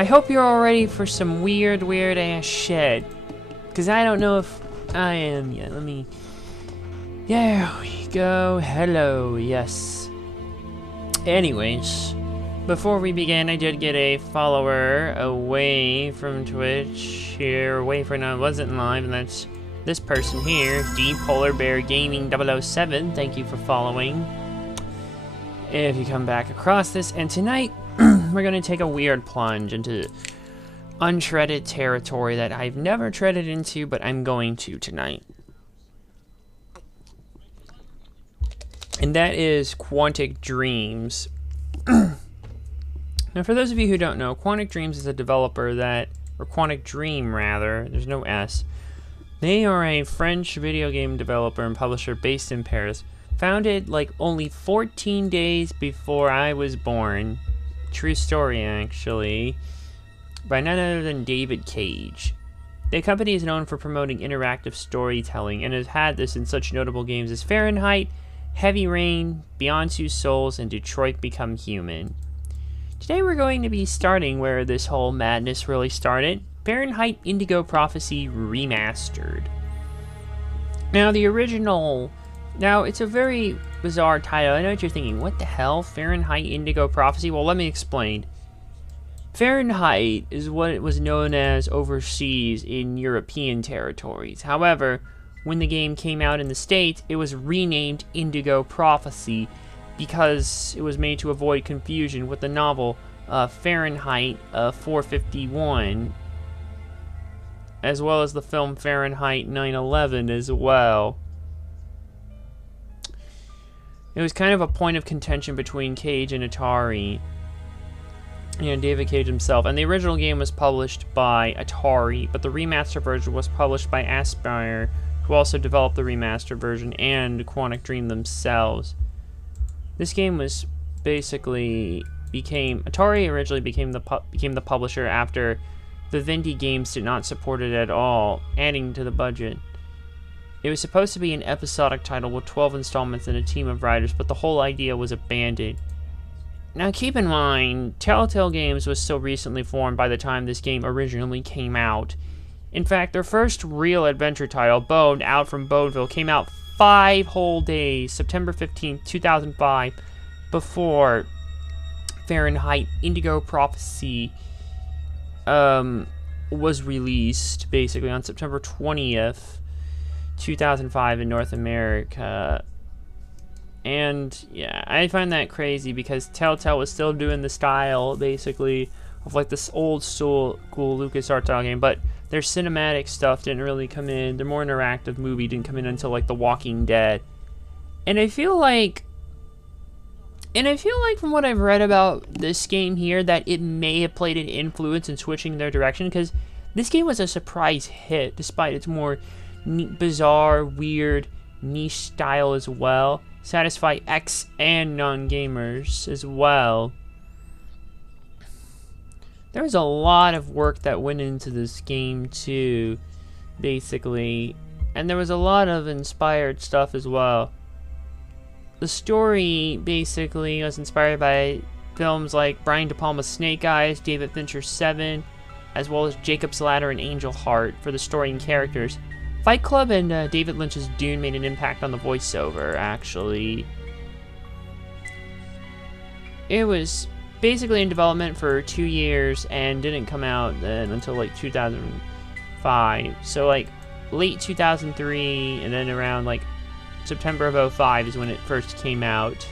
I hope you're all ready for some weird ass shit. Because I don't know if I am yet. Let me... There we go. Hello. Yes. Anyways, before we begin, I did get a follower away from Twitch here. Away for now. It wasn't live, and that's this person here. D Polar Bear Gaming 007. Thank you for following. If you come back across this, and tonight we're going to take a weird plunge into untreaded territory that I've never treaded into, but I'm going to tonight. And that is Quantic Dreams. Now, for those of you who don't know, Quantic Dreams is a developer that, or Quantic Dream rather, there's no S. They are a French video game developer and publisher based in Paris. Founded like only 14 days before I was born. True story, actually. By none other than David Cage. The company is known for promoting interactive storytelling and has had this in such notable games as Fahrenheit, Heavy Rain, Beyond Two Souls, and Detroit Become Human. Today we're going to be starting where this whole madness really started. Fahrenheit Indigo Prophecy Remastered. Now the original... Now, it's a very bizarre title. I know what you're thinking. What the hell? Fahrenheit Indigo Prophecy? Well, let me explain. Fahrenheit is what it was known as overseas in European territories. However, when the game came out in the States, it was renamed Indigo Prophecy because it was made to avoid confusion with the novel Fahrenheit 451, as well as the film Fahrenheit 9/11 as well. It was kind of a point of contention between Cage and Atari. You know, David Cage himself. And the original game was published by Atari, but the remaster version was published by Aspyr, who also developed the remaster version, and Quantic Dream themselves. This game was basically Atari originally became the publisher after the Vindy Games did not support it at all, adding to the budget. It was supposed to be an episodic title with 12 installments and a team of writers, but the whole idea was abandoned. Now keep in mind, Telltale Games was still recently formed by the time this game originally came out. In fact, their first real adventure title, Bone, Out from Boneville, came out 5 whole days, September 15th, 2005, before Fahrenheit Indigo Prophecy was released, basically, on September 20th. 2005 in North America. And yeah, I find that crazy because Telltale was still doing the style basically of like this old school LucasArts style game, but their cinematic stuff didn't really come in. Their more interactive movie didn't come in until like The Walking Dead. And I feel like from what I've read about this game here that it may have played an influence in switching their direction, because this game was a surprise hit despite its more bizarre, weird, niche style as well. Satisfy X and non-gamers as well. There was a lot of work that went into this game too, basically. And there was a lot of inspired stuff as well. The story basically was inspired by films like Brian De Palma's Snake Eyes, David Fincher's Seven, as well as Jacob's Ladder and Angel Heart for the story and characters. Fight Club and David Lynch's Dune made an impact on the voiceover, actually. It was basically in development for 2 years and didn't come out then until like 2005. So like late 2003 and then around like September of 2005 is when it first came out.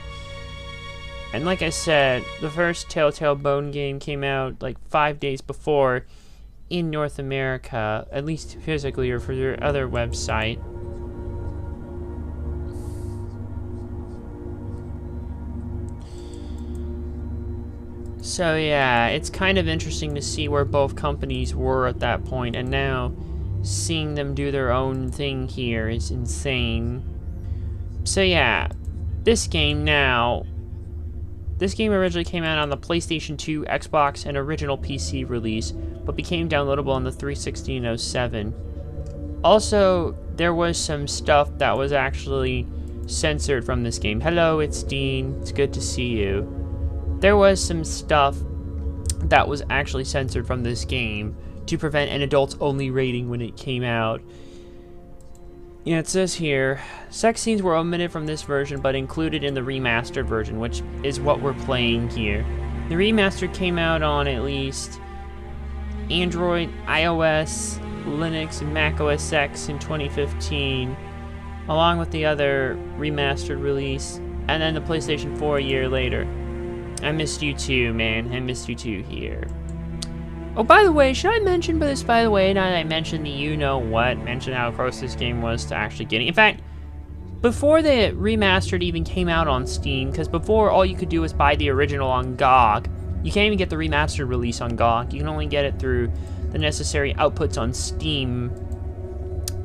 And like I said, the first Telltale Bone game came out like 5 days before in North America, at least physically or for their other website. So yeah, it's kind of interesting to see where both companies were at that point, and now seeing them do their own thing here is insane. So yeah, this game originally came out on the PlayStation 2, Xbox, and original PC release, but became downloadable on the 360 in 2007. Also, there was some stuff that was actually censored from this game. Hello, it's Dean. It's good to see you. There was some stuff that was actually censored from this game to prevent an adults-only rating when it came out. Yeah, it says here, sex scenes were omitted from this version but included in the remastered version, which is what we're playing here. The remaster came out on at least Android, iOS, Linux, and Mac OS X in 2015, along with the other remastered release, and then the PlayStation 4 a year later. I missed you too, man. I missed you too here. Oh, by the way, should I mention this, by the way, now that I mentioned the you-know-what, mention how close this game was to actually getting... In fact, before the remastered even came out on Steam, because before all you could do was buy the original on GOG, you can't even get the remastered release on GOG. You can only get it through the necessary outputs on Steam.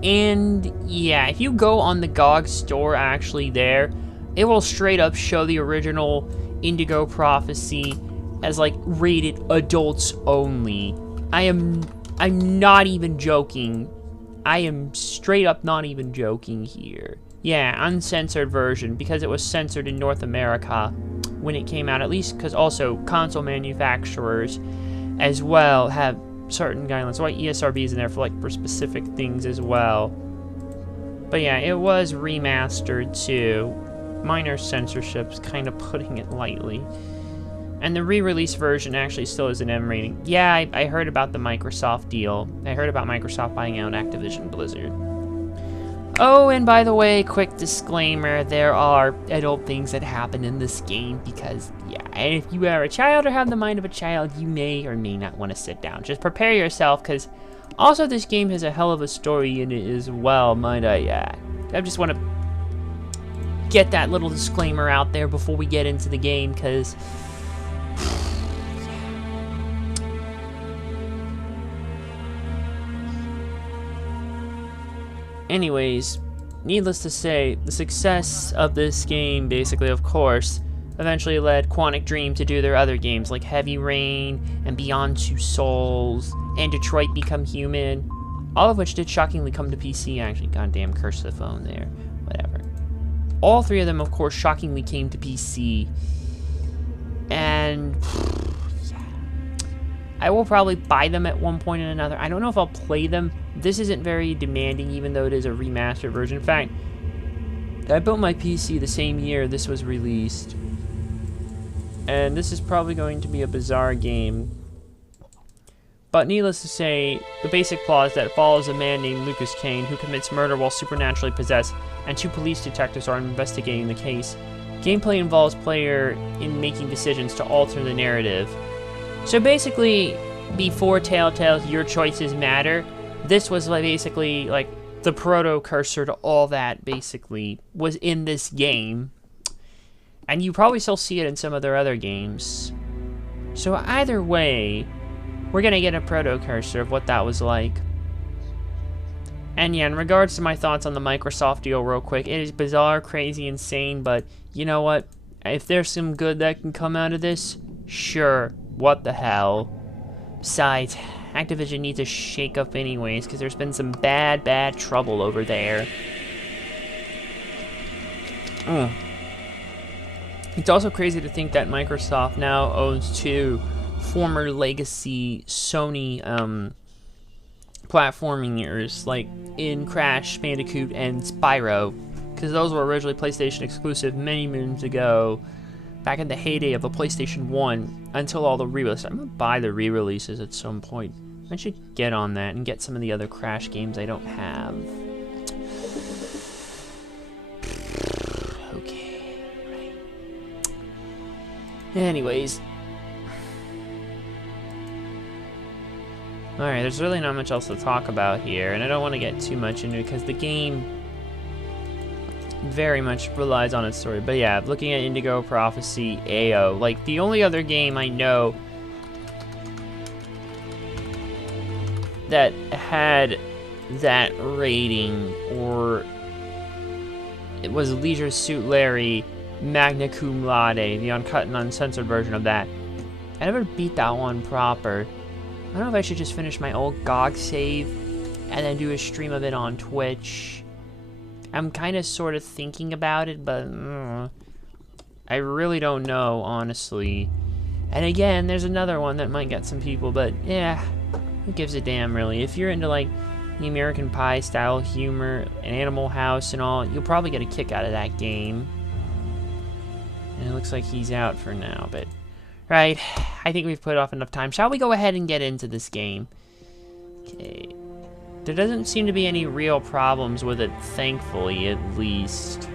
And, yeah, if you go on the GOG store actually there, it will straight up show the original Indigo Prophecy as like rated adults only. I'm not even joking. I am straight up not even joking here. Yeah, uncensored version, because it was censored in North America when it came out, at least because also console manufacturers as well have certain guidelines. So like ESRB is in there for like for specific things as well. But yeah, it was remastered too. Minor censorships, kind of putting it lightly. And the re-release version actually still is an M rating. Yeah, I heard about the Microsoft deal. I heard about Microsoft buying out Activision Blizzard. Oh, and by the way, quick disclaimer, there are adult things that happen in this game because, yeah, if you are a child or have the mind of a child, you may or may not want to sit down. Just prepare yourself, because also this game has a hell of a story in it as well, might I add. I just want to get that little disclaimer out there before we get into the game, because... Anyways, needless to say, the success of this game, basically, of course, eventually led Quantic Dream to do their other games like Heavy Rain and Beyond Two Souls and Detroit Become Human, all of which did shockingly come to PC, actually. Goddamn, curse the phone there. Whatever. All three of them, of course, shockingly came to PC. And yeah, I will probably buy them at one point or another. I don't know if I'll play them. This isn't very demanding, even though it is a remastered version. In fact, I built my PC the same year this was released. And this is probably going to be a bizarre game. But needless to say, the basic plot is that it follows a man named Lucas Kane who commits murder while supernaturally possessed, and two police detectives are investigating the case. Gameplay involves player in making decisions to alter the narrative. So basically, before Telltale's Your Choices Matter, this was like basically like the proto-cursor to all that basically was in this game. And you probably still see it in some of their other games. So either way, we're gonna get a proto-cursor of what that was like. And yeah, in regards to my thoughts on the Microsoft deal real quick, it is bizarre, crazy, insane, but you know what? If there's some good that can come out of this, sure, what the hell. Besides, Activision needs a shake-up anyways, because there's been some bad trouble over there. It's also crazy to think that Microsoft now owns two former legacy Sony platformers, like in Crash Bandicoot and Spyro, because those were originally PlayStation exclusive many moons ago, back in the heyday of the PlayStation 1, until all the re-releases. I'm gonna buy the re-releases at some point. I should get on that and get some of the other Crash games I don't have. Okay, right. Anyways. Alright, there's really not much else to talk about here, and I don't want to get too much into it because the game very much relies on its story. But yeah, looking at Indigo Prophecy AO, like the only other game I know that had that rating, or it was Leisure Suit Larry Magna Cum Laude, the uncut and uncensored version of that. I never beat that one proper. I don't know if I should just finish my old GOG save and then do a stream of it on Twitch. I'm kind of sort of thinking about it, but I really don't know, honestly. And again, there's another one that might get some people, but yeah, who gives a damn, really? If you're into, like, the American Pie style humor, and Animal House and all, you'll probably get a kick out of that game. And it looks like he's out for now, but... Right, I think we've put off enough time. Shall we go ahead and get into this game? Okay. There doesn't seem to be any real problems with it, thankfully, at least.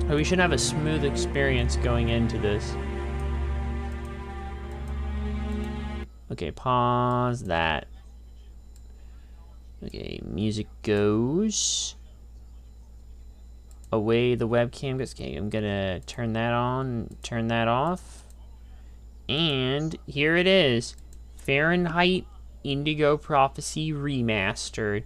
But we should have a smooth experience going into this. Okay, pause that. Okay, music goes. Away the webcam goes. Okay, I'm gonna turn that on, turn that off. And here it is. Fahrenheit Indigo Prophecy Remastered.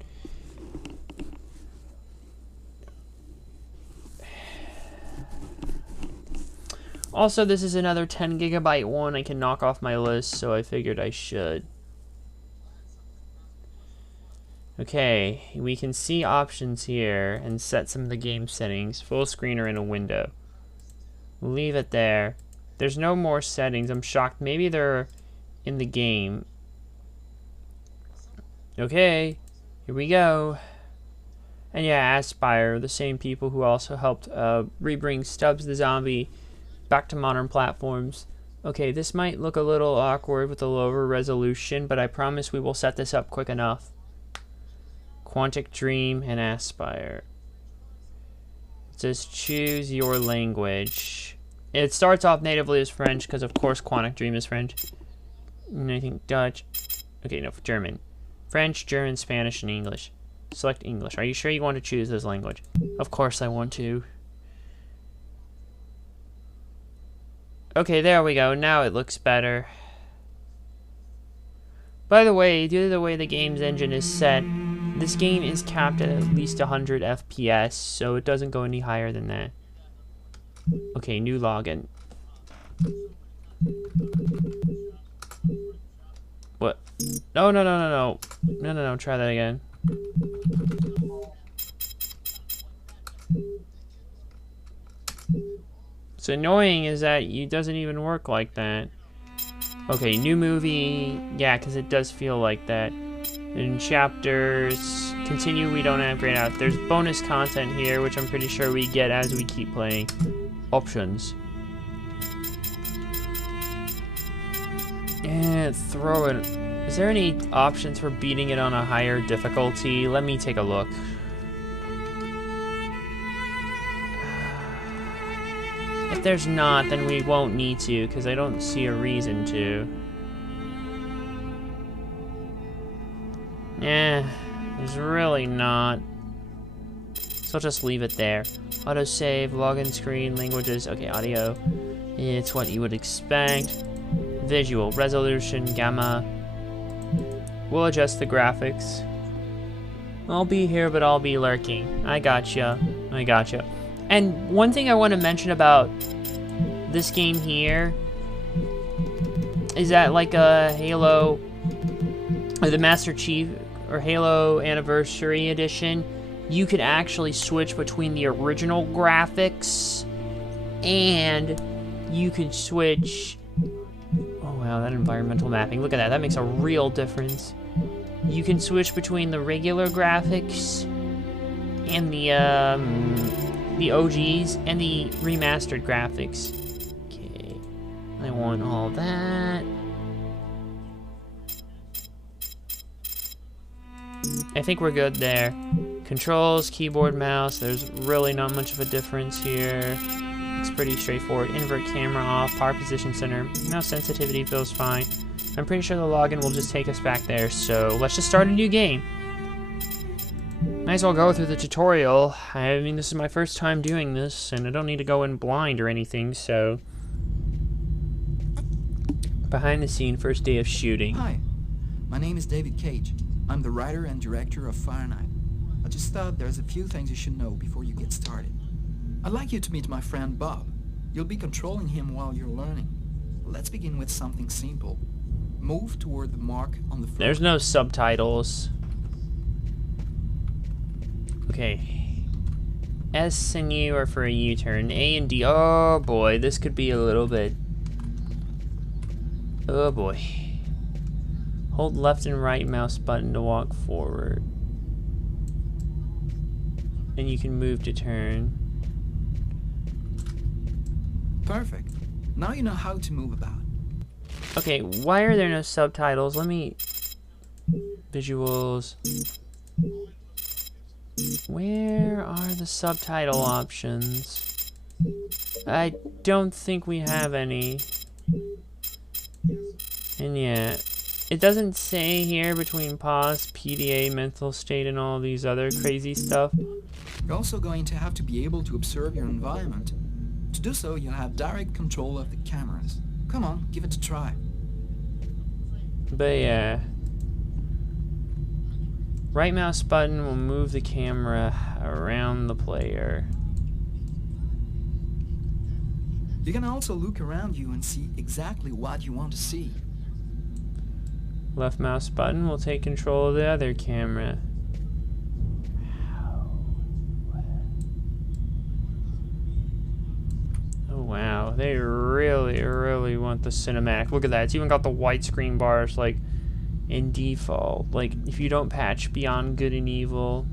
Also, this is another 10 gigabyte one I can knock off my list, so I figured I should. Okay, we can see options here and set some of the game settings. Full screen or in a window. We'll leave it there. There's no more settings. I'm shocked. Maybe they're in the game. Okay, here we go. And yeah, Aspire, the same people who also helped rebring Stubbs the Zombie back to modern platforms. Okay, this might look a little awkward with a lower resolution, but I promise we will set this up quick enough. Quantic Dream and Aspire. Just choose your language. It starts off natively as French, because of course Quantic Dream is French. And I think Dutch. Okay, no, German. French, German, Spanish, and English. Select English. Are you sure you want to choose this language? Of course I want to. Okay, there we go. Now it looks better. By the way, due to the way the game's engine is set, this game is capped at least 100 FPS, so it doesn't go any higher than that. Okay, new login. What? No, no, no, no, no. No, no, no, try that again. What's annoying is that it doesn't even work like that. Okay, new movie. Yeah, because it does feel like that. In chapters, continue, we don't have grayed out. There's bonus content here, which I'm pretty sure we get as we keep playing. Options. And throw it. Is there any options for beating it on a higher difficulty? Let me take a look. If there's not, then we won't need to, because I don't see a reason to. Yeah, there's really not. So I'll just leave it there. Autosave, login screen, languages. Okay, audio. It's what you would expect. Visual, resolution, gamma. We'll adjust the graphics. I'll be here, but I'll be lurking. I gotcha. I gotcha. And one thing I want to mention about this game here is that, like a Halo, or the Master Chief, or Halo Anniversary Edition, you could actually switch between the original graphics and you could switch. Oh wow, that environmental mapping. Look at that. That makes a real difference. You can switch between the regular graphics and the OGs and the remastered graphics. Okay, I want all that. I think we're good there. Controls, keyboard, mouse, there's really not much of a difference here. It's pretty straightforward. Invert camera off, power position center, mouse sensitivity feels fine. I'm pretty sure the login will just take us back there, so let's just start a new game. Might as well go through the tutorial. I mean, this is my first time doing this, and I don't need to go in blind or anything, so... Behind the scene, first day of shooting. Hi, my name is David Cage. I'm the writer and director of Fahrenheit. I just thought there's a few things you should know before you get started. I'd like you to meet my friend Bob. You'll be controlling him while you're learning. Let's begin with something simple. Move toward the mark on the floor. There's no subtitles. Okay. S and U are for a U-turn. A and D. Oh boy, this could be a little bit Oh boy. Hold left and right mouse button to walk forward. And you can move to turn. Perfect. Now you know how to move about. Okay, why are there no subtitles? Let me... Visuals. Where are the subtitle options? I don't think we have any. And yeah, it doesn't say here between pause, PDA, mental state, and all these other crazy stuff. You're also going to have to be able to observe your environment. To do so, you'll have direct control of the cameras. Come on, give it a try. But yeah. Right mouse button will move the camera around the player. You can also look around you and see exactly what you want to see. Left mouse button will take control of the other camera. Oh wow, they really want the cinematic. Look at that, it's even got the widescreen bars like in default. Like if you don't patch Beyond Good and Evil.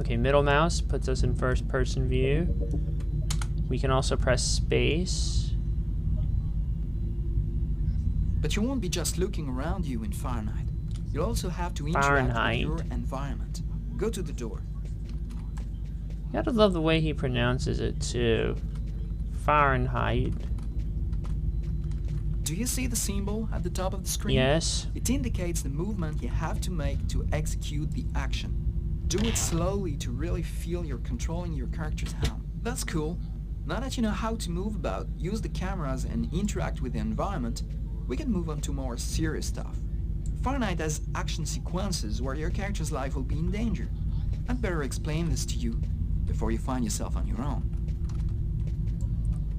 Okay, middle mouse puts us in first person view. We can also press space. But you won't be just looking around you in Fahrenheit. You'll also have to interact with your environment. Go to the door. You gotta love the way he pronounces it too. Fahrenheit. Do you see the symbol at the top of the screen? Yes. It indicates the movement you have to make to execute the action. Do it slowly to really feel you're controlling your character's hand. That's cool. Now that you know how to move about, use the cameras and interact with the environment, we can move on to more serious stuff. Fahrenheit has action sequences where your character's life will be in danger. I'd better explain this to you before you find yourself on your own.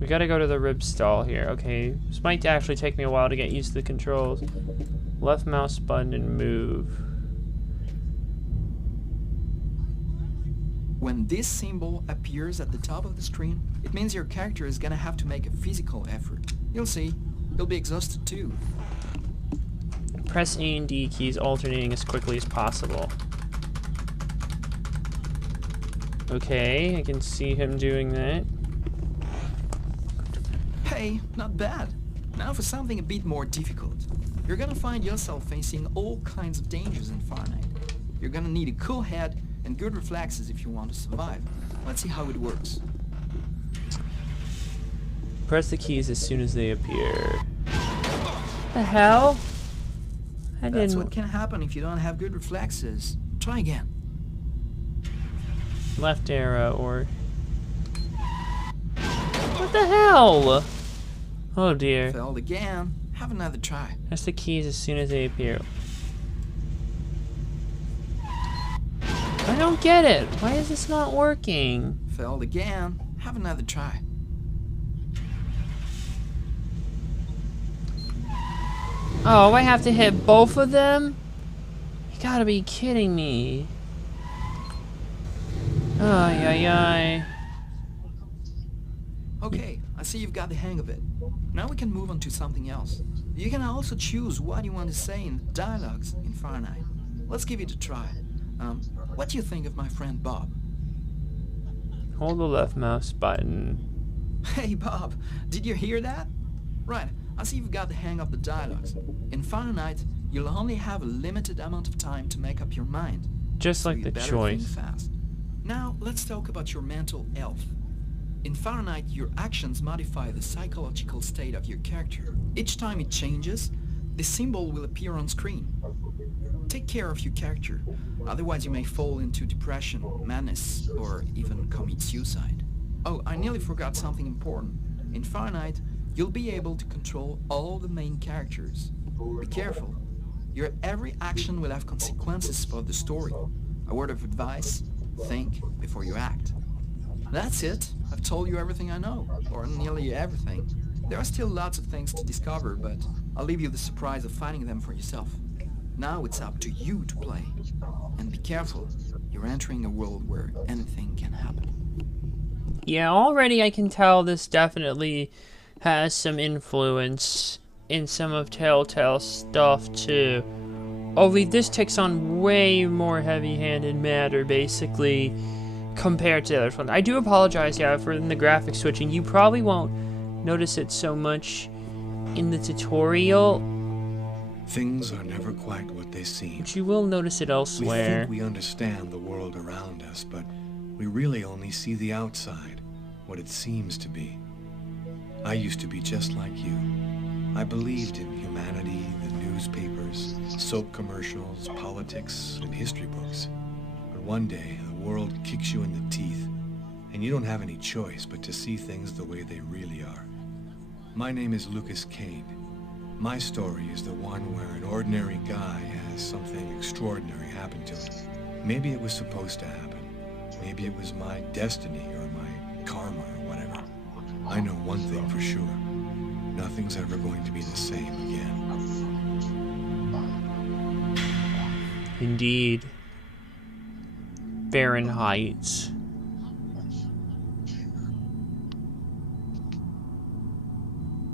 We gotta go to the rib stall here. Okay, this might actually take me a while to get used to the controls. Left mouse button and move. When this symbol appears at the top of the screen, it means your character is gonna have to make a physical effort. You'll see, you'll be exhausted too. Press A and D keys alternating as quickly as possible. Okay, I can see him doing that. Hey, not bad. Now for something a bit more difficult. You're gonna find yourself facing all kinds of dangers in Fahrenheit. You're gonna need a cool head and good reflexes if you want to survive. Let's see how it works. Press the keys as soon as they appear. The hell? That's what can happen if you don't have good reflexes. Try again. Left arrow or... What the hell? Oh dear. Failed again. Have another try. Press the keys as soon as they appear. I don't get it. Why is this not working? Failed again. Have another try. Oh, I have to hit both of them? You gotta be kidding me. Ay, ay, ay. Okay, I see you've got the hang of it. Now we can move on to something else. You can also choose what you want to say in the dialogues in Fahrenheit. Let's give it a try. What do you think of my friend Bob? Hold the left mouse button. Hey Bob, did you hear that? Right, I see you've got the hang of the dialogues. In Fahrenheit, you'll only have a limited amount of time to make up your mind. Just like the choice. Think fast. Now, let's talk about your mental health. In Fahrenheit, your actions modify the psychological state of your character. Each time it changes, the symbol will appear on screen. Take care of your character, otherwise you may fall into depression, madness, or even commit suicide. Oh, I nearly forgot something important. In Fahrenheit, you'll be able to control all the main characters. Be careful. Your every action will have consequences for the story. A word of advice, think before you act. That's it. I've told you everything I know, or nearly everything. There are still lots of things to discover, but I'll leave you the surprise of finding them for yourself. Now it's up to you to play. And be careful, you're entering a world where anything can happen. Yeah, already I can tell this definitely has some influence in some of Telltale's stuff too. Only this takes on way more heavy-handed matter, basically, compared to the other ones. I do apologize, yeah, for the graphic switching. You probably won't notice it so much in the tutorial. Things are never quite what they seem. But you will notice it We elsewhere. think we understand the world around us, but we really only see the outside, what it seems to be. I used to be just like you. I believed in humanity, the newspapers, soap commercials, politics, and history books. But one day, the world kicks you in the teeth, and you don't have any choice but to see things the way they really are. My name is Lucas Kane. My story is the one where an ordinary guy has something extraordinary happen to him. Maybe it was supposed to happen. Maybe it was my destiny or my karma or whatever. I know one thing for sure. Nothing's ever going to be the same again. Indeed. Fahrenheit.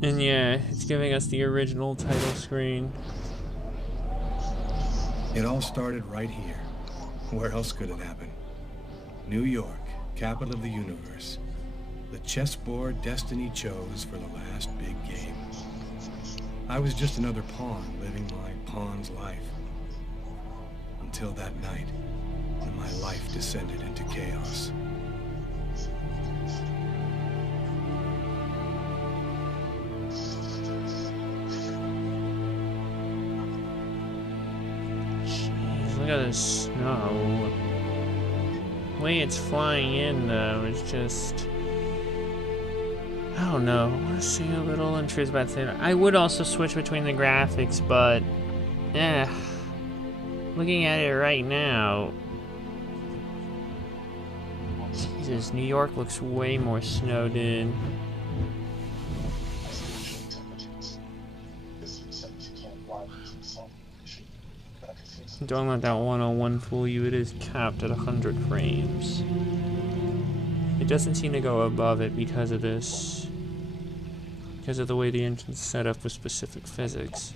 And yeah, it's giving us the original title screen. It all started right here. Where else could it happen? New York, capital of the universe. The chessboard destiny chose for the last big game. I was just another pawn living my pawn's life. Until that night, when my life descended into chaos. Jeez, look at this snow. The way it's flying in, though, is just... I don't know. I want to see a little intrusive about that. I would also switch between the graphics, but... looking at it right now... Jesus, New York looks way more snowed in. Don't let that 101 fool you, it is capped at 100 frames. It doesn't seem to go above it because of this. Because of the way the engine's set up with specific physics.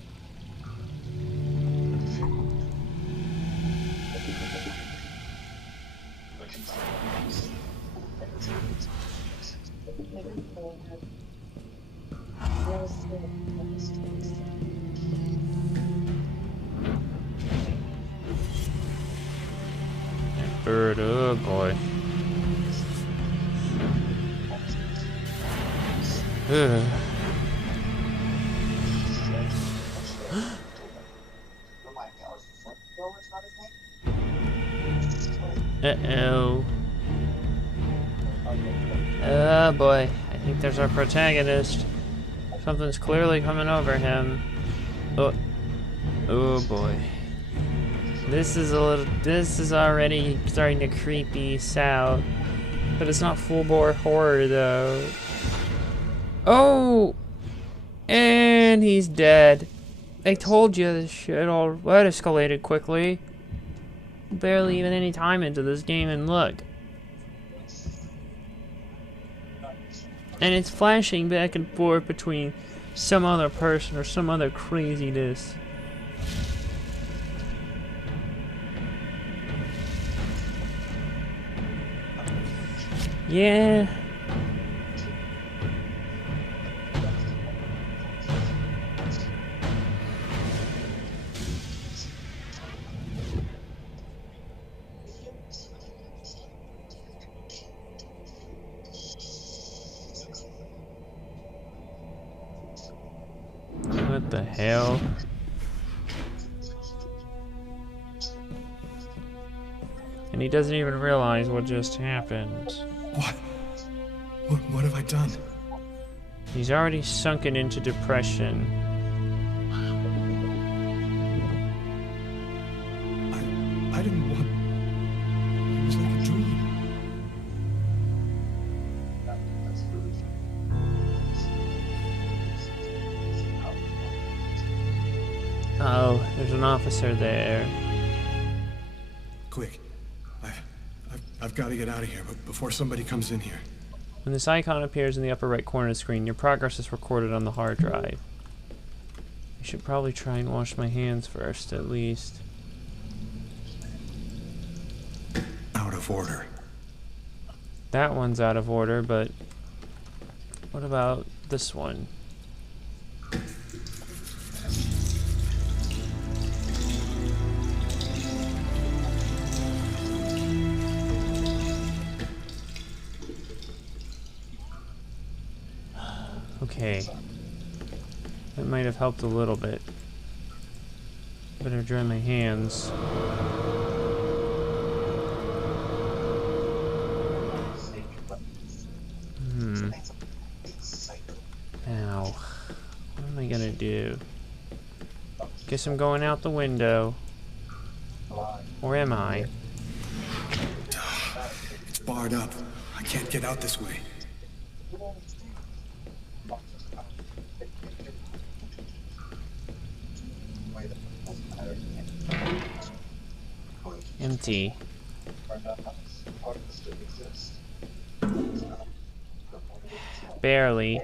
That bird, oh boy. Ugh. Uh-oh. Oh boy, I think there's our protagonist. Something's clearly coming over him. Oh boy. This is already starting to creepy out. But it's not full-bore horror though. Oh! And he's dead. I told you this shit all that escalated quickly. Barely even any time into this game, and look. And it's flashing back and forth between some other person or some other craziness. Yeah. What the hell? And he doesn't even realize what just happened. What have I done? He's already sunken into depression. I didn't want... It was like a dream. Oh, there's an officer there. Quick. I've got to get out of here, but before somebody comes in here. When this icon appears in the upper right corner of the screen, your progress is recorded on the hard drive. I should probably try and wash my hands first, at least. Out of order. That one's out of order, but what about this one? Okay. That might have helped a little bit. Better dry my hands. Now, what am I gonna do? Guess I'm going out the window. Or am I? It's barred up. I can't get out this way. Empty. Barely.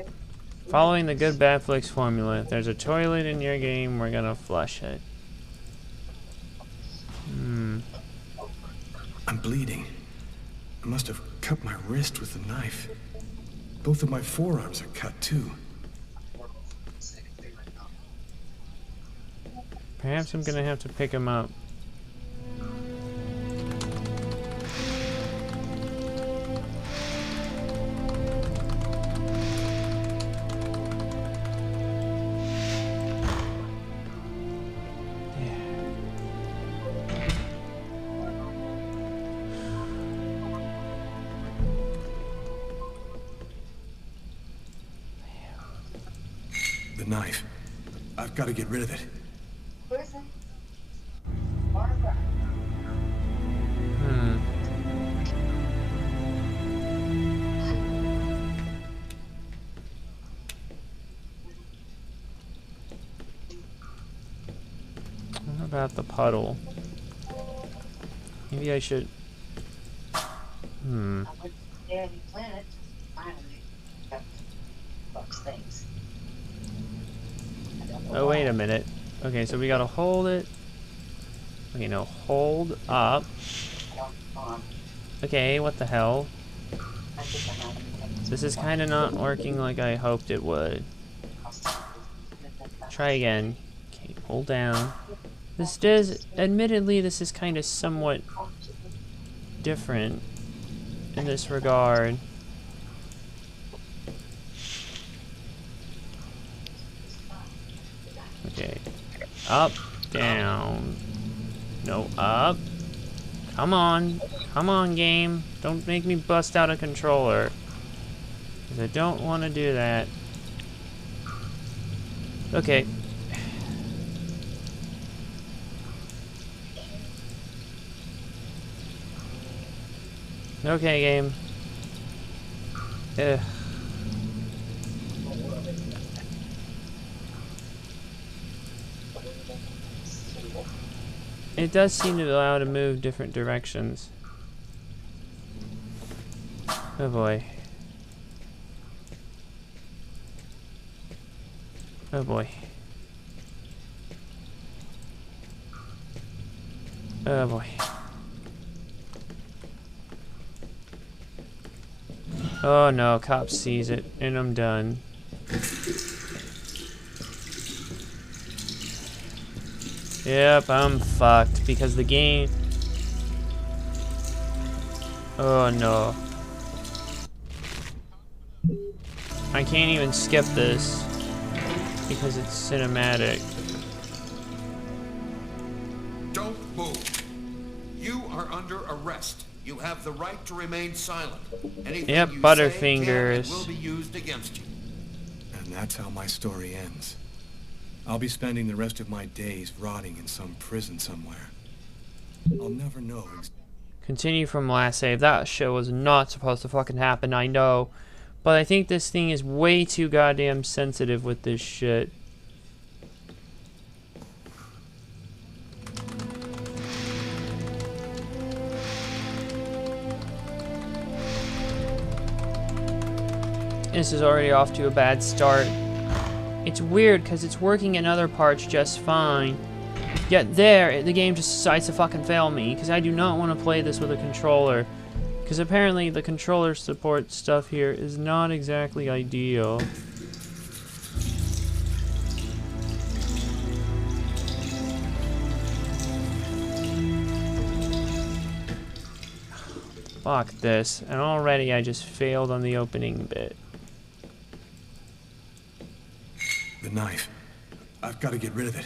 Following the good Batflix formula, if there's a toilet in your game, we're gonna flush it. I'm bleeding. I must have cut my wrist with a knife. Both of my forearms are cut too. Perhaps I'm gonna have to pick him up. The knife. I've got to get rid of it. What about the puddle? Maybe I should... Oh, wait a minute. Okay, so we gotta hold it. Okay, no, hold up. Okay, what the hell? This is kind of not working like I hoped it would. Try again. Okay, hold down. This does, admittedly, this is kind of somewhat different in this regard. Okay. Up, down. No, up. Come on. Come on, game. Don't make me bust out a controller. Because I don't want to do that. Okay. Okay, game. Ugh. It does seem to allow to move different directions. Oh boy. Oh boy. Oh boy. Oh no, cop sees it, and I'm done. Yep, I'm fucked because the game... Oh no. I can't even skip this because it's cinematic. Don't move. You are under arrest. You have the right to remain silent. Anything Yep, you Butterfingers. say can and will be used against you. And that's how my story ends. I'll be spending the rest of my days rotting in some prison somewhere. I'll never know. Continue from last save. That shit was not supposed to fucking happen, I know. But I think this thing is way too goddamn sensitive with this shit. This is already off to a bad start. It's weird because it's working in other parts just fine. Yet there, the game just decides to fucking fail me because I do not want to play this with a controller. Because apparently the controller support stuff here is not exactly ideal. Fuck this. And already I just failed on the opening bit. The knife. I've got to get rid of it.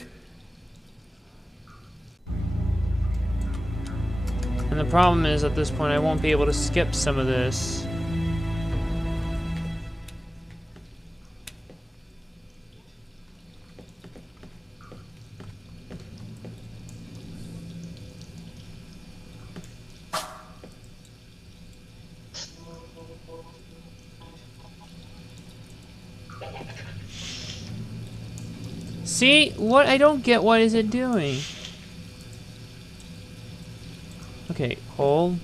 And the problem is, at this point, I won't be able to skip some of this. See? What? I don't get what is it doing. Okay, hold.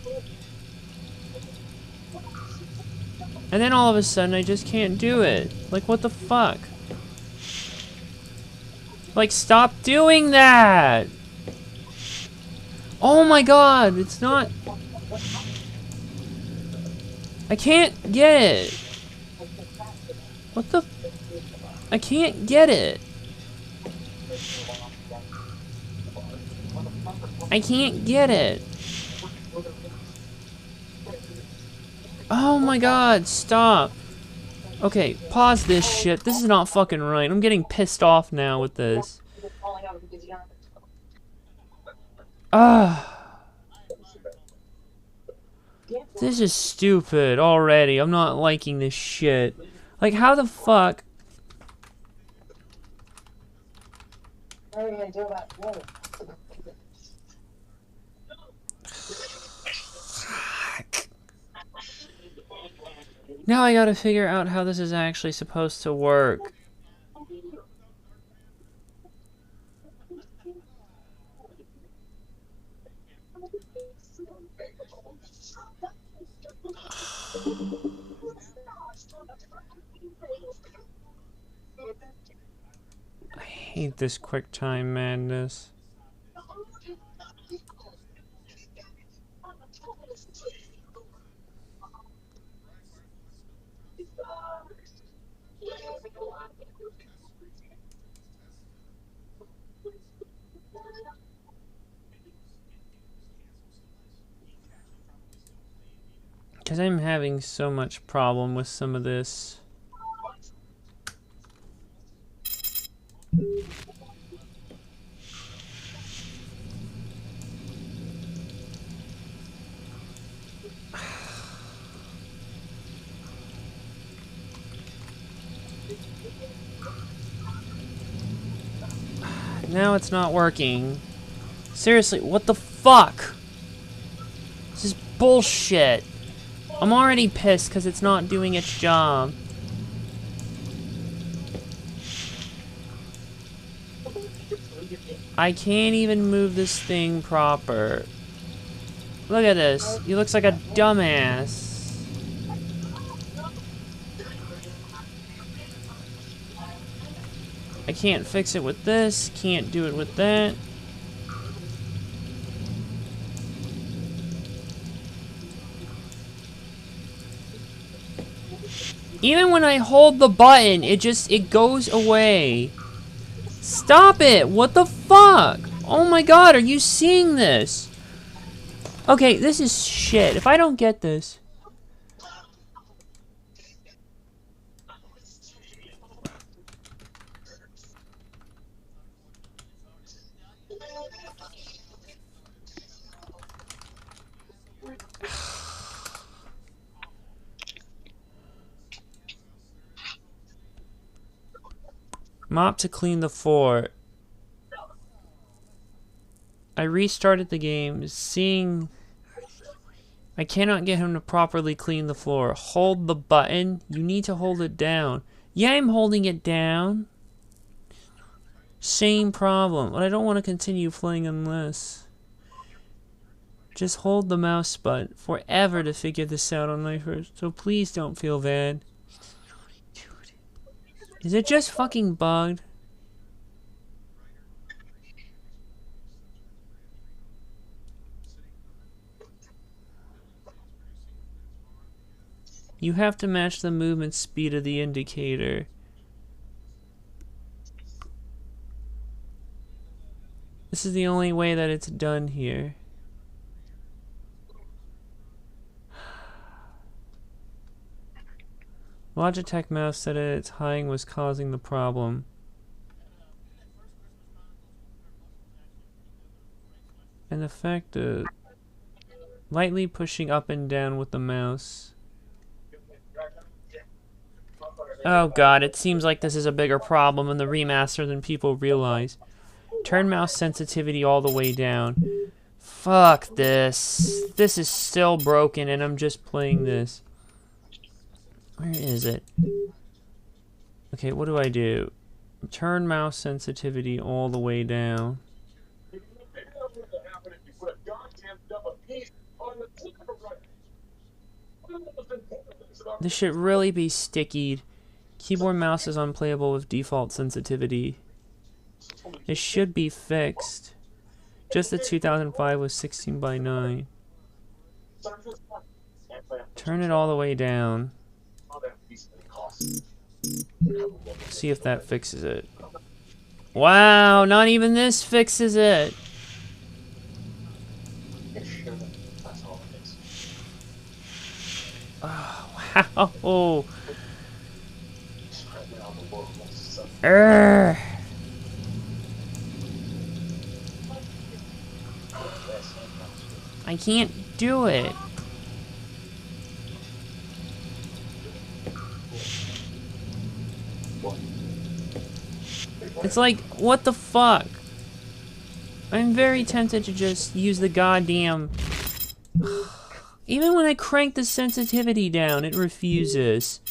And then all of a sudden I just can't do it. Like, what the fuck? Like, stop doing that! Oh my god, it's not... I can't get it. What the... I can't get it. I can't get it. Oh my god, stop. Okay, pause this shit. This is not fucking right. I'm getting pissed off now with this. This is stupid already. I'm not liking this shit. Like, how the fuck? What are you gonna do about it? Now I gotta figure out how this is actually supposed to work. I hate this QuickTime madness. Because I'm having so much problem with some of this. Now it's not working. Seriously, what the fuck? This is bullshit. I'm already pissed because it's not doing its job. I can't even move this thing proper. Look at this. He looks like a dumbass. I can't fix it with this. Can't do it with that. Even when I hold the button, it goes away. Stop it! What the fuck? Oh my god, are you seeing this? Okay, this is shit. If I don't get this... Mop to clean the floor. I restarted the game, seeing I cannot get him to properly clean the floor. Hold the button. You need to hold it down. Yeah, I'm holding it down. Same problem. But I don't want to continue playing unless. Just hold the mouse button forever to figure this out on my first. So please don't feel bad. Is it just fucking bugged? You have to match the movement speed of the indicator. This is the only way that it's done here. Logitech mouse said its hiding was causing the problem. And the fact of lightly pushing up and down with the mouse. Oh god, it seems like this is a bigger problem in the remaster than people realize. Turn mouse sensitivity all the way down. Fuck this. This is still broken and I'm just playing this. Where is it? Okay, what do I do? Turn mouse sensitivity all the way down. This should really be stickied. Keyboard mouse is unplayable with default sensitivity. It should be fixed. Just the 2005 was 16:9. Turn it all the way down. See if that fixes it. Wow, not even this fixes it. Oh, wow. Urgh. I can't do it. It's like, what the fuck? I'm very tempted to just use the goddamn... Even when I crank the sensitivity down, it refuses.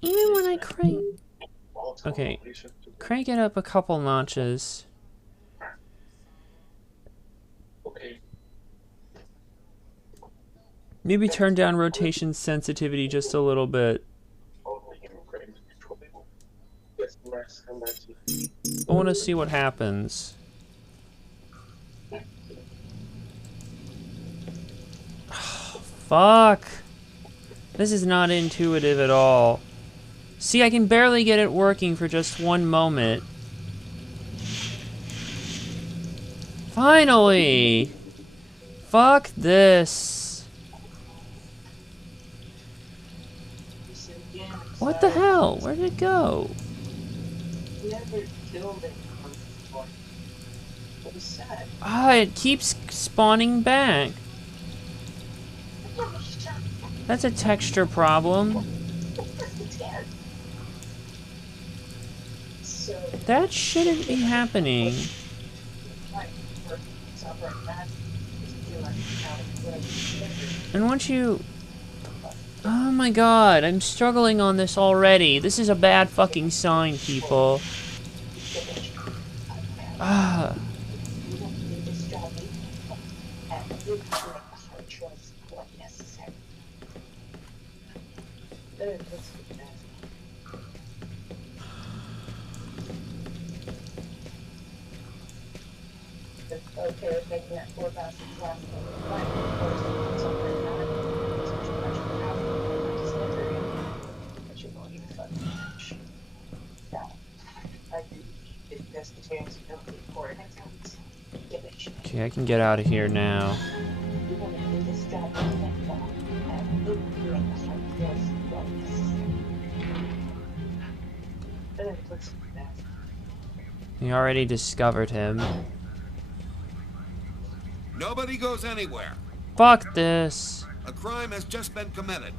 Even when I crank... Okay, crank it up a couple notches. Maybe turn down rotation sensitivity just a little bit. I want to see what happens. Fuck. This is not intuitive at all. See, I can barely get it working for just one moment. Finally! Fuck this. What the hell? Where did it go? Ah, it keeps spawning back. That's a texture problem. That shouldn't be happening. And once you... Oh my god, I'm struggling on this already. This is a bad fucking sign, people. Ah. Okay with making that 4,000 last Okay, I can get out of here now. We already discovered him. Nobody goes anywhere. Fuck this. A crime has just been committed.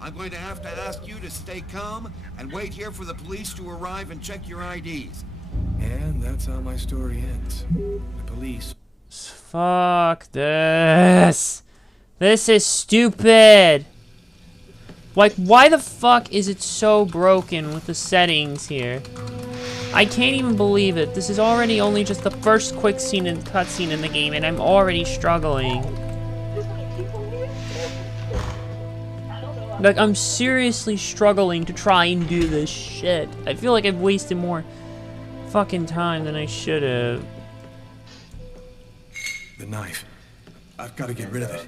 I'm going to have to ask you to stay calm and wait here for the police to arrive and check your IDs. And that's how my story ends. The police. Fuck this. This is stupid. Like, why the fuck is it so broken with the settings here? I can't even believe it. This is already only just the first quick scene and cutscene in the game, and I'm already struggling. Like, I'm seriously struggling to try and do this shit. I feel like I've wasted more fucking time than I should have. The knife. I've got to get rid of it.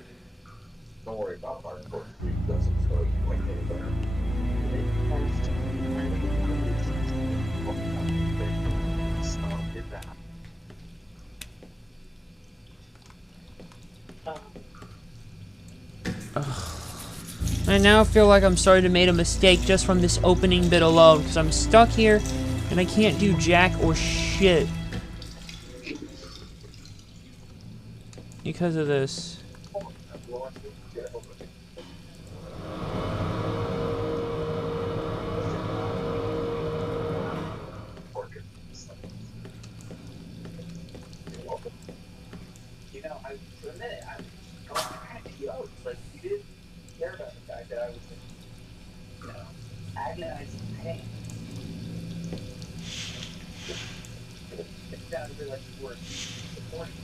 Don't worry about hardcore. It doesn't slow you like anything. I now feel like I'm starting to make a mistake just from this opening bit alone, because I'm stuck here and I can't do jack or shit because of this. You know, I for a minute, I was kind of PO'd. Like, you didn't care about the fact that I was in, you know, agonizing pain. It sounded really like you were supporting me.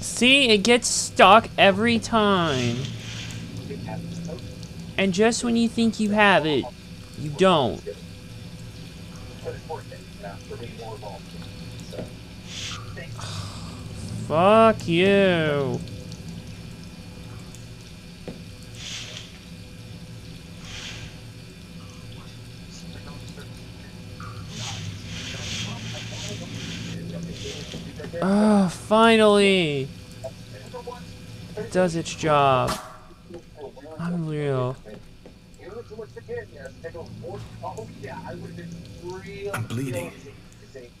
See, it gets stuck every time. And just when you think you have it, you don't. But it's worth it, you know, for being more involved. So, thanks. Fuck you. Oh, finally! It does its job. Unreal. I'm bleeding.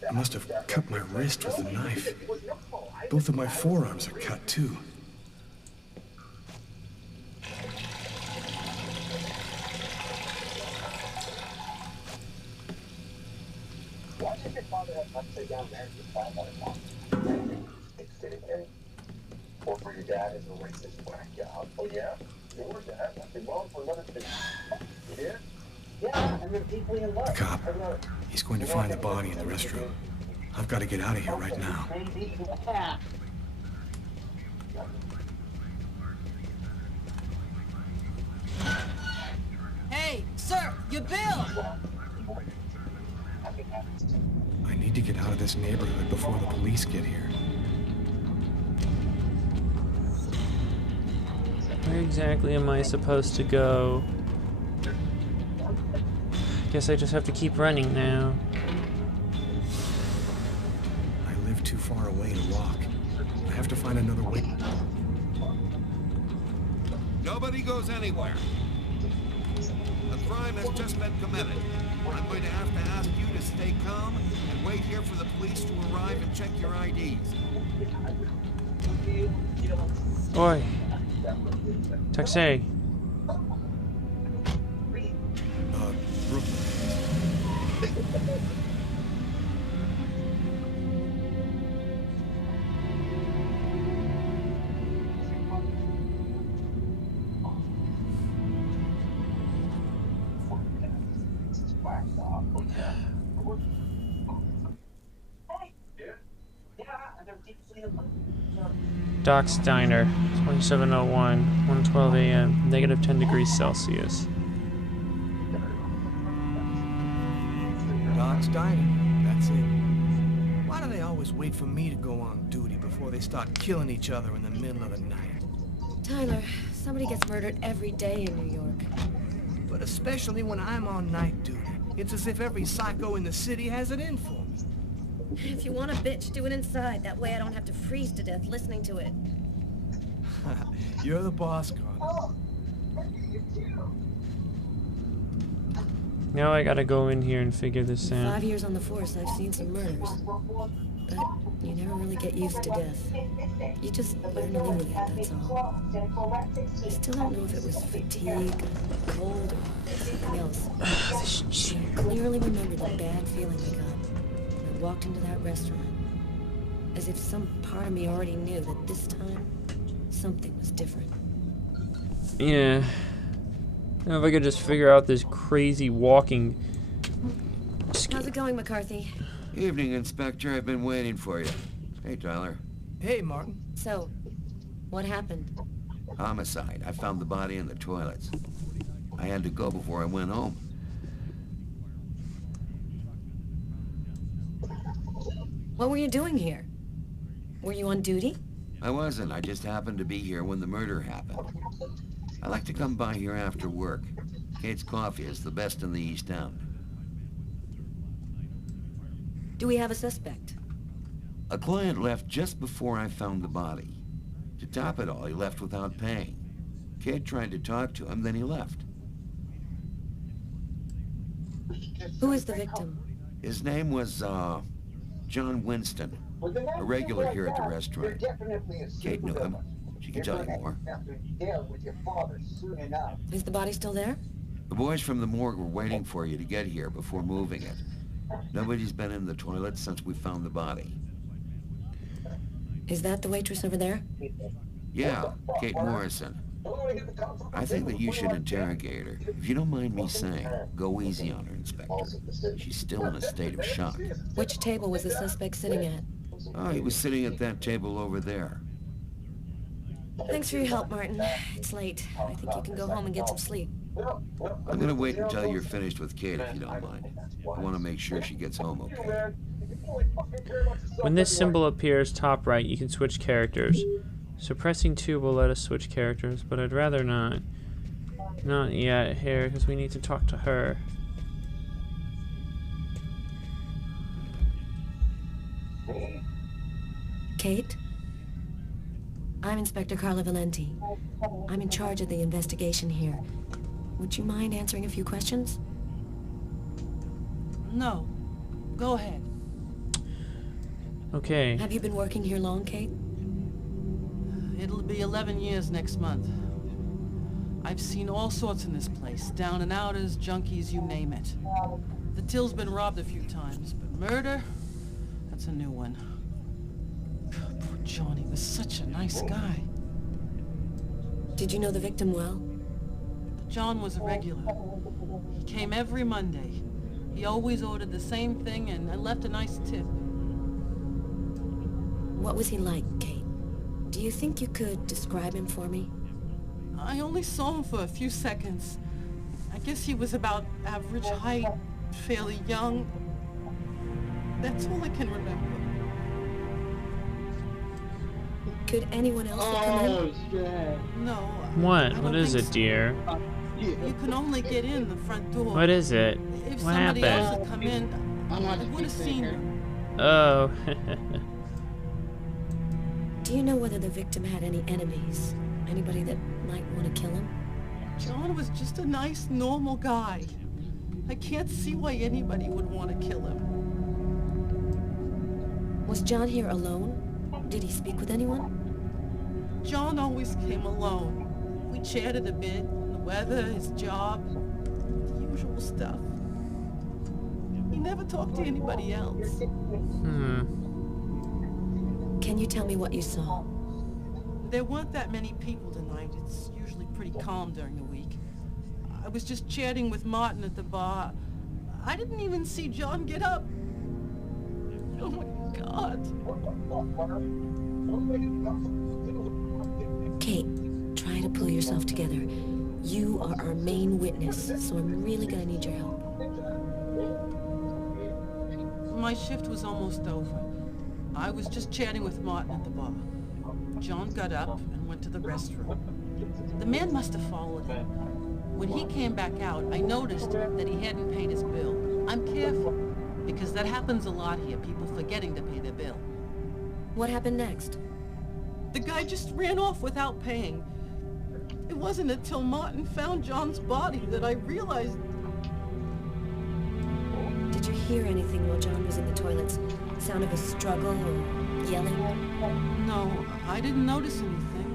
I must have cut my wrist with a knife. Both of my forearms are cut, too. Why did your father have upside down marriage with 500 pounds? Or for your dad as a racist whack job? Oh yeah? Your dad went to well for another thing. You did? Yeah, and they're deeply in love. The cop. He's going to find the body in the restroom. I've got to get out of here right now. Hey, sir, your bill! I need to get out of this neighborhood before the police get here. Where exactly am I supposed to go? Guess I just have to keep running now. I live too far away to walk. I have to find another way. Nobody goes anywhere. A crime has just been committed. I'm going to have to ask you to stay calm and wait here for the police to arrive and check your IDs. Oi. Taxi. Brooklyn. Doc's Diner, 2701, 1:12 a.m., negative 10 degrees Celsius. Doc's Diner, that's it. Why do they always wait for me to go on duty before they start killing each other in the middle of the night? Tyler, somebody gets murdered every day in New York. But especially when I'm on night duty. It's as if every psycho in the city has it in for me. If you want a bitch, do it inside. That way I don't have to freeze to death listening to it. You're the boss, Carlos. Now I gotta go in here and figure this In out. 5 years on the force, I've seen some murders. But you never really get used to death. You just learn to live with it, that's all. I still don't know if it was fatigue, cold, or something else. I clearly remember the bad feeling I got when I walked into that restaurant. As if some part of me already knew that this time, something was different. Yeah. Now if I could just figure out this crazy walking How's it going, McCarthy? Evening, Inspector. I've been waiting for you. Hey, Tyler. Hey, Martin. So, what happened? Homicide. I found the body in the toilets. I had to go before I went home. What were you doing here? Were you on duty? I wasn't. I just happened to be here when the murder happened. I like to come by here after work. Kate's Coffee is the best in the East End. Do we have a suspect? A client left just before I found the body. To top it all, he left without paying. Kate tried to talk to him, then he left. Who is the victim? His name was, John Winston. A regular here at the restaurant. Kate knew him. She can tell you more. Is the body still there? The boys from the morgue were waiting for you to get here before moving it. Nobody's been in the toilet since we found the body. Is that the waitress over there? Yeah, Kate Morrison. I think that you should interrogate her. If you don't mind me saying, go easy on her, Inspector. She's still in a state of shock. Which table was the suspect sitting at? Oh, he was sitting at that table over there. Thanks for your help, Martin. It's late. I think you can go home and get some sleep. I'm gonna wait until you're finished with Kate, if you don't mind. I want to make sure she gets home okay. When this symbol appears top right, you can switch characters. So pressing 2 will let us switch characters, but I'd rather not. Not yet here, because we need to talk to her. Kate? I'm Inspector Carla Valenti. I'm in charge of the investigation here. Would you mind answering a few questions? No. Go ahead. Okay. Have you been working here long, Kate? It'll be 11 years next month. I've seen all sorts in this place. Down and outers, junkies, you name it. The till's been robbed a few times, but murder? That's a new one. Poor Johnny was such a nice guy. Did you know the victim well? John was a regular. He came every Monday. He always ordered the same thing and left a nice tip. What was he like, Kate? Do you think you could describe him for me? I only saw him for a few seconds. I guess he was about average height, fairly young. That's all I can remember. Could anyone else have come in? No. What? I don't What is think it, so. dear? You can only get in the front door. What is it? If What somebody else happened? had come in, I would have seen you. Oh. Do you know whether the victim had any enemies? Anybody that might want to kill him? John was just a nice, normal guy. I can't see why anybody would want to kill him. Was John here alone? Did he speak with anyone? John always came alone. We chatted a bit, the weather, his job, the usual stuff. He never talked to anybody else. Can you tell me what you saw? There weren't that many people tonight. It's usually pretty calm during the week. I was just chatting with Martin at the bar. I didn't even see John get up. Oh my God. Kate, try to pull yourself together. You are our main witness, so I'm really gonna need your help. My shift was almost over. I was just chatting with Martin at the bar. John got up and went to the restroom. The man must have followed him. When he came back out, I noticed that he hadn't paid his bill. I'm careful, because that happens a lot here, people forgetting to pay their bill. What happened next? The guy just ran off without paying. It wasn't until Martin found John's body that I realized... Did you hear anything while John was in the toilets? Sound of a struggle or yelling? No, I didn't notice anything.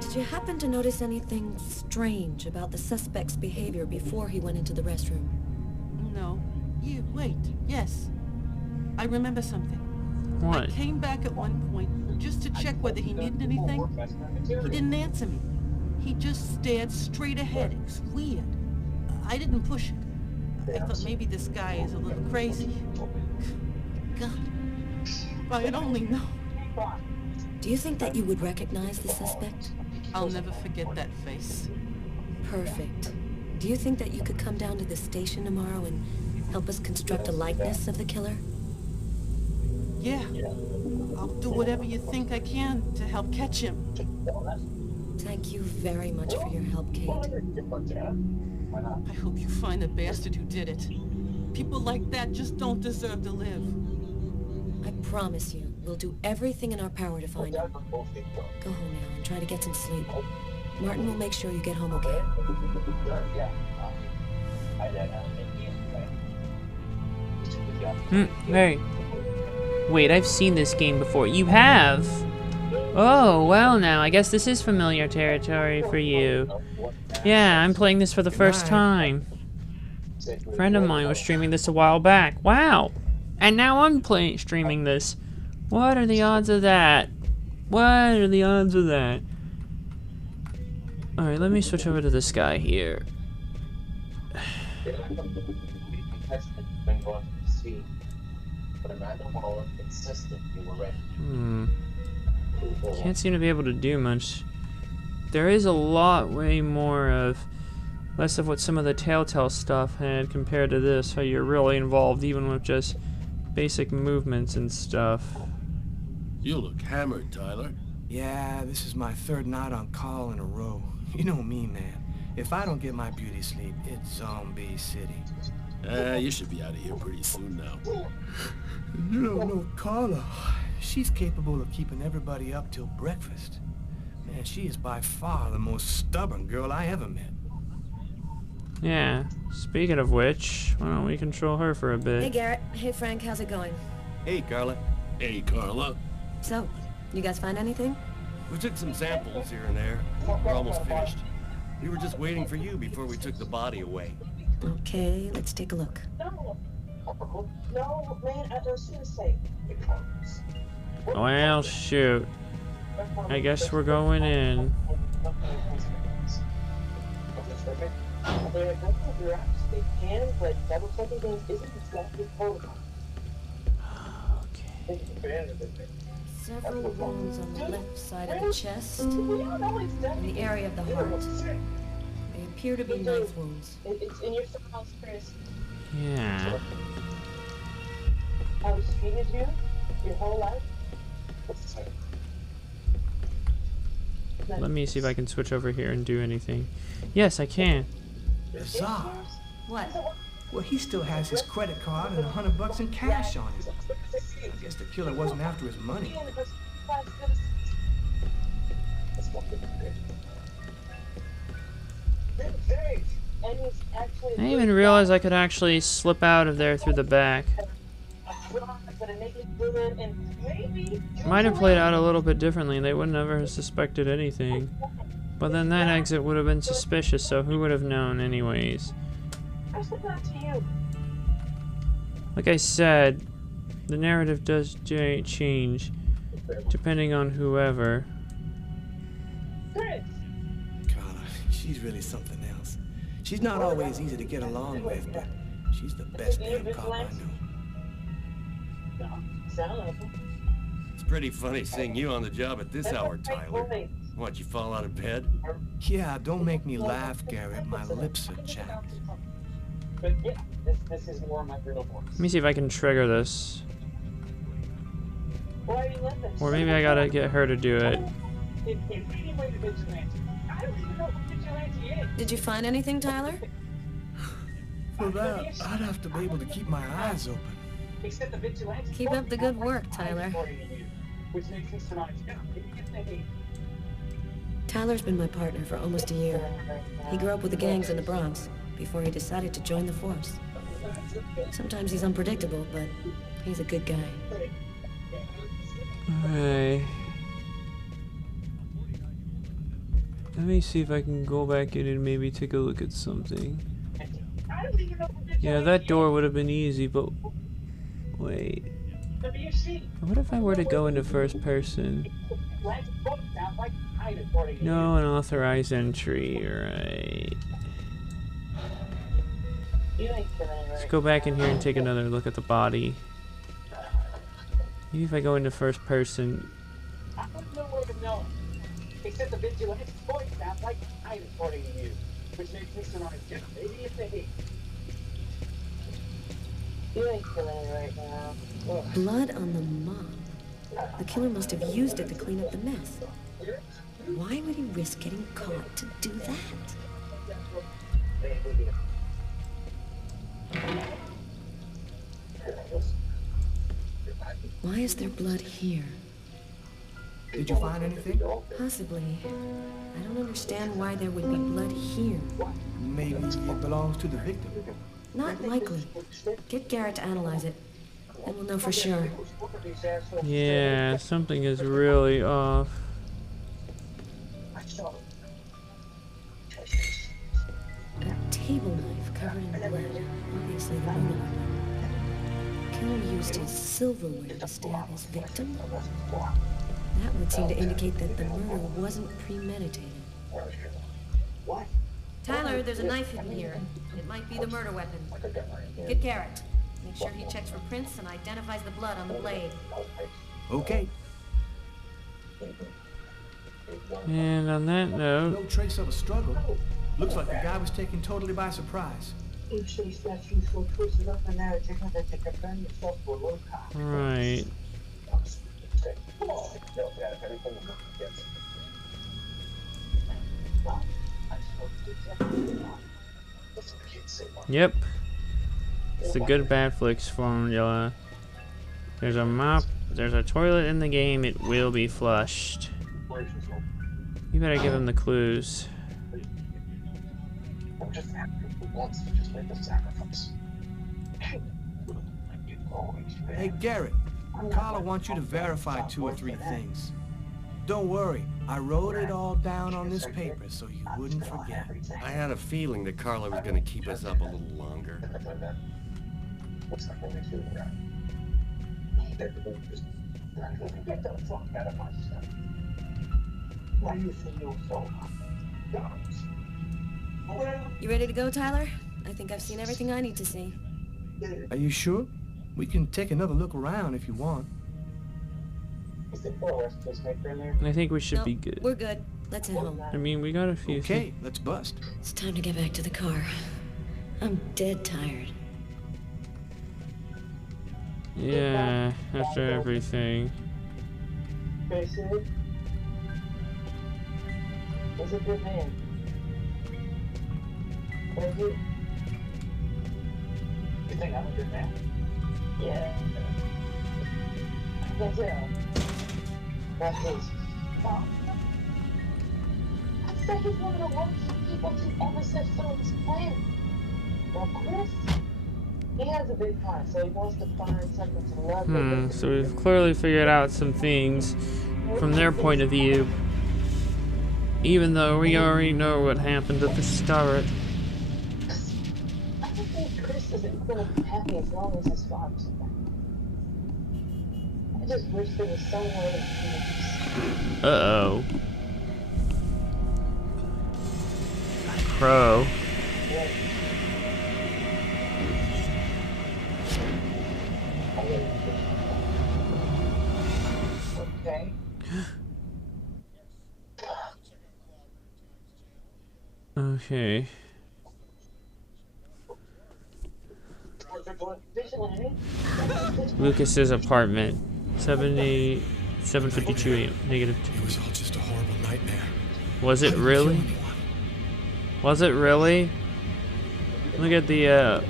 Did you happen to notice anything strange about the suspect's behavior before he went into the restroom? No. Wait, yes. I remember something. What? I came back at one point just to check whether he needed anything. He didn't answer me. He just stared straight ahead. It was weird. I didn't push it. I thought maybe this guy is a little crazy. God, if I had only known. Do you think that you would recognize the suspect? I'll never forget that face. Perfect. Do you think that you could come down to the station tomorrow and help us construct a likeness of the killer? Yeah. I'll do whatever you think I can to help catch him. Thank you very much for your help, Kate. I hope you find the bastard who did it. People like that just don't deserve to live. I promise you, we'll do everything in our power to find him. Go home now and try to get some sleep. Martin will make sure you get home okay. Hey. Wait, I've seen this game before. You have? Oh, well now, I guess this is familiar territory for you. Yeah, I'm playing this for the first time. A friend of mine was streaming this a while back. Wow! And now I'm streaming this. What are the odds of that? What are the odds of that? Alright, let me switch over to this guy here. Can't seem to be able to do much. There is a lot way more of less of what some of the Telltale stuff had compared to this, how you're really involved even with just basic movements and stuff. You look hammered, Tyler. Yeah, this is my third night on call in a row. You know me, man. If I don't get my beauty sleep, it's Zombie City. You should be out of here pretty soon now. You don't know Carla. She's capable of keeping everybody up till breakfast. Man, she is by far the most stubborn girl I ever met. Yeah. Speaking of which, why don't we control her for a bit? Hey, Garrett. Hey, Frank. How's it going? Hey, Carla. Hey, Carla. So, you guys find anything? We took some samples here and there. We're almost finished. We were just waiting for you before we took the body away. Okay, let's take a look. No, man, I was gonna say. Well, shoot. I guess we're going in. Several wounds on the left side of the chest and the area of the heart. They appear to be knife wounds. It's in your house, Chris. Yeah. I was treated you your whole life. Let me see if I can switch over here and do anything. Yes, I can. Bizarre. What? Well, he still has his credit card and $100 in cash on him. I guess the killer wasn't after his money. And he's actually I didn't even realize I could actually slip out of there through the back. Might have played out a little bit differently. They would never have suspected anything. But then that exit would have been suspicious, so who would have known anyways? Like I said, the narrative does change depending on whoever. Carla, she's really something else. She's not always easy to get along with, but she's the best damn cop I know. It's pretty funny seeing you on the job at this hour, Tyler. What, you fall out of bed? Yeah, don't make me laugh, Garrett. My lips are chapped. But yeah, this is more my real voice. Let me see if I can trigger this. Why are you listening? Or maybe I gotta get her to do it. Did you find anything, Tyler? For that, I'd have to be able to keep my eyes open. Keep up the good work, Tyler. Tyler's been my partner for almost a year. He grew up with the gangs in the Bronx before he decided to join the force. Sometimes he's unpredictable, but he's a good guy. Alright. Let me see if I can go back in and maybe take a look at something. Yeah, that door would have been easy, but wait. What if I were to go into first person? No unauthorized entry, right? You ain't killing it Let's right go back in here and take another look at the body. Maybe if I go into first person. I have no way to know. Except the vigilante voice sounds like I'm reporting to you, which makes me surmise just maybe it's a he. You ain't killing it right now. Ugh. Blood on the mop. The killer must have used it to clean up the mess. Why would he risk getting caught to do that? Why is there blood here? Did you find anything? Possibly. I don't understand why there would be blood here. Maybe it belongs to the victim. Not likely. Get Garrett to analyze it, and we'll know for sure. Yeah, something is really off. A table knife covered in blood. Obviously the murder weapon. Killer used his silverware to stab his victim. That would seem to indicate that the murder wasn't premeditated. Tyler, there's a knife hidden here. It might be the murder weapon. Get Garrett. Make sure he checks for prints and identifies the blood on the blade. Okay. And on that note, No trace of a struggle. Looks like the guy was taken totally by surprise. right. Yep. It's a good Batflix formula. There's a mop, there's a toilet in the game, it will be flushed. You better give him the clues. Hey, Garrett. Carla wants you to verify 2 or 3 things. Don't worry. I wrote it all down on this paper so you wouldn't forget. I had a feeling that Carla was gonna keep us up a little longer. You ready to go, Tyler? I think I've seen everything I need to see. Are you sure? We can take another look around if you want. I think we should No, be good. we're good. Let's head home. I mean, we got a few Okay, let's bust. It's time to get back to the car. I'm dead tired. Yeah, after everything. Grayson was a good man. Was he? You think I'm a good man? Yeah. I can tell. That's his. I'd say he's one of the worst people to ever set foot on this planet. Well, Chris, he has a big heart, so he wants to find something to love with. So we've clearly figured out some things from their point of view. Even though we already know what happened at the start. I don't think Chris isn't going to be happy as long as his father's around. I just wish there was some way to Uh-oh. Crow. Okay. Okay. Lucas's apartment. 752 negative 2. It was all just a horrible nightmare. Was it really? Was it really? Look at the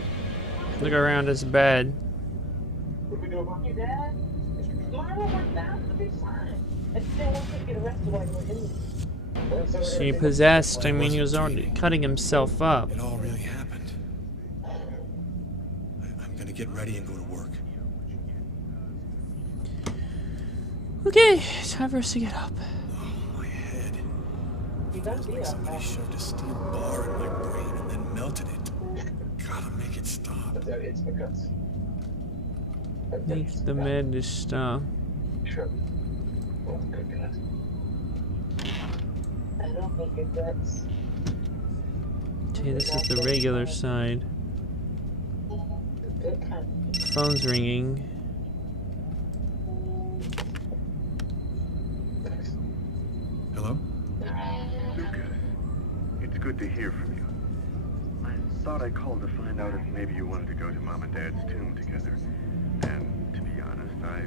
look around his bed. Your dad? Tomorrow went down to be fine. I still want to get arrested while you're in there. So he possessed, I mean he was already cutting himself up. It all really happened. I'm gonna get ready and go to work. Okay, time for us to get up. Oh, my head. Feels like somebody shoved a steel bar in my brain and then melted it. Gotta make it stop. It's because Make the madness stop. sure. Well, good guys. I don't think it guts. Okay, this is the regular side. good kind. Phone's ringing. Hello? Lucas, it's good to hear from you. I thought I called to find out if maybe you wanted to go to Mom and Dad's tomb together. And to be honest, I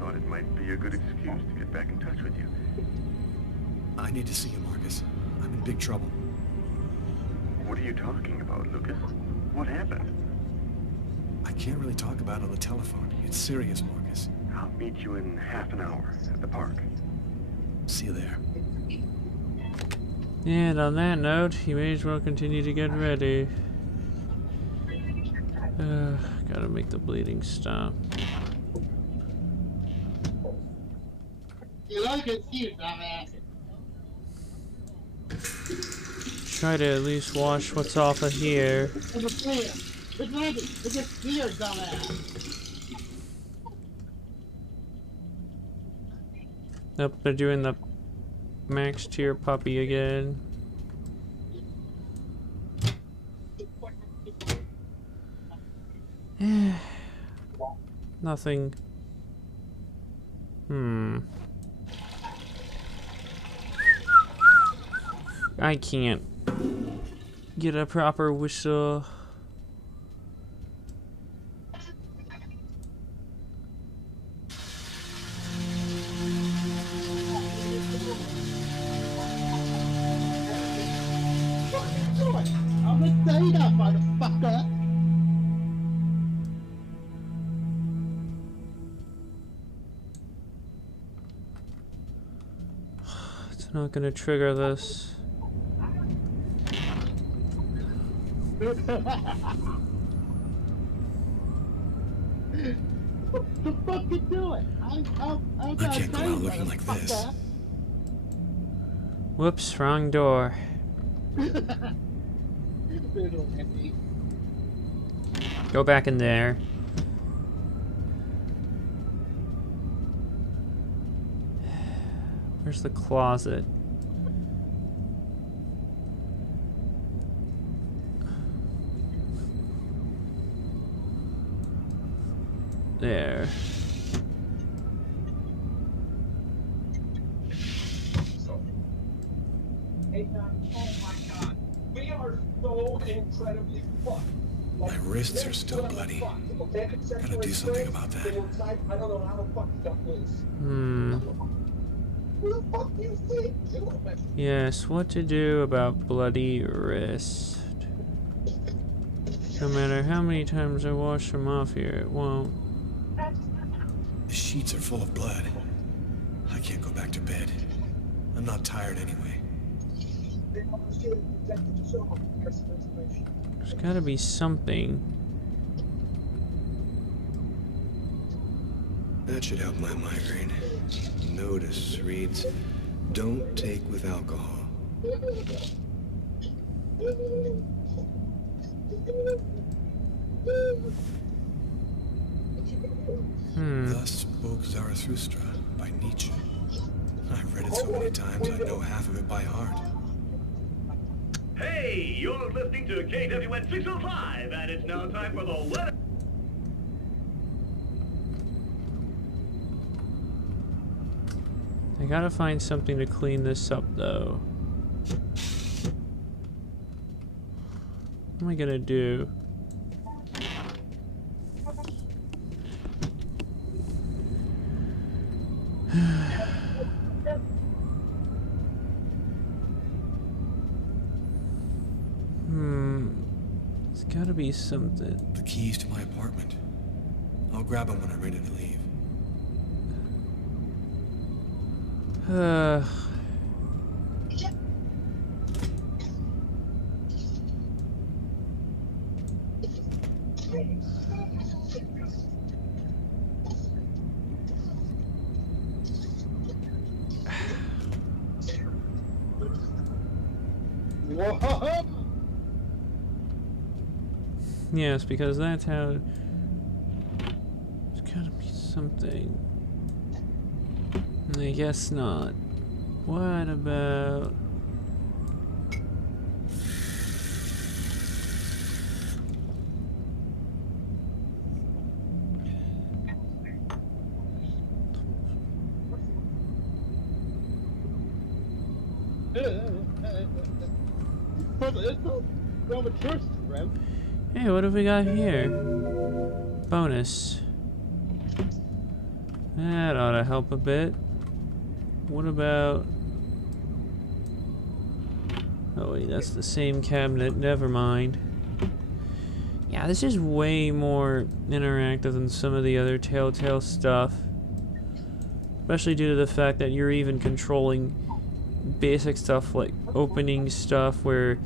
thought it might be a good excuse to get back in touch with you. I need to see you, Marcus. I'm in big trouble. What are you talking about, Lucas? What happened? I can't really talk about it on the telephone. It's serious, Marcus. I'll meet you in half an hour at the park. See you there. And on that note, you may as well continue to get ready. Gotta make the bleeding stop. You look at you, dumbass. Try to at least wash what's off of here. It's clear. It's ready. It's clear, dumbass. Nope, they're doing the max tier puppy again. Nothing. I can't get a proper whistle. I'm gonna say that, motherfucker. It's not gonna trigger this. What the fuck you doing? I can't go out looking like this. Whoops, wrong door. Go back in there. Where's the closet? There. Hey, oh my God, we are so incredibly fucked. My wrists are still bloody. Gotta do something about that. I don't know how the fuck stuff is. Who the fuck do you think? Yes, what to do about bloody wrist. No matter how many times I wash them off here, it won't. The sheets are full of blood. I can't go back to bed. I'm not tired anyway. There's gotta be something. That should help my migraine. Notice reads, don't take with alcohol. Thus spoke Zarathustra by Nietzsche. I've read it so many times I know half of it by heart. Hey, you're listening to KWN 605, and it's now time for the weather. I gotta find something to clean this up, though. What am I gonna do? It's gotta be something. The keys to my apartment. I'll grab them when I'm ready to leave. Yes, because that's how. There's gotta be something. I guess not. What about? Hey, what have we got here? Bonus. That ought to help a bit. What about... Oh wait, that's the same cabinet. Never mind. Yeah, this is way more interactive than some of the other Telltale stuff. Especially due to the fact that you're even controlling basic stuff like opening stuff where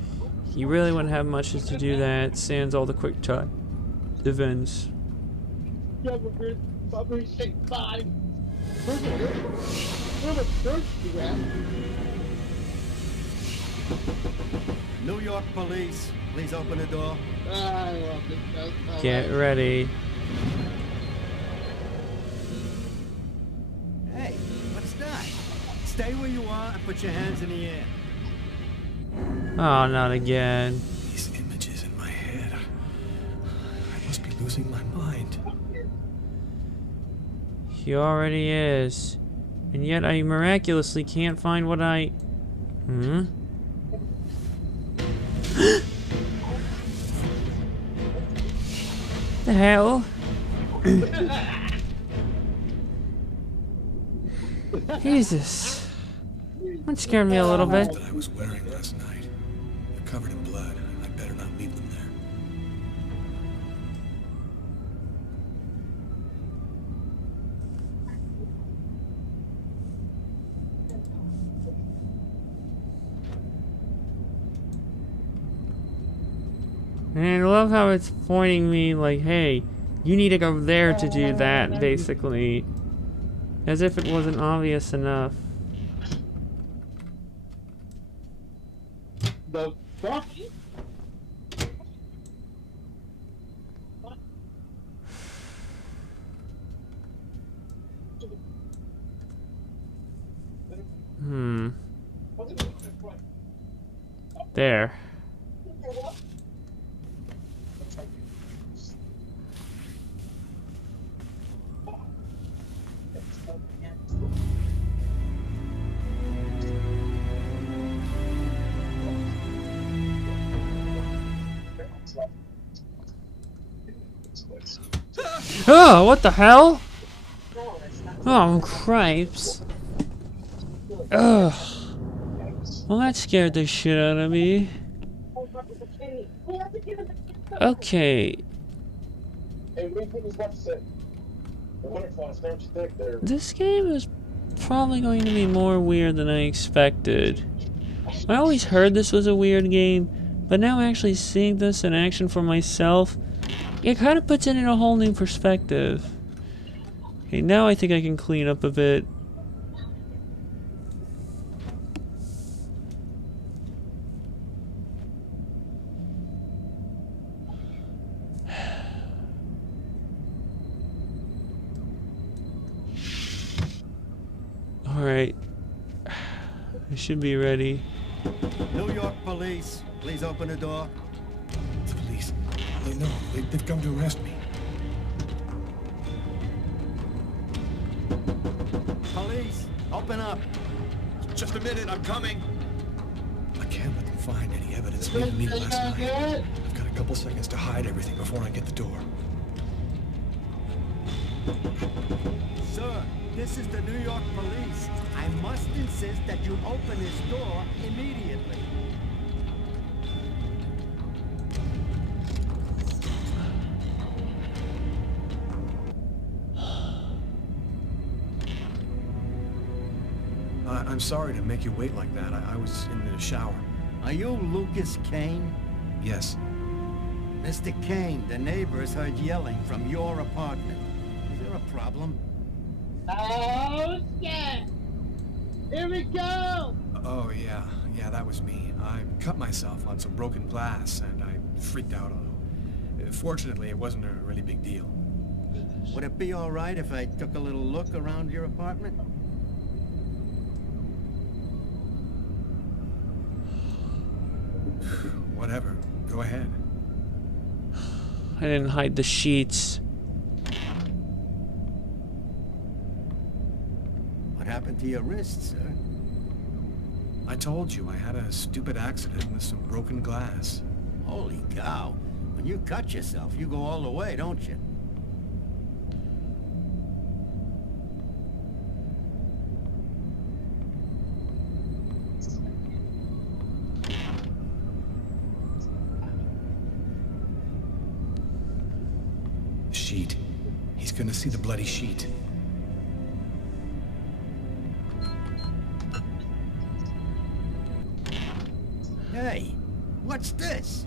you really wouldn't have much to do that, sans all the quick time events. New York police, please open the door. Get ready. Hey, what's that? Stay where you are and put your hands in the air. Oh, not again. These images in my head. I must be losing my mind. He already is. And yet I miraculously can't find what I... Hmm? The hell? Jesus. That scared me a little bit. That I was wearing last night. They're covered in blood. I'd better not leave them there. And I love how it's pointing me like, hey, you need to go there to do that, basically. As if it wasn't obvious enough. The fuck? Hmm. There. Oh, what the hell? Oh, cripes. Ugh. Well, that scared the shit out of me. Okay. This game is probably going to be more weird than I expected. I always heard this was a weird game, but now actually seeing this in action for myself, it kind of puts it in a whole new perspective. Okay, now I think I can clean up a bit. Alright. I should be ready. New York police, please open the door. The police. They know. They've come to arrest me. Police, open up. Just a minute, I'm coming. I can't let them find any evidence of me last night. I've got a couple seconds to hide everything before I get the door. Sir, this is the New York police. I must insist that you open this door immediately. I'm sorry to make you wait like that. I was in the shower. Are you Lucas Kane? Yes. Mr. Kane, the neighbors heard yelling from your apartment. Is there a problem? Oh, shit! Here we go! Oh, yeah. Yeah, that was me. I cut myself on some broken glass, and I freaked out a little. Fortunately, it wasn't a really big deal. Would it be all right if I took a little look around your apartment? Whatever. Go ahead. I didn't hide the sheets. What happened to your wrist, sir? I told you I had a stupid accident with some broken glass. Holy cow. When you cut yourself, you go all the way, don't you? Sheet. He's gonna see the bloody sheet. Hey, what's this?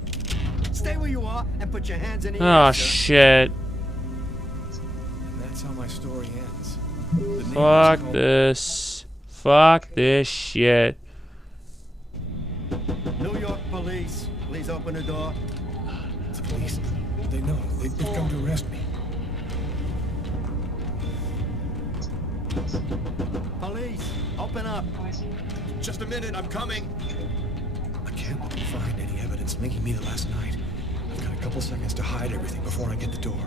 Stay where you are and put your hands in the Oh air, sir. shit. And that's how my story ends. Fuck this. Fuck this shit. New York police, please open the door. It's the police. They know. They've come to arrest me. Police, open up. Just a minute, I'm coming. I can't let them find any evidence linking me to last night. I've got a couple seconds to hide everything before I get the door.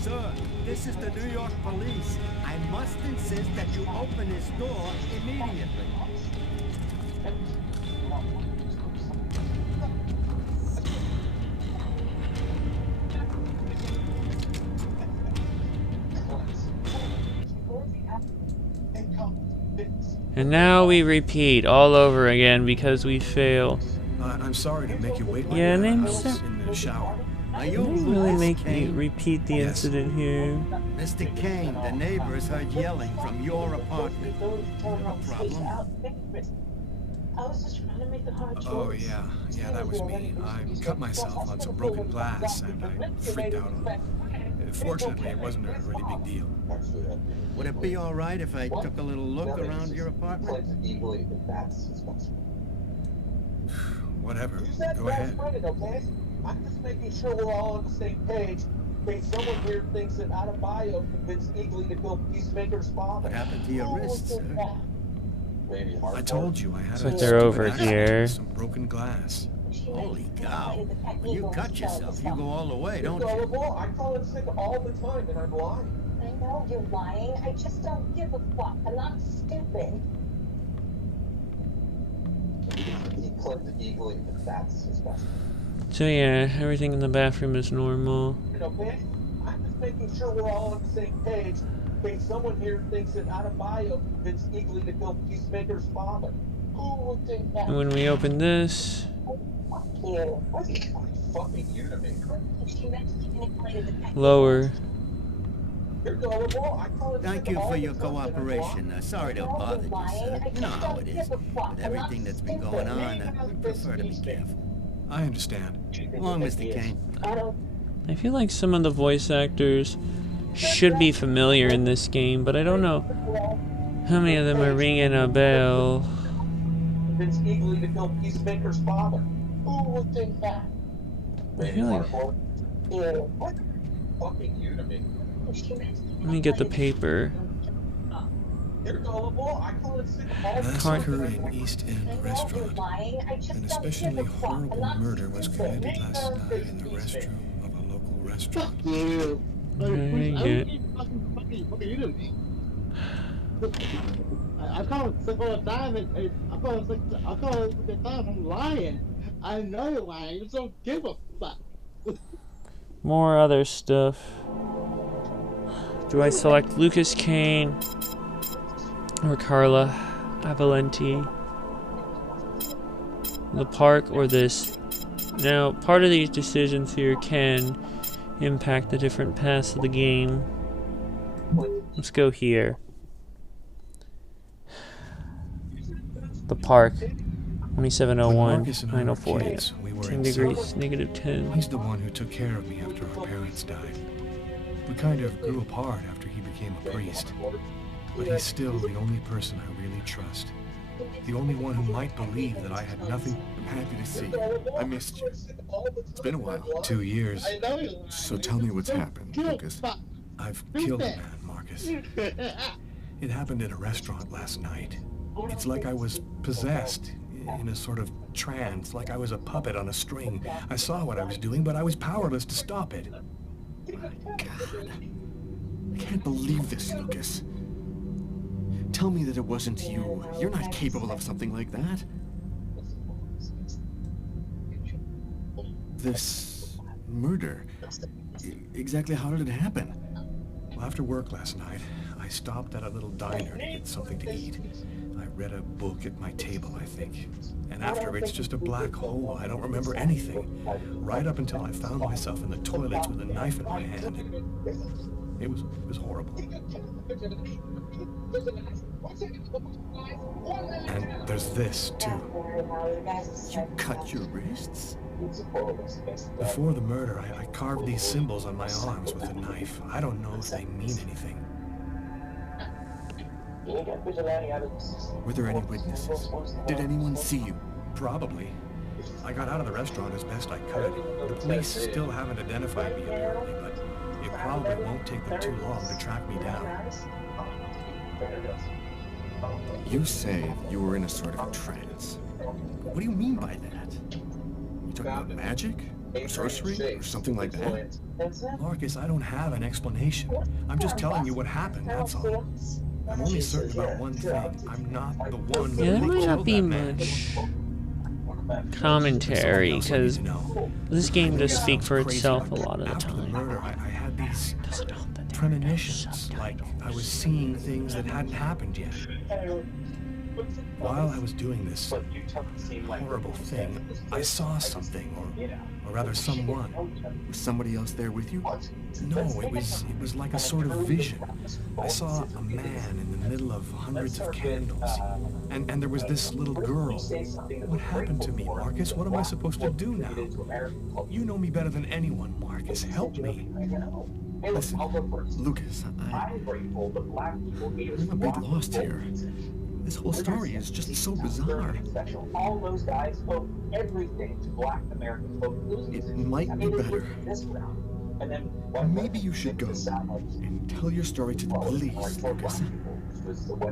Sir, this is the New York police. I must insist that you open this door immediately. And now we repeat all over again because we fail. I'm sorry to make you wait. Yeah, I name's was in the shower. Are you didn't really Louis make you Kane? repeat the incident here. Mr. Kane, the neighbors heard yelling from your apartment. Is there a problem? I was just trying to make the hard choice. Oh, yeah. Yeah, that was me. I cut myself on some broken glass, and I freaked out on it. Fortunately, it wasn't a really big deal. Would it be all right if I took a little look around your apartment? Whatever. You said Go ahead. okay? I'm just making sure we're all on the same page. In case someone here thinks that Adebayo convinced Eagly to kill Peacemaker's father. What happened to your wrist, sir? I told you I had Looks like a they're stupid over accident here. with some broken glass. Holy cow. When you cut yourself, you go all the way, don't you? Gullible. I call it sick all the time, and I'm lying. I know you're lying. I just don't give a fuck. I'm not stupid. He clipped Eagly, but that's his best. So yeah, everything in the bathroom is normal. Okay? I'm just making sure we're all on the same page. In case someone here thinks that Adebayo convinced Eagly to kill Peacemaker's father. Who would think that? And when we open this, Fuck you. What's fucking you to me? She mentally manipulated the package. lower. You're gullible. I call it Thank sick you all for the your time, and I'm cooperation. Sorry to have bothered you, sir. You know how it is. With everything that's been going on, we prefer to be careful. I understand. Long, Mr. Kane. I feel like some of the voice actors should be familiar in this game, but I don't know how many of them are ringing a bell. Convince Eagly to kill Peacemaker's father. Who would think that? I feel like... What? Fucking you to me. Let me get the paper. You're gullible. I call it sick all the Massacre in East End restaurant. An especially horrible murder was committed last night in the restroom of a local restaurant. You. Okay, Fucking you to me. I call it sick all the time. I call it sick all the time. I'm lying. I know you're lying. You just don't give a fuck. More other stuff. Do I select Lucas Kane or Carla Avalenti? The park or this? Now, part of these decisions here can impact the different paths of the game. Let's go here. The park. 2701, 904, yeah. 10 degrees, negative 10. He's the one who took care of me after our parents died. We kind of grew apart after he became a priest. But he's still the only person I really trust. The only one who might believe that I had nothing. I'm happy to see you. I missed you. It's been a while. 2 years. So tell me what's happened, Lucas. I've killed a man, Marcus. It happened at a restaurant last night. It's like I was possessed, in a sort of trance, like I was a puppet on a string. I saw what I was doing, but I was powerless to stop it. My God. I can't believe this, Lucas. Tell me that it wasn't you. You're not capable of something like that. This murder, exactly how did it happen? Well, after work last night, I stopped at a little diner to get something to eat. I read a book at my table, I think. And after, it's just a black hole. I don't remember anything. Right up until I found myself in the toilets with a knife in my hand. It was horrible. And there's this, too. You cut your wrists? Before the murder, I carved these symbols on my arms with a knife. I don't know if they mean anything. Were there any witnesses? Did anyone see you? Probably. I got out of the restaurant as best I could. The police still haven't identified me, apparently, but it probably won't take them too long to track me down. You say you were in a sort of trance. What do you mean by that? You talking about magic? Or sorcery? Or something like that? Marcus, I don't have an explanation. I'm just telling you what happened, that's all. I'm only certain about one thing. I'm not the one who Yeah, there might not killed be that man. much commentary, because this game does speak for itself a lot of the After the time. murder, I had these premonitions, like I was seeing things that hadn't happened yet. While I was doing this horrible thing, I saw something, or rather someone. Was somebody else there with you? No, it was like a sort of vision. I saw a man in the middle of hundreds of candles, and there was this little girl. What happened to me, Marcus? What am I supposed to do now? You know me better than anyone, Marcus. Help me. Listen, Lucas, I'm a bit lost here. This whole story is just so bizarre. All those guys owe everything to black American folk. It might be better. And then Maybe you should go and tell your story to the police, Lucas.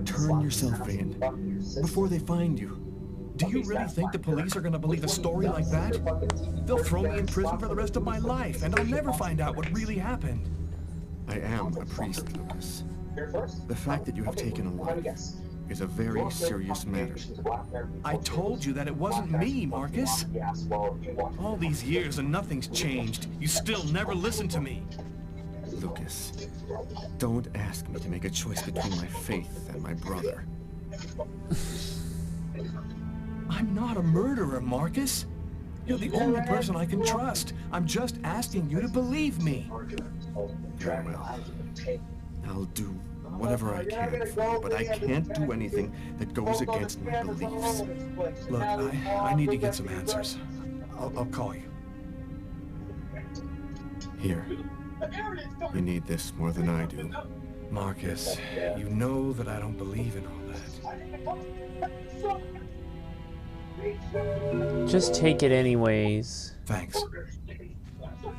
Turn yourself in before they find you. Do you really think the police are going to believe a story like that? They'll throw me in prison for the rest of my life, and I'll never find out what really happened. I am a priest, Lucas. The fact that you have taken a life is a very serious matter. I told you that it wasn't me, Marcus. All these years and nothing's changed. You still never listen to me. Lucas, don't ask me to make a choice between my faith and my brother. I'm not a murderer, Marcus. You're the only person I can trust. I'm just asking you to believe me. Very well. I'll do whatever I can for you, but I can't do anything that goes against my beliefs. Look, I need to get some answers. I'll call you. Here. You need this more than I do. Marcus, you know that I don't believe in all that. Just take it anyways. Thanks.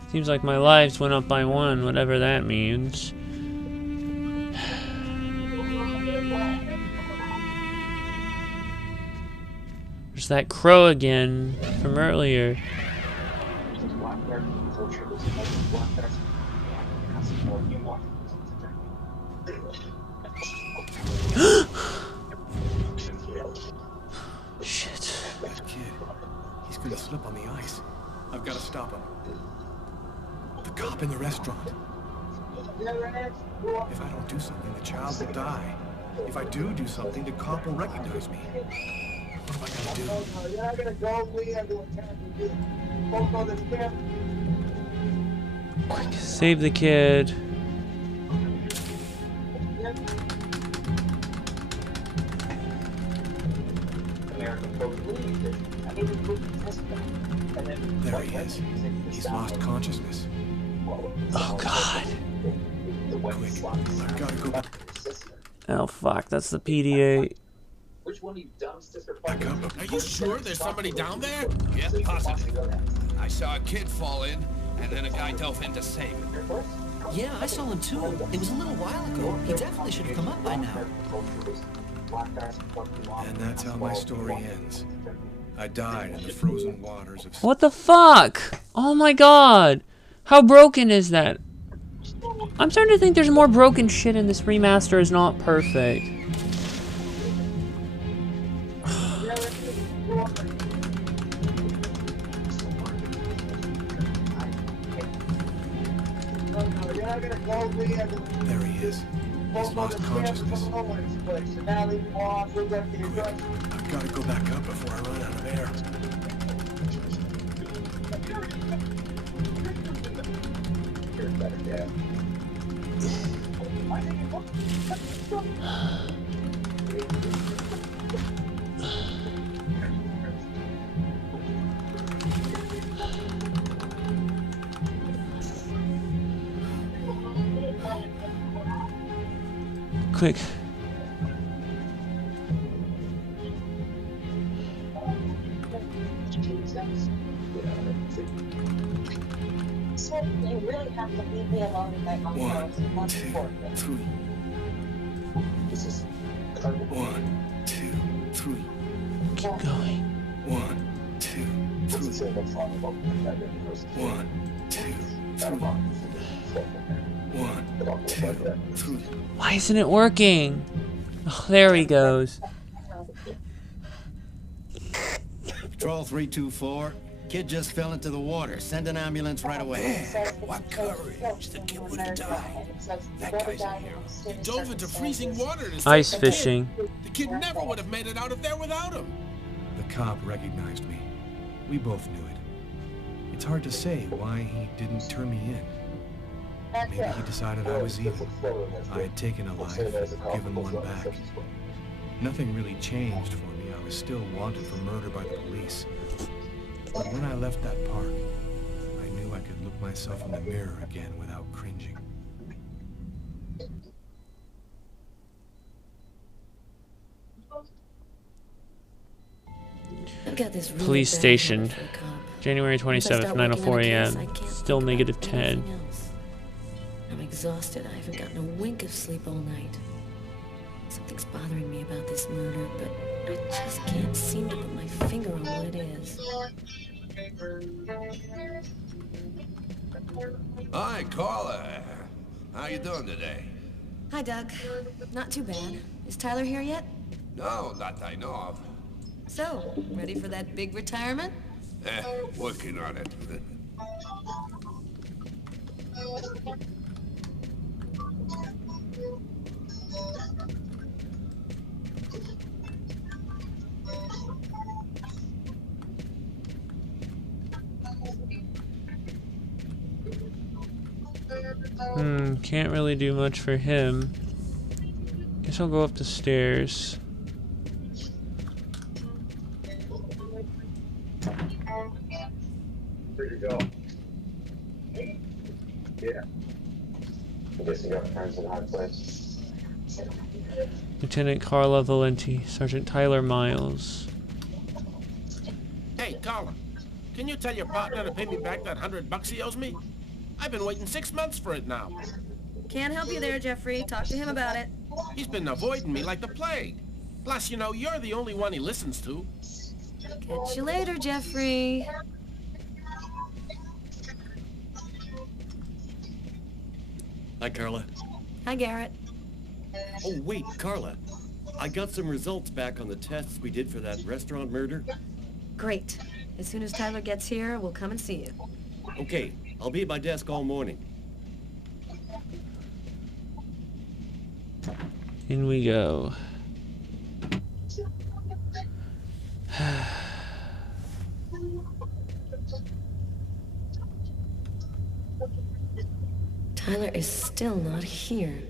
Seems like my lives went up by one, whatever that means. There's that crow again from earlier. Shit. That kid, he's gonna slip on the ice. I've got to stop him. The cop in the restaurant. If I don't do something, the child will die. If I do something, the cop will recognize me. What am I gonna do? You're not gonna go, Lee. I'm doing terrible. Both on this camp. Quick, save the kid. There he is. He's lost consciousness. Oh God. Quick, I've got to go back. Oh fuck, that's the PDA. Which one of you dumpsters are Back up. Are you sure there's somebody down there? Yeah, positive. I saw a kid fall in, and then a guy dove in to save him. Yeah, I saw him too. It was a little while ago. He definitely should have come up by now. And that's how my story ends. I died in the frozen waters of... What the fuck? Oh my God. How broken is that? I'm starting to think there's more broken shit in this remaster is not perfect. There he is. He's lost consciousness. Quick, I've got to go back up before I run out of air. Quick. You really have to leave me alone with that. 1, 2, 3. This is 1, 2, 3. Keep going. 1, 2, 3. 1, 2, 3. 1, 2, 3. Why isn't it working? Oh, there he goes. Patrol 324. Kid just fell into the water. Send an ambulance right away. What courage! The kid would have died. That guy's a hero. He dove into freezing water to save Ice the fishing. kid. The kid never would have made it out of there without him. The cop recognized me. We both knew it. It's hard to say why he didn't turn me in. Maybe he decided I was evil. I had taken a life, given one back. Nothing really changed for me. I was still wanted for murder by the police. But when I left that park, I knew I could look myself in the mirror again without cringing. I've got this really Police bad station. habit for a cop. January Once I 27th, start working on 9:04 a case, a.m. I can't Still think negative about 10. anything else. I'm exhausted. I haven't gotten a wink of sleep all night. Something's bothering me about this murder, but I just can't seem to put my finger on what it is. Hi, Carla. How you doing today? Hi, Doug. Not too bad. Is Tyler here yet? No, not that I know of. So, ready for that big retirement? Working on it. Can't really do much for him. Guess I'll go up the stairs. Where'd you go? Yeah. I guess you got friends in high place. Lieutenant Carla Valenti, Sergeant Tyler Miles. Hey, Carla, can you tell your partner to pay me back that $100 he owes me? I've been waiting 6 months for it now. Can't help you there, Jeffrey. Talk to him about it. He's been avoiding me like the plague. Plus, you know, you're the only one he listens to. Catch you later, Jeffrey. Hi, Carla. Hi, Garrett. Oh, wait, Carla. I got some results back on the tests we did for that restaurant murder. Great. As soon as Tyler gets here, we'll come and see you. Okay, I'll be at my desk all morning. In we go. Tyler is still not here.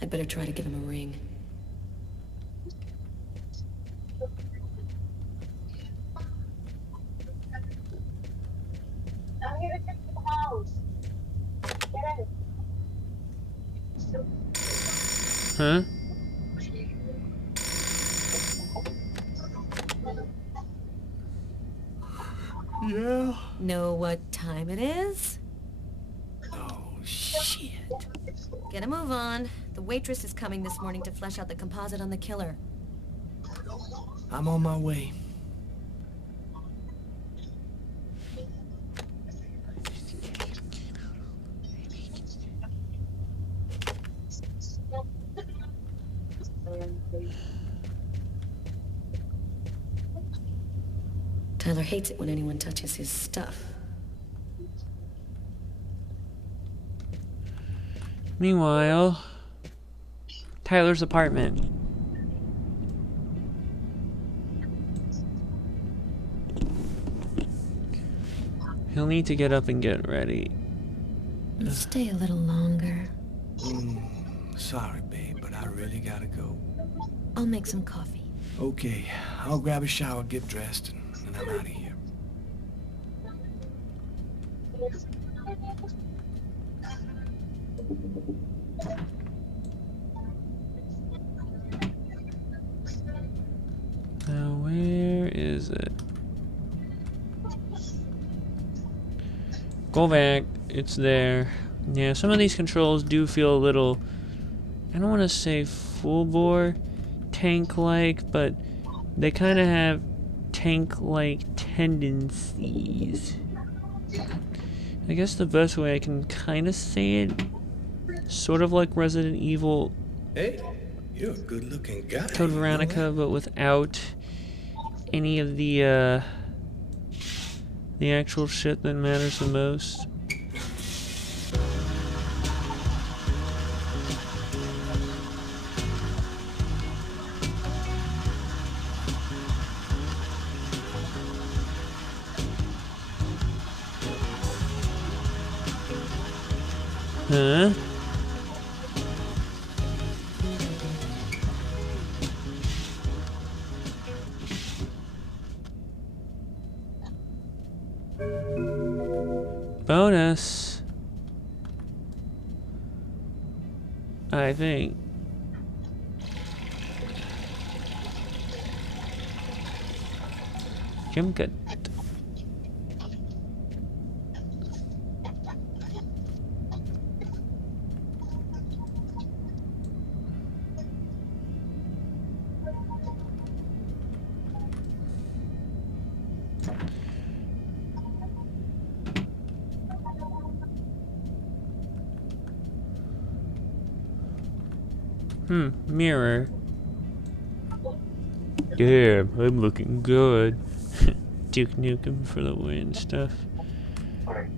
I better try to give him a ring. I'm here to check the house. Get in. Huh? Yeah? Know what time it is? Oh, shit. Get a move on. The waitress is coming this morning to flesh out the composite on the killer. I'm on my way. Tyler hates it when anyone touches his stuff. Meanwhile, Tyler's apartment. He'll need to get up and get ready. Stay a little longer. Sorry, babe, but I really gotta go. I'll make some coffee. Okay, I'll grab a shower, get dressed, and I'm out of here. Now, where is it? Go back. It's there. Yeah, some of these controls do feel a little, I don't want to say full bore tank-like, but they kind of have tank-like tendencies. I guess the best way I can kind of say it, sort of like Resident Evil. Hey, you're a good-looking guy. Code Veronica, but without any of the actual shit that matters the most. Huh? Bonus, I think. Jim good. Mirror. Damn, I'm looking good. Duke Nukem for the win stuff. Okay.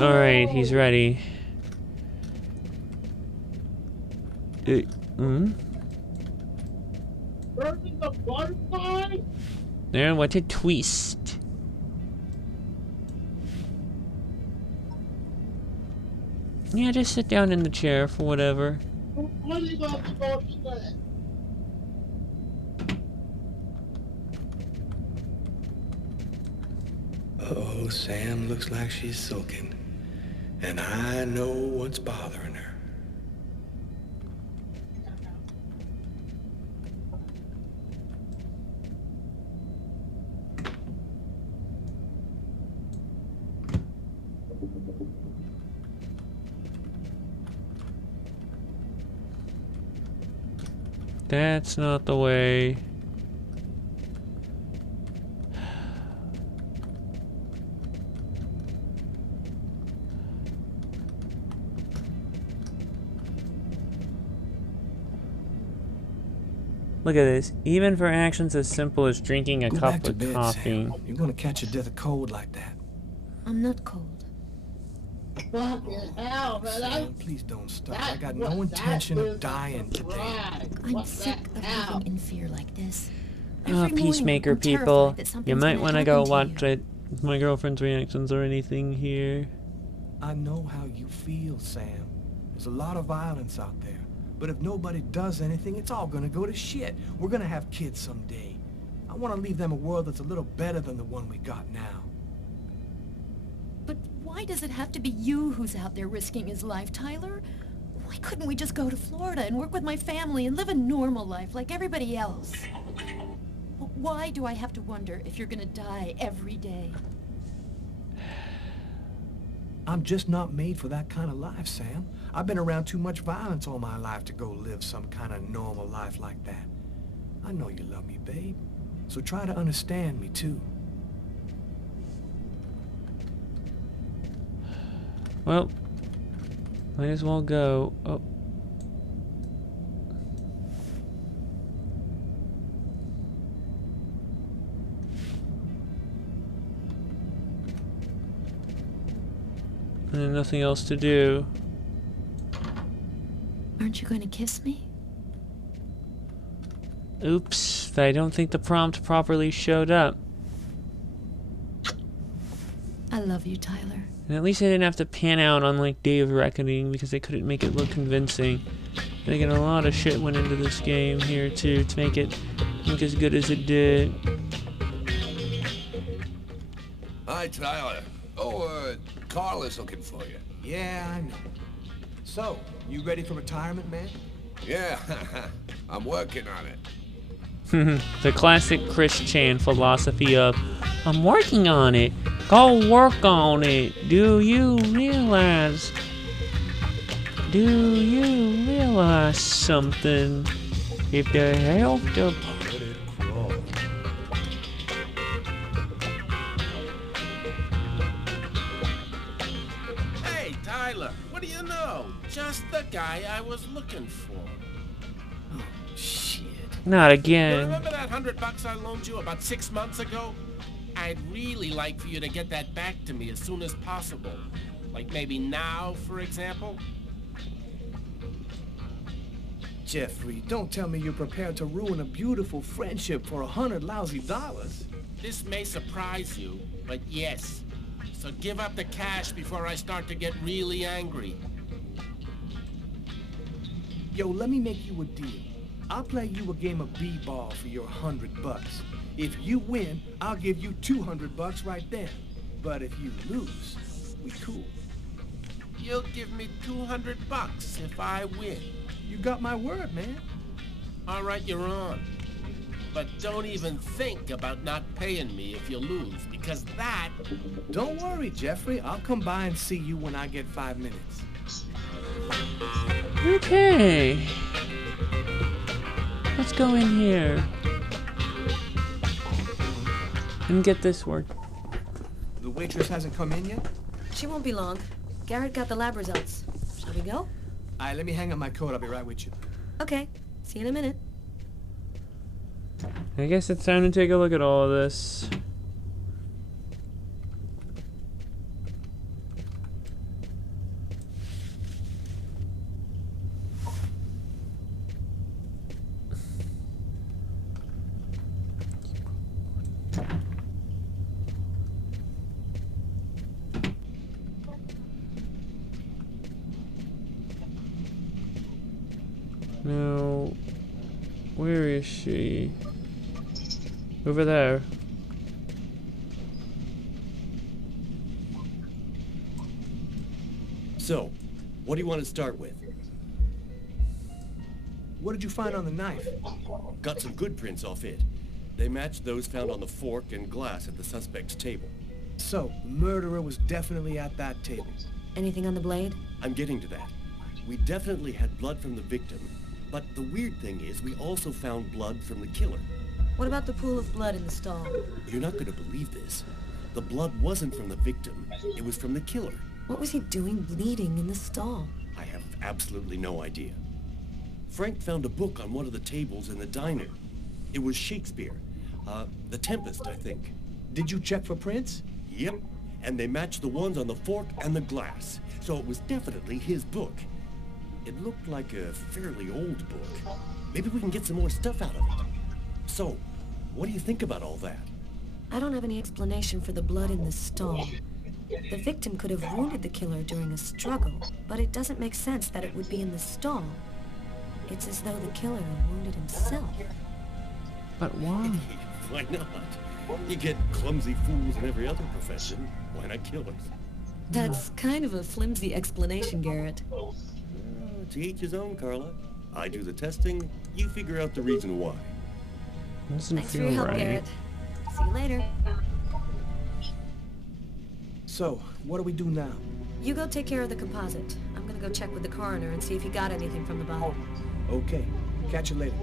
Alright, he's ready. There, what a twist. Yeah, just sit down in the chair for whatever. Uh-oh, Sam looks like she's sulking. And I know what's bothering her. That's not the way. Look at this. Even for actions as simple as drinking a Go cup back to of bed, coffee. Sam. You're gonna catch a death of cold like that. I'm not cold. Fucking hell, man. Sam, please don't stop. I got no intention of dying today. I'm sick of living in fear like this. Oh, Every morning Peacemaker I'm terrified people. that You something's might gonna want to go happen watch you. it. My girlfriend's reactions or anything here. I know how you feel, Sam. There's a lot of violence out there. But if nobody does anything, it's all gonna go to shit. We're gonna have kids someday. I want to leave them a world that's a little better than the one we got now. But why does it have to be you who's out there risking his life, Tyler? Why couldn't we just go to Florida and work with my family and live a normal life like everybody else? Why do I have to wonder if you're gonna die every day? I'm just not made for that kind of life, Sam. I've been around too much violence all my life to go live some kind of normal life like that. I know you love me, babe. So try to understand me, too. Well, might as well go. Oh. And nothing else to do. Aren't you going to kiss me? Oops, I don't think the prompt properly showed up. I love you, Tyler. And at least I didn't have to pan out on like Day of Reckoning because they couldn't make it look convincing. And again, a lot of shit went into this game here too to make it look as good as it did. Hi, Tyler. Oh, Carl is looking for you. Yeah, I know. So, you ready for retirement, man? Yeah, I'm working on it. The classic Chris Chan philosophy of, I'm working on it. Go work on it. Do you realize something? If the health department Hey, Tyler, what do you know? Just the guy I was looking for. Oh, shit. Not You again. remember that $100 I loaned you about 6 months ago? I'd really like for you to get that back to me as soon as possible. Like maybe now, for example? Jeffrey, don't tell me you're prepared to ruin a beautiful friendship for $100 lousy. This may surprise you, but yes. So give up the cash before I start to get really angry. Yo, let me make you a deal. I'll play you a game of b-ball for your $100. If you win, I'll give you $200 right then. But if you lose, we cool. You'll give me $200 if I win. You got my word, man. All right, you're on. But don't even think about not paying me if you lose, because that... Don't worry, Jeffrey. I'll come by and see you when I get 5 minutes. Okay. Let's go in here and get this work. The waitress hasn't come in yet? She won't be long. Garrett got the lab results. Shall we go? Alright, let me hang up my coat. I'll be right with you. Okay. See you in a minute. I guess it's time to take a look at all of this. Now, where is she? Over there. So, what do you want to start with? What did you find on the knife? Got some good prints off it. They matched those found on the fork and glass at the suspect's table. So, the murderer was definitely at that table. Anything on the blade? I'm getting to that. We definitely had blood from the victim, but the weird thing is we also found blood from the killer. What about the pool of blood in the stall? You're not going to believe this. The blood wasn't from the victim. It was from the killer. What was he doing bleeding in the stall? I have absolutely no idea. Frank found a book on one of the tables in the diner. It was Shakespeare. The Tempest, I think. Did you check for prints? Yep. And they matched the ones on the fork and the glass. So it was definitely his book. It looked like a fairly old book. Maybe we can get some more stuff out of it. So, what do you think about all that? I don't have any explanation for the blood in the stall. The victim could have wounded the killer during a struggle, but it doesn't make sense that it would be in the stall. It's as though the killer wounded himself. But why? Why not? You get clumsy fools in every other profession. Why not killers? That's kind of a flimsy explanation, Garrett. To each his own, Carla. I do the testing, you figure out the reason why. Thanks for your help, Garrett. See you later. So, what do we do now? You go take care of the composite. I'm gonna go check with the coroner and see if he got anything from the body. Okay. Catch you later.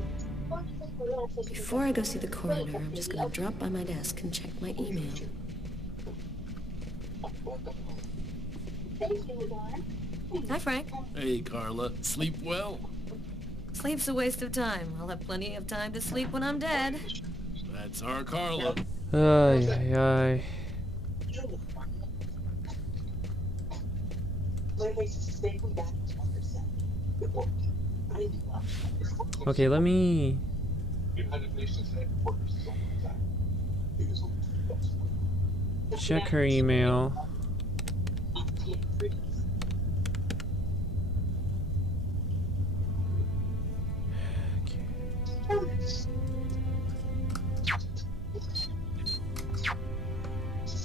Before I go see the coroner, I'm just gonna drop by my desk and check my email. Hi, Frank. Hey, Carla. Sleep well? Sleep's a waste of time. I'll have plenty of time to sleep when I'm dead. That's our Carla. Ay, ay, ay. Okay, let me... check her email.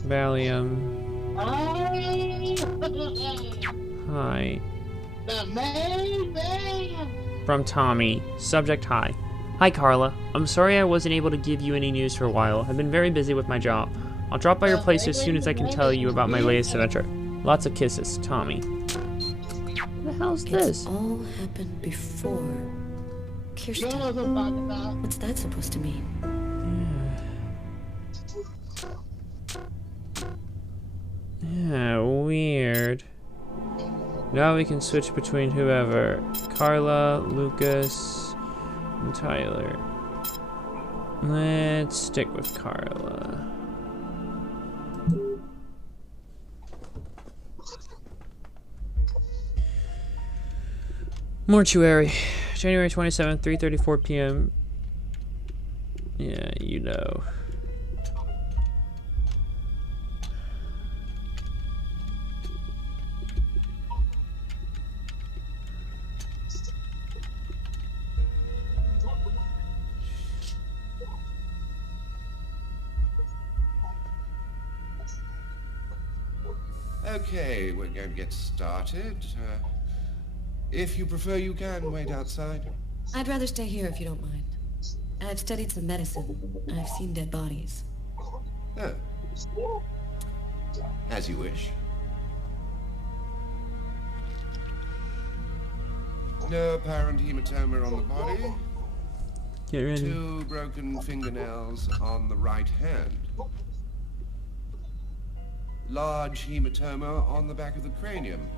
Valium. Hi. The main man. From Tommy. Subject hi. Hi Carla. I'm sorry I wasn't able to give you any news for a while. I've been very busy with my job. I'll drop by your place as soon as I can tell you about my latest adventure. Lots of kisses, Tommy. What the hell's this? It's all happened before. Kirsten. What's that supposed to mean? Yeah, weird. Now we can switch between whoever. Carla, Lucas, and Tyler. Let's stick with Carla. Mortuary. January 27th, 3:34 p.m. Yeah, you know. Okay, we're going to get started. If you prefer, you can wait outside. I'd rather stay here if you don't mind. I've studied some medicine. I've seen dead bodies. Oh. As you wish. No apparent hematoma on the body. Get ready. 2 broken fingernails on the right hand. Large hematoma on the back of the cranium.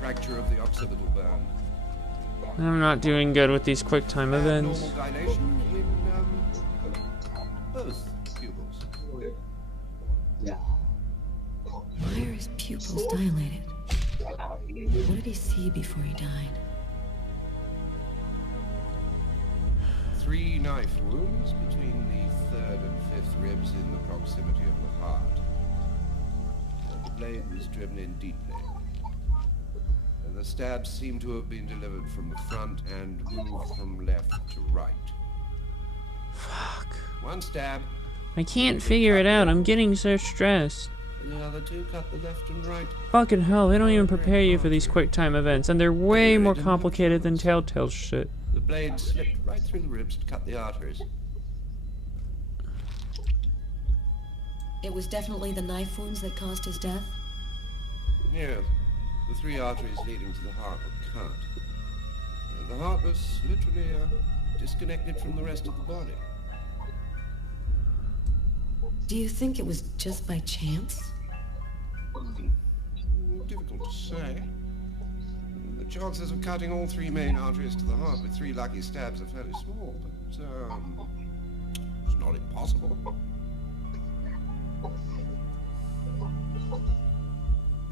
Fracture of the occipital bone. I'm not doing good with these quick time events. Normal dilation in both pupils. Why are his pupils dilated? What did he see before he died? 3 knife wounds between the 3rd and 5th ribs in the proximity of the heart. The blade was driven in deeply. And the stabs seem to have been delivered from the front and moved from left to right. Fuck. 1 stab. I can't figure it out. I'm getting so stressed. And the other 2 cut the left and right. Fucking hell, they don't even prepare you for these quick time events, and they're way more complicated than Telltale shit. The blade slipped right through the ribs to cut the arteries. It was definitely the knife wounds that caused his death? Yes. The 3 arteries leading to the heart were cut. The heart was literally disconnected from the rest of the body. Do you think it was just by chance? Difficult to say. The chances of cutting all 3 main arteries to the heart with 3 lucky stabs are fairly small, but it's not impossible.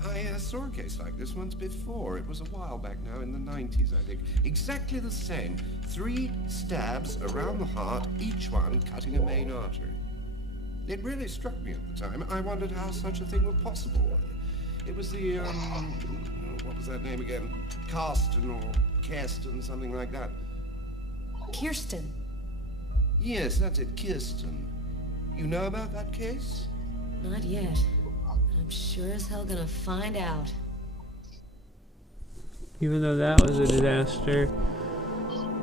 I saw a case like this once before. It was a while back now, in the 90s, I think. Exactly the same. 3 stabs around the heart, each one cutting a main artery. It really struck me at the time. I wondered how such a thing were possible. It was the, what was that name again? Karsten or Kirsten, something like that. Kirsten. Yes, that's it, Kirsten. You know about that case? Not yet. But I'm sure as hell gonna find out. Even though that was a disaster.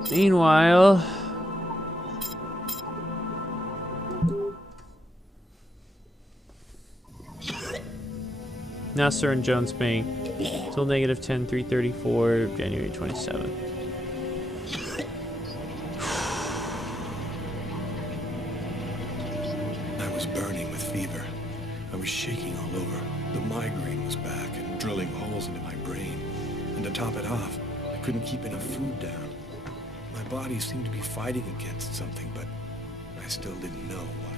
Meanwhile... Nasser and Jones Bank. Till negative 10, 3:34, January 27th. I was burning with fever. I was shaking all over. The migraine was back and drilling holes into my brain. And to top it off, I couldn't keep any food down. My body seemed to be fighting against something, but I still didn't know what.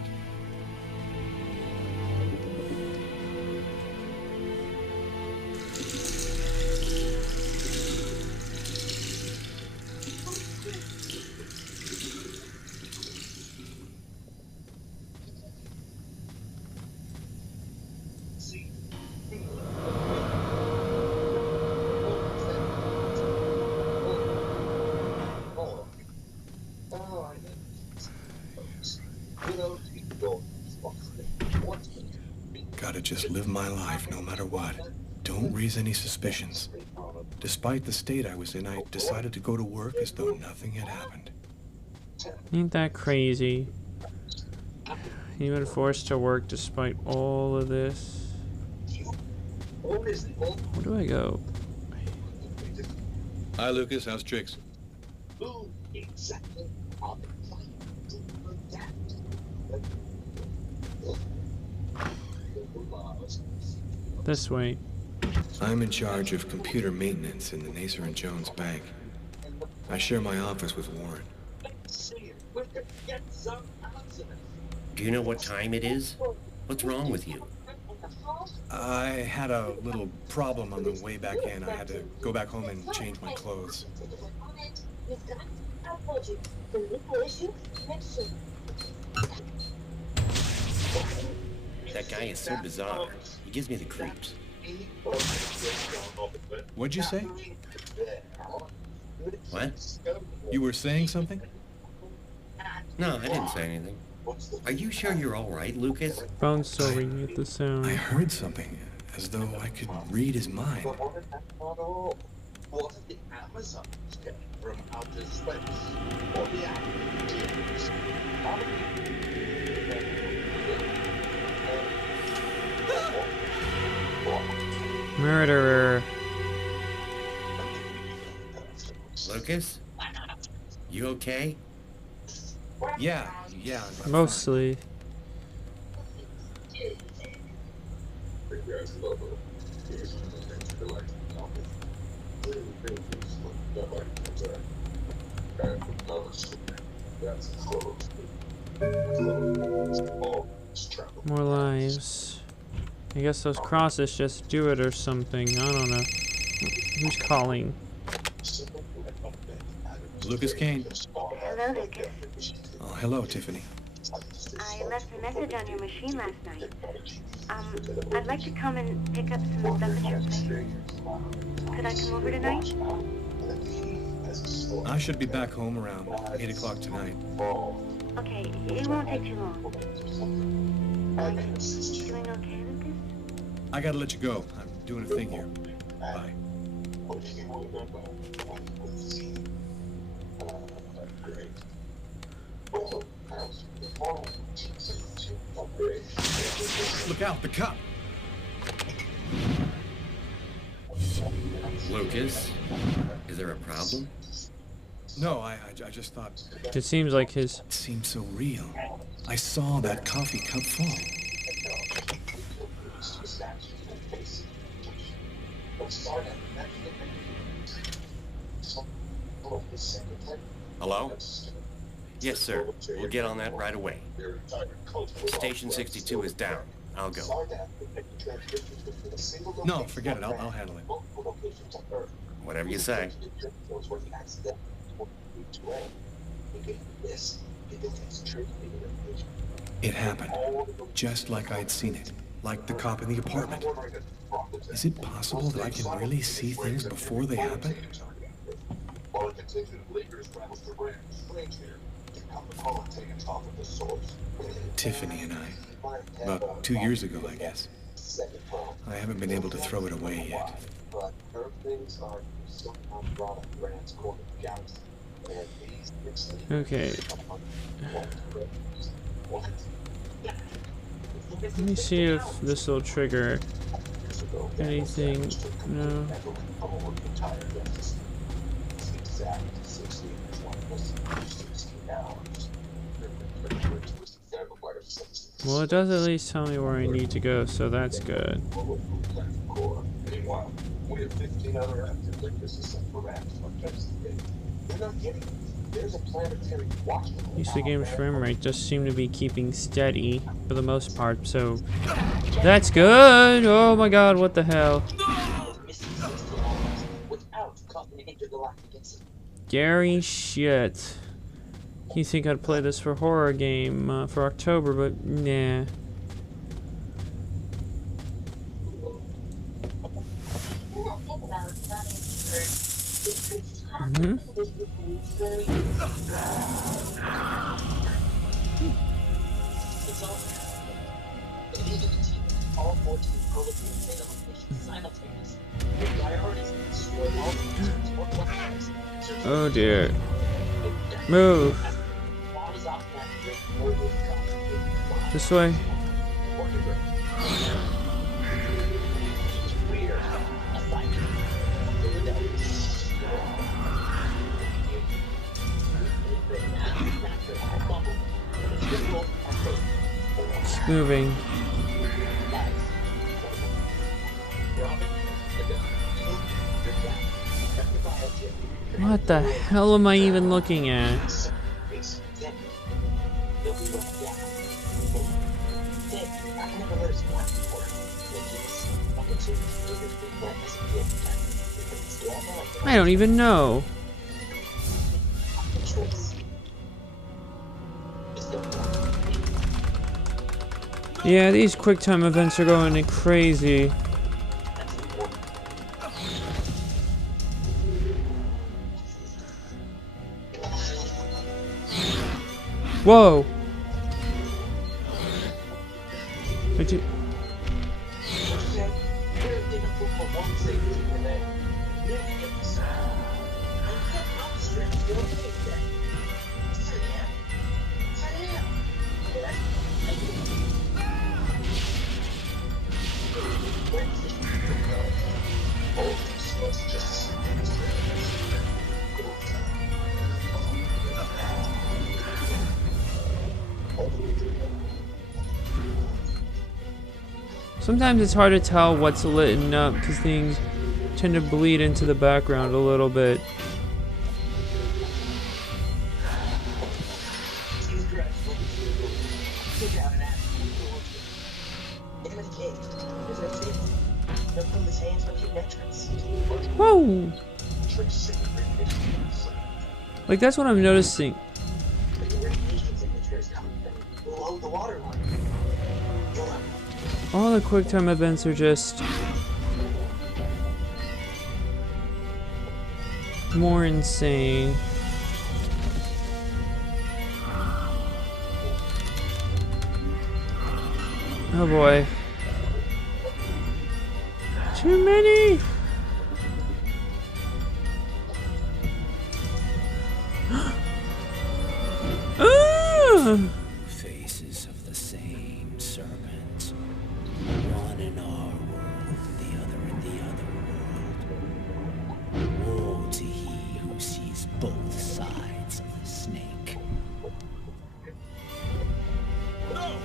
Gotta just live my life no matter what. Don't raise any suspicions. Despite the state I was in, I decided to go to work as though nothing had happened. Ain't that crazy? You been forced to work despite all of this. Where do I go? Hi, Lucas. How's Trix? This way. I'm in charge of computer maintenance in the Nacer and Jones Bank. I share my office with Warren. Do you know what time it is? What's wrong with you? I had a little problem on the way back in. I had to go back home and change my clothes. That guy is so bizarre. He gives me the creeps. What'd you say? What? You were saying something? No, I didn't say anything. Are you sure you're all right, Lucas? Phone's still ringing at the sound. I heard something, as though I could read his mind. Murderer. Lucas? You okay? Yeah. I'm Mostly. More lives. I guess those crosses just do it or something. I don't know. Who's calling? Lucas Kane. Hello, Lucas. Oh, hello, Tiffany. I left a message on your machine last night. I'd like to come and pick up some stuff at your place. Could I come over tonight? I should be back home around 8 o'clock tonight. Okay, it won't take too long. Doing okay, Lucas? I gotta let you go. I'm doing a thing here. Bye. Look out, the cop! Lucas, is there a problem? No, I just thought... It seems like his... It seems so real. I saw that coffee cup fall. Hello? Yes, sir. We'll get on that right away. Station 62 is down. I'll go. No, forget it. I'll handle it. Whatever you say. It happened, just like I'd seen it, like the cop in the apartment. Is it possible that I can really see things before they happen? Tiffany and I, about 2 years ago, I guess. I haven't been able to throw it away yet. Okay. Let me see if this will trigger anything. No. Well, it does at least tell me where I need to go, so that's good. Meanwhile, we have 15 other active liquor systems for rats. You're not kidding. There's a planetary watch. At least the game's frame rate just seem to be keeping steady for the most part, so that's good. Oh my god, what the hell? Scary shit. You think I'd play this for horror game for October, but nah. Oh dear. Move. This way. Keep moving. What the hell am I even looking at? I don't even know. Yeah, these QuickTime events are going crazy. Whoa! Would you? Sometimes it's hard to tell what's lit up because things tend to bleed into the background a little bit. Whoa! Like, that's what I'm noticing. All the QuickTime events are just more insane. Oh boy. Too many! Faces of the same serpent. One in our world, the other in the other world. Woe to he who sees both sides of the snake. No!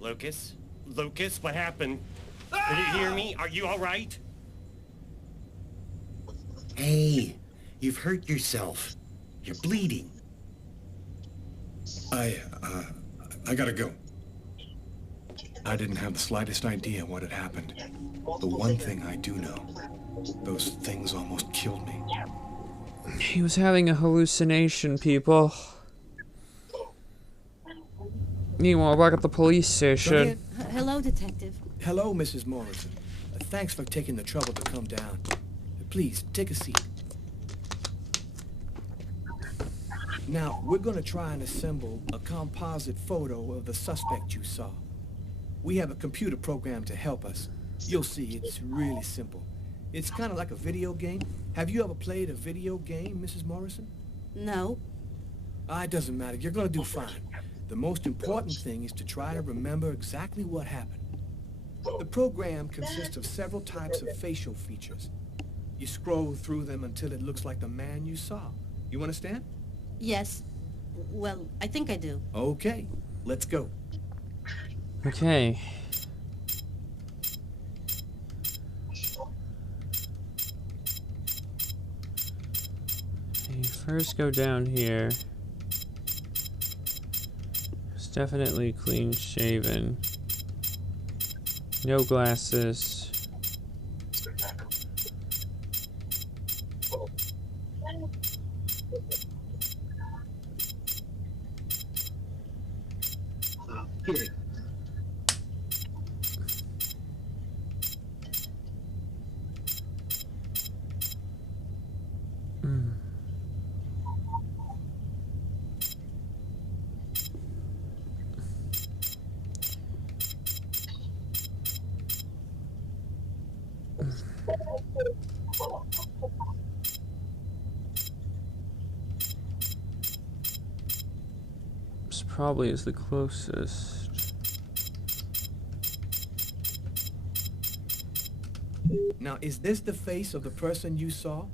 Lucas? Lucas, what happened? Did you hear me? Are you all right? Hey, you've hurt yourself. You're bleeding. I gotta go. I didn't have the slightest idea what had happened. The one thing I do know, those things almost killed me. He was having a hallucination, people. Meanwhile, back at the police station. Hello, Detective. Hello, Mrs. Morrison. Thanks for taking the trouble to come down. Please, take a seat. Now, we're going to try and assemble a composite photo of the suspect you saw. We have a computer program to help us. You'll see, it's really simple. It's kind of like a video game. Have you ever played a video game, Mrs. Morrison? No. It doesn't matter. You're going to do fine. The most important thing is to try to remember exactly what happened. The program consists of several types of facial features. You scroll through them until it looks like the man you saw. You understand? Yes. Well, I think I do. Okay, let's go. Okay. You first go down here. It's definitely clean shaven. No glasses. Kidding. This probably is the closest. Now, is this the face of the person you saw?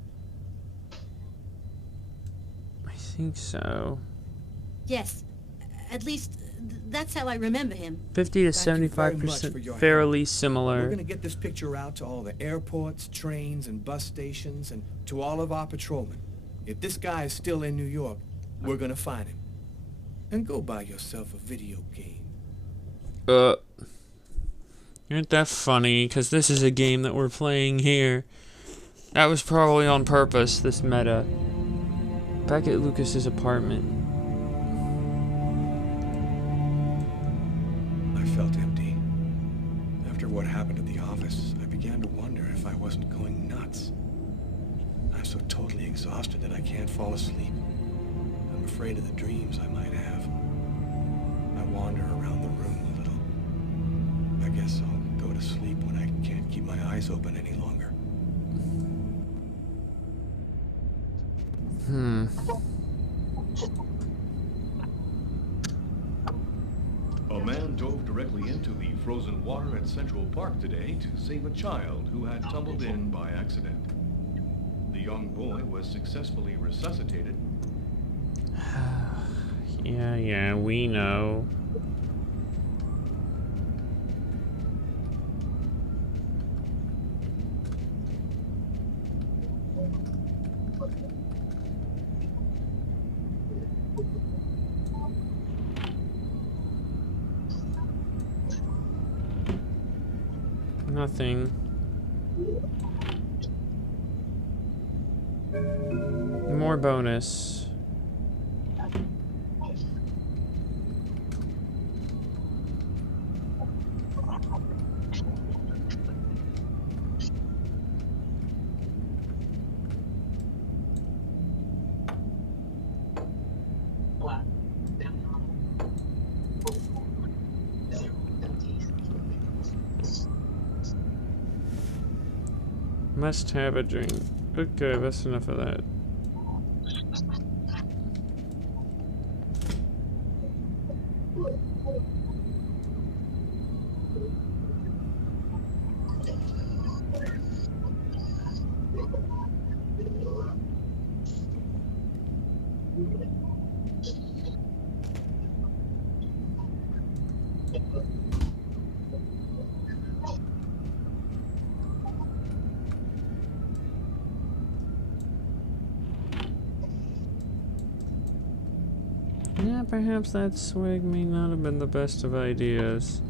I think so. Yes. At least, that's how I remember him. 50 to Thank you very much 75% for your fairly help. We're similar. gonna get this picture out to all the airports, trains, and bus stations, and to all of our patrolmen. If this guy is still in New York, we're gonna find him. And go buy yourself a video game. Ain't that funny? Because this is a game that we're playing here. That was probably on purpose, this meta. Back at Lucas's apartment. I felt empty. After what happened at the office, I began to wonder if I wasn't going nuts. I'm so totally exhausted that I can't fall asleep. I'm afraid of the dreams I might have. I wander around the room a little. I guess I'll go to sleep when I can't keep my eyes open any longer. A man dove directly into the frozen water at Central Park today to save a child who had tumbled in by accident. The young boy was successfully resuscitated. Yeah, we know. Nothing. More bonus. Must have a drink. Okay, that's enough of that. Yeah, perhaps that swig may not have been the best of ideas.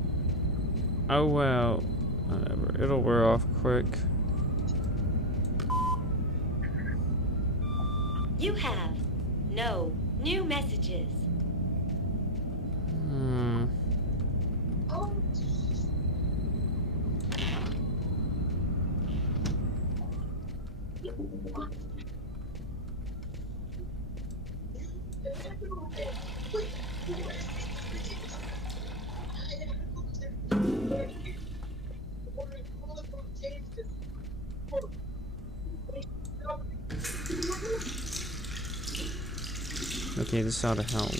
Oh well, whatever, it'll wear off quick. You have no new messages. Okay, this ought to help.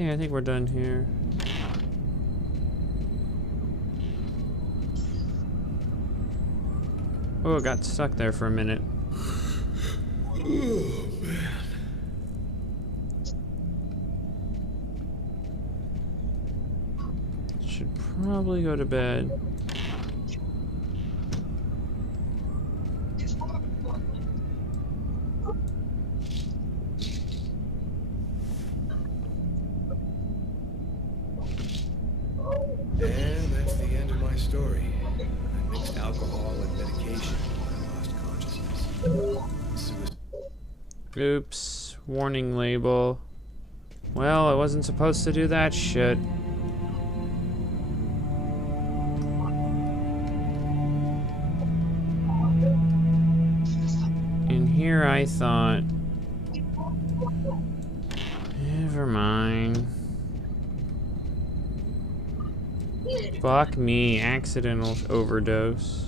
Okay, I think we're done here. Oh, it got stuck there for a minute. Oh, man. Should probably go to bed. And that's the end of my story. I mixed alcohol and medication when I lost consciousness. Oops. Warning label. Well, I wasn't supposed to do that shit. And here I thought... Never mind. Fuck me, accidental overdose.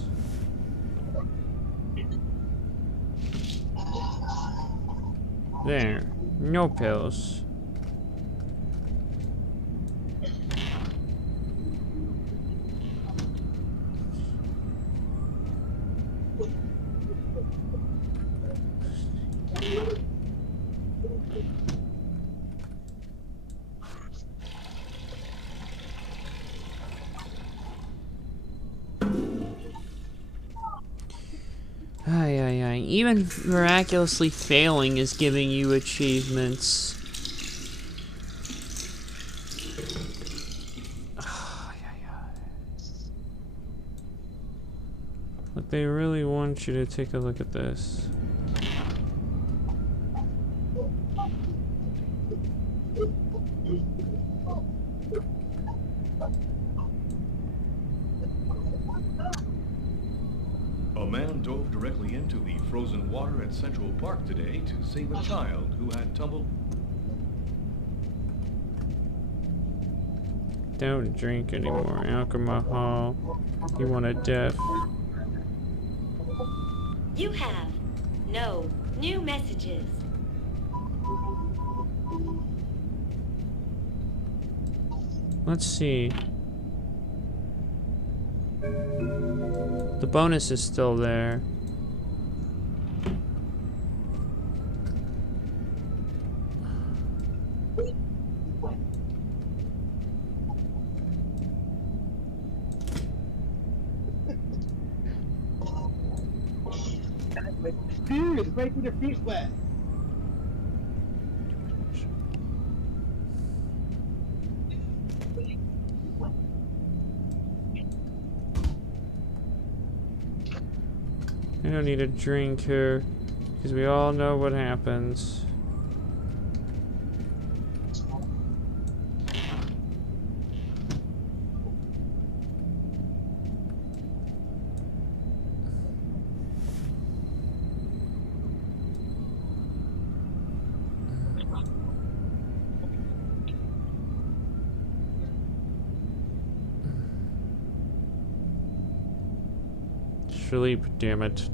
There, no pills. Ay, ay, ay. Even miraculously failing is giving you achievements. Ay, ay, ay. But they really want you to take a look at this. A man dove directly into the frozen water at Central Park today to save a child who had tumbled. Don't drink anymore alcohol. You want a death. You have no new messages. Let's see. The bonus is still there. Furious, making their feet wet. I don't need a drink here, because we all know what happens. Sleep, damn it.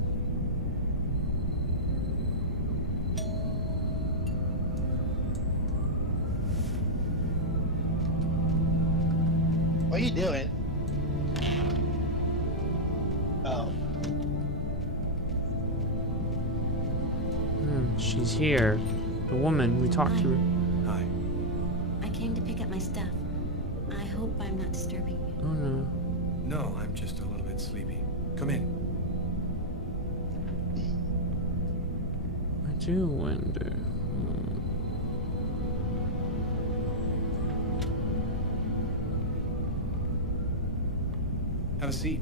What are you doing? Oh. She's here. The woman, we talked to her. Hi. I came to pick up my stuff. I hope I'm not disturbing you. Oh no. No, I'm just a little bit sleepy. Come in. I do wonder. Have a seat.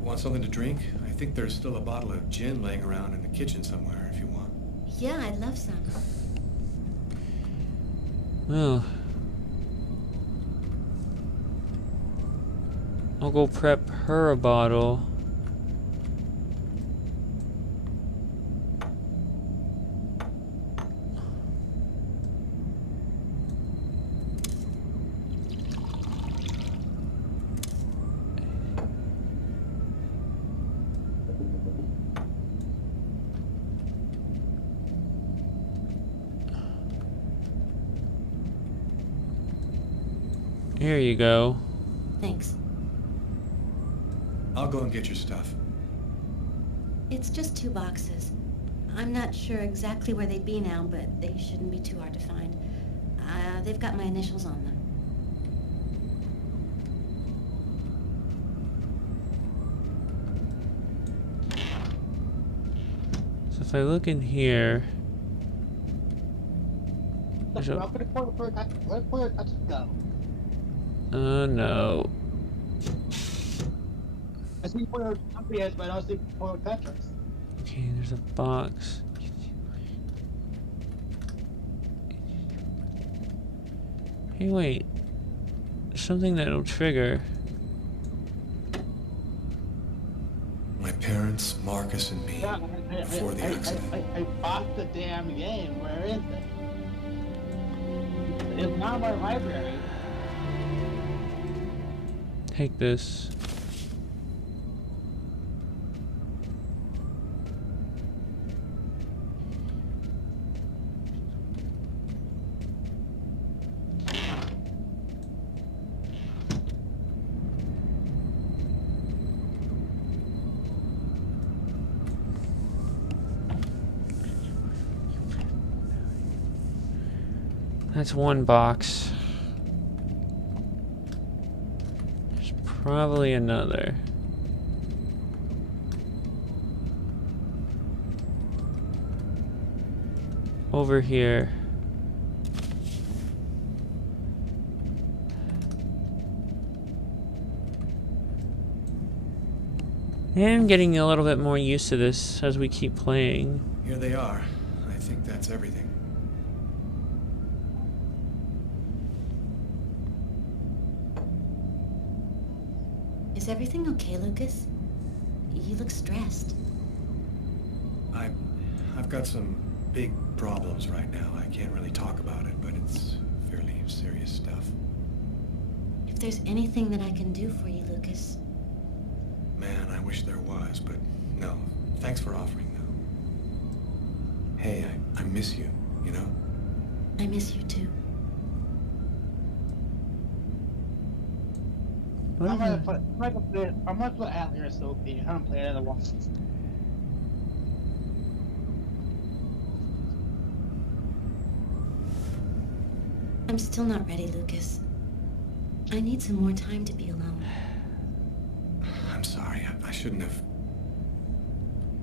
Want something to drink? I think there's still a bottle of gin laying around in the kitchen somewhere if you want. Yeah, I'd love some. Well, I'll go prep her a bottle. Here you go. Thanks. I'll go and get your stuff. It's just 2 boxes. I'm not sure exactly where they'd be now, but they shouldn't be too hard to find. They've got my initials on them. So if I look in here... there's a... Oh no. I see pointer compass, but I don't see pointer Tetris. Okay, there's a box. Hey, wait. There's something that'll trigger. My parents, Marcus, and me, before the accident. I bought the damn game. Where is it? It's not my library. Take this. That's one box. There's probably another. Over here. I'm getting a little bit more used to this as we keep playing. Here they are. I think that's everything. Is everything okay, Lucas? You look stressed. I've got some big problems right now. I can't really talk about it, but it's fairly serious stuff. If there's anything that I can do for you, Lucas. Man, I wish there was, but no. Thanks for offering, though. Hey, I miss you, you know? I miss you, too. I'm gonna put Atlas or Sophie. I haven't played another one. I'm still not ready, Lucas. I need some more time to be alone. I'm sorry. I shouldn't have...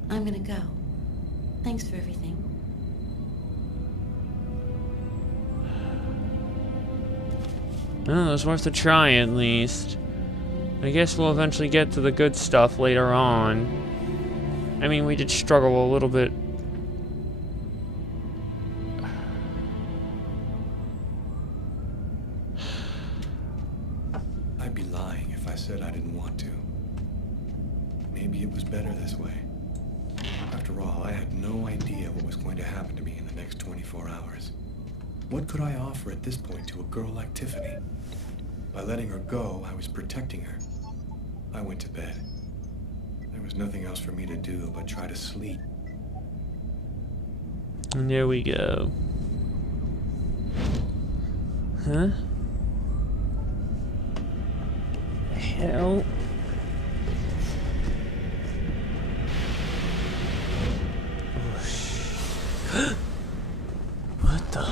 I'm gonna go. Thanks for everything. Well, it was worth a try, at least. I guess we'll eventually get to the good stuff later on. I mean, we did struggle a little bit. I'd be lying if I said I didn't want to. Maybe it was better this way. After all, I had no idea what was going to happen to me in the next 24 hours. What could I offer at this point to a girl like Tiffany? By letting her go, I was protecting her. I went to bed. There was nothing else for me to do but try to sleep. And there we go. Huh? Hell. What the?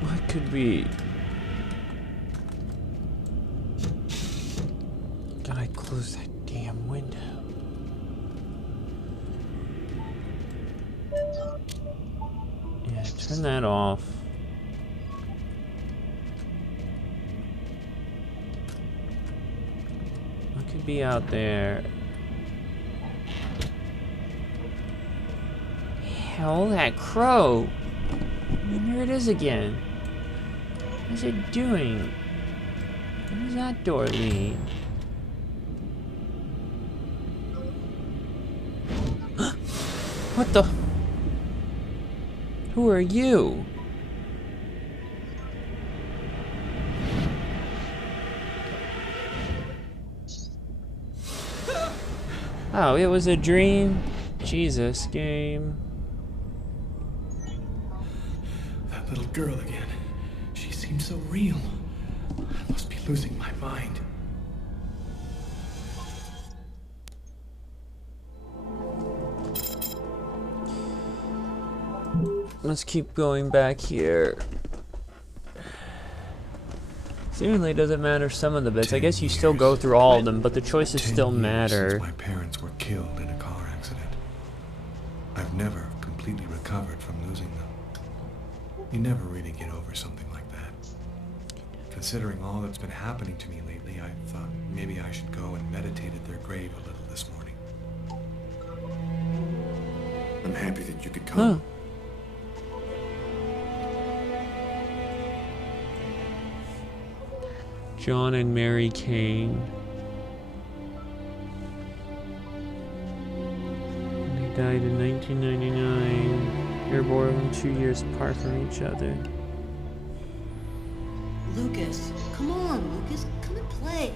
What could be? Gotta close that damn window. Yeah, turn that off. What could be out there? Hell, that crow! And there it is again. What's it doing? Where does that door lead? What the? Who are you? Oh, it was a dream? Jesus, game. That little girl again. She seems so real. I must be losing my mind. Let's keep going back here. Seemingly doesn't matter some of the bits. I guess you still go through all of them, but the choices still matter. Since my parents were killed in a car accident. I've never completely recovered from losing them. You never really get over something like that. Considering all that's been happening to me lately, I thought maybe I should go and meditate at their grave a little this morning. I'm happy that you could come. Huh. John and Mary Kane. They died in 1999. They were born 2 years apart from each other. Lucas, come on, Lucas, come and play.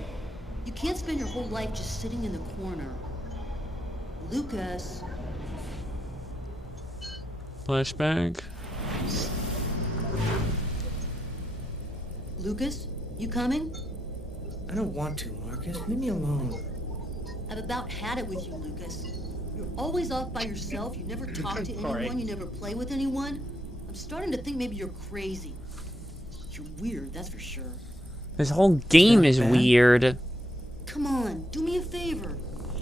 You can't spend your whole life just sitting in the corner. Lucas. Flashback. Lucas, you coming? I don't want to, Marcus. Leave me alone. I've about had it with you, Lucas. You're always off by yourself. You never talk to anyone. You never play with anyone. I'm starting to think maybe you're crazy. You're weird, that's for sure. This whole game is weird. Come on, do me a favor.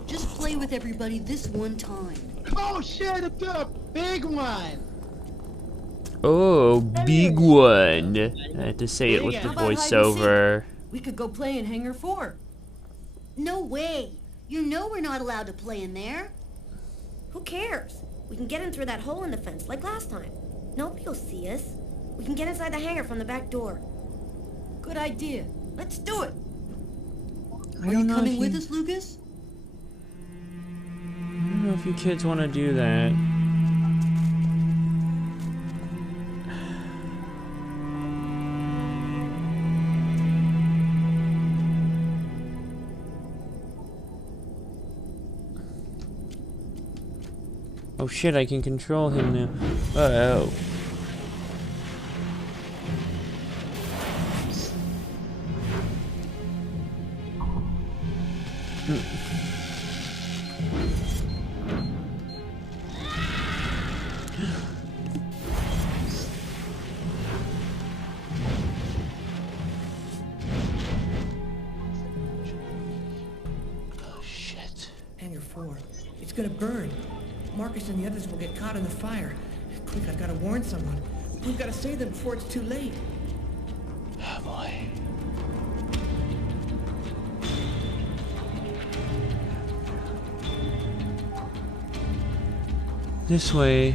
Just play with everybody this one time. Oh shit, it's a big one! Oh, big one. I had to say it with the voiceover. We could go play in Hangar 4. No way. You know we're not allowed to play in there. Who cares? We can get in through that hole in the fence like last time. Nobody will see us. We can get inside the hangar from the back door. Good idea. Let's do it. Are you coming with us, Lucas? I don't know if you kids want to do that. Oh shit, I can control him now. Uh-oh. Oh shit. Hangar 4. It's gonna burn. Marcus and the others will get caught in the fire. Quick, I've got to warn someone. We've got to save them before it's too late. Oh boy. This way.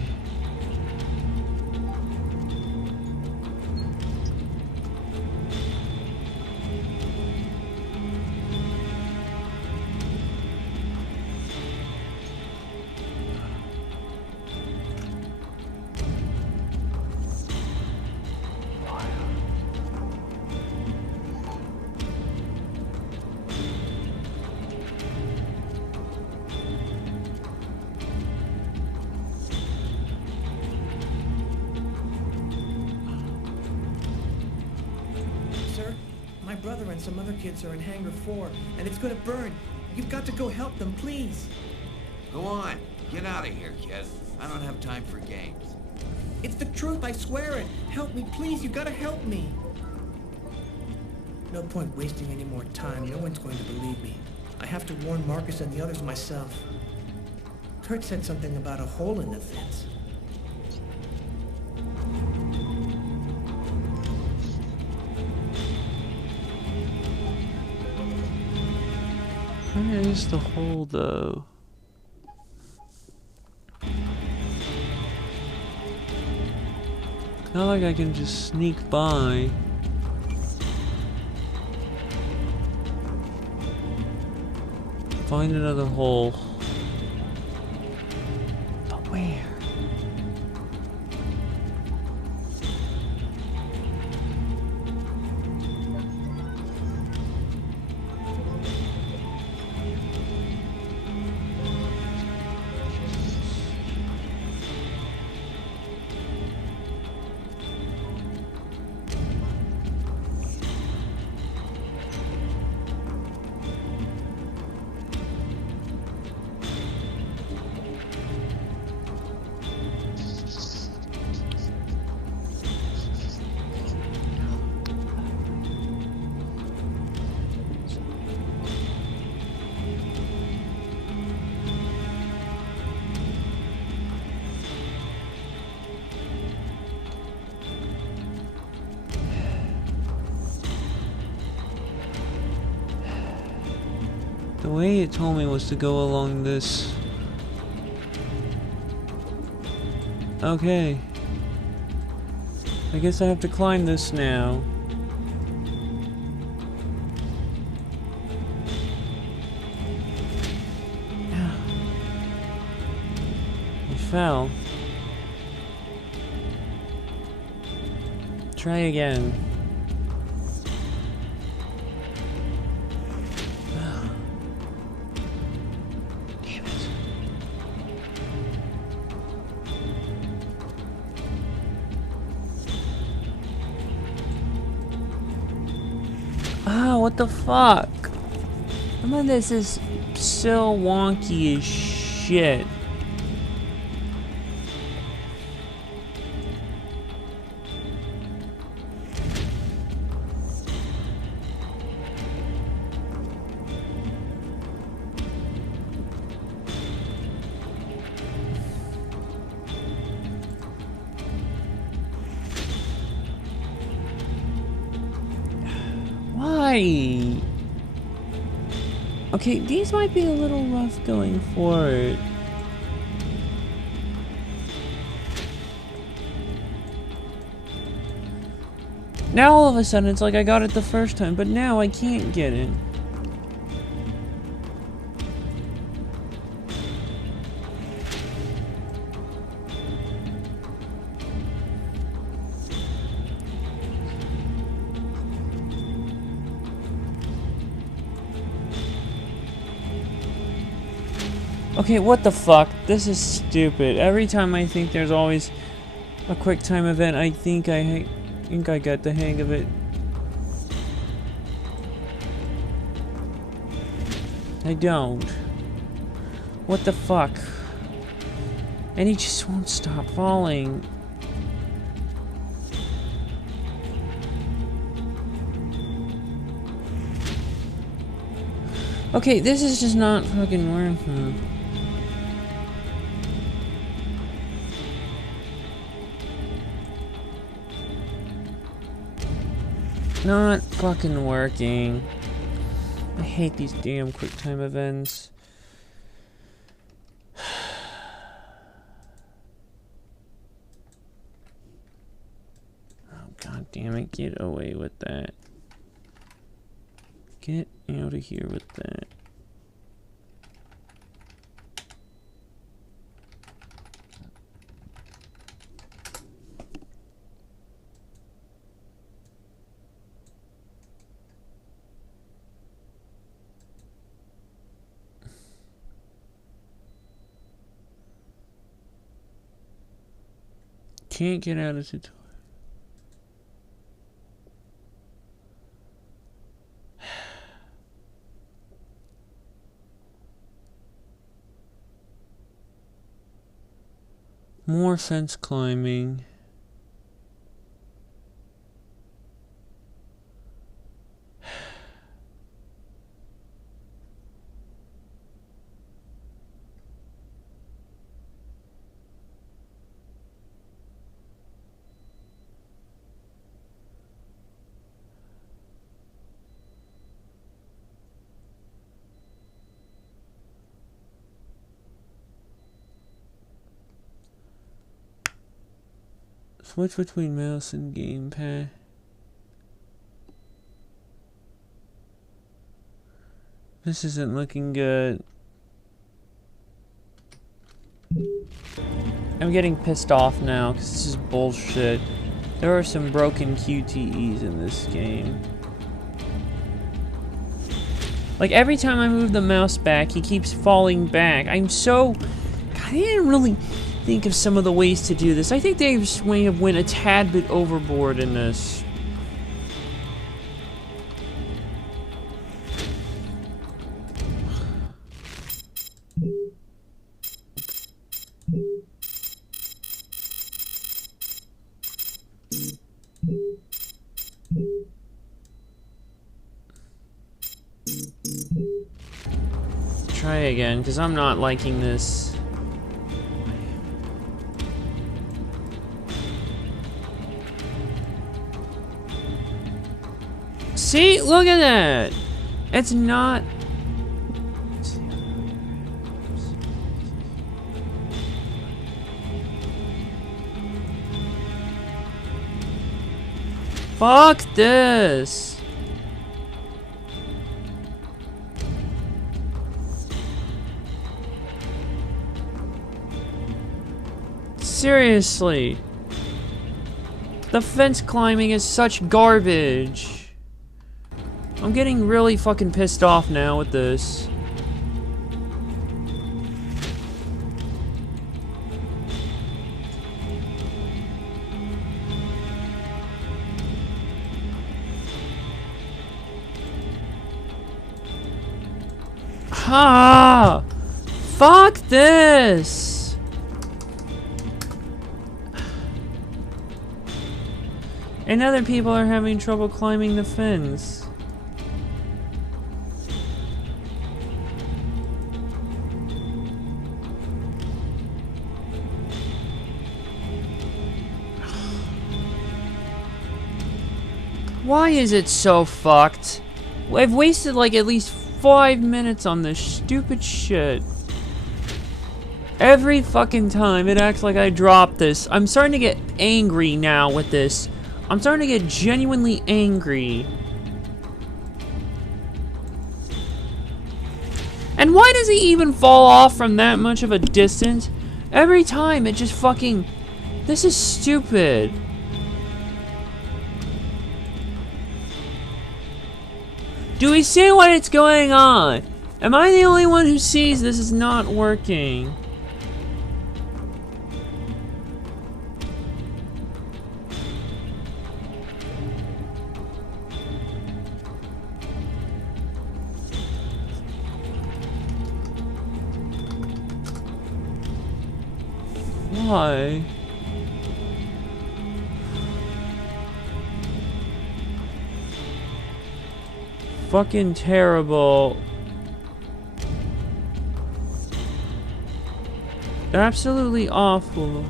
My brother and some other kids are in Hangar 4, and it's gonna burn. You've got to go help them, please. Go on. Get out of here, kid. I don't have time for games. It's the truth, I swear it. Help me, please. You gotta help me. No point wasting any more time. No one's going to believe me. I have to warn Marcus and the others myself. Kurt said something about a hole in the fence. Where is the hole, though? Not like I can just sneak by. Find another hole. But where? The way it told me was to go along this. Okay. I guess I have to climb this now. I fell. Try again. Damn it. Ah, what the fuck? Some of this is so wonky as shit. Why? Okay, these might be a little rough going forward. Now all of a sudden it's like I got it the first time, but now I can't get it. Okay, what the fuck? This is stupid. Every time I think there's always a quick time event, I think I got the hang of it. I don't. What the fuck? And he just won't stop falling. Okay, this is just not fucking working. Not fucking working. I hate these damn quick time events. Oh, god damn it, get away with that. Get out of here with that. Can't get out of the tutorial. More fence climbing. Switch between mouse and gamepad. This isn't looking good. I'm getting pissed off now because this is bullshit. There are some broken QTEs in this game. Like every time I move the mouse back, he keeps falling back. I'm so... God, I didn't really think of some of the ways to do this. I think they may have went a tad bit overboard in this. Try again, because I'm not liking this. See? Look at that! It's not Fuck this. Seriously. The fence climbing is such garbage. I'm getting really fucking pissed off now with this. Ah! Fuck this! And other people are having trouble climbing the fence. Why is it so fucked? I've wasted like at least 5 minutes on this stupid shit. Every fucking time it acts like I dropped this. I'm starting to get angry now with this. I'm starting to get genuinely angry. And why does he even fall off from that much of a distance? Every time it just fucking... This is stupid. Do we see what is going on? Am I the only one who sees this is not working? Why? Fucking terrible. Absolutely awful.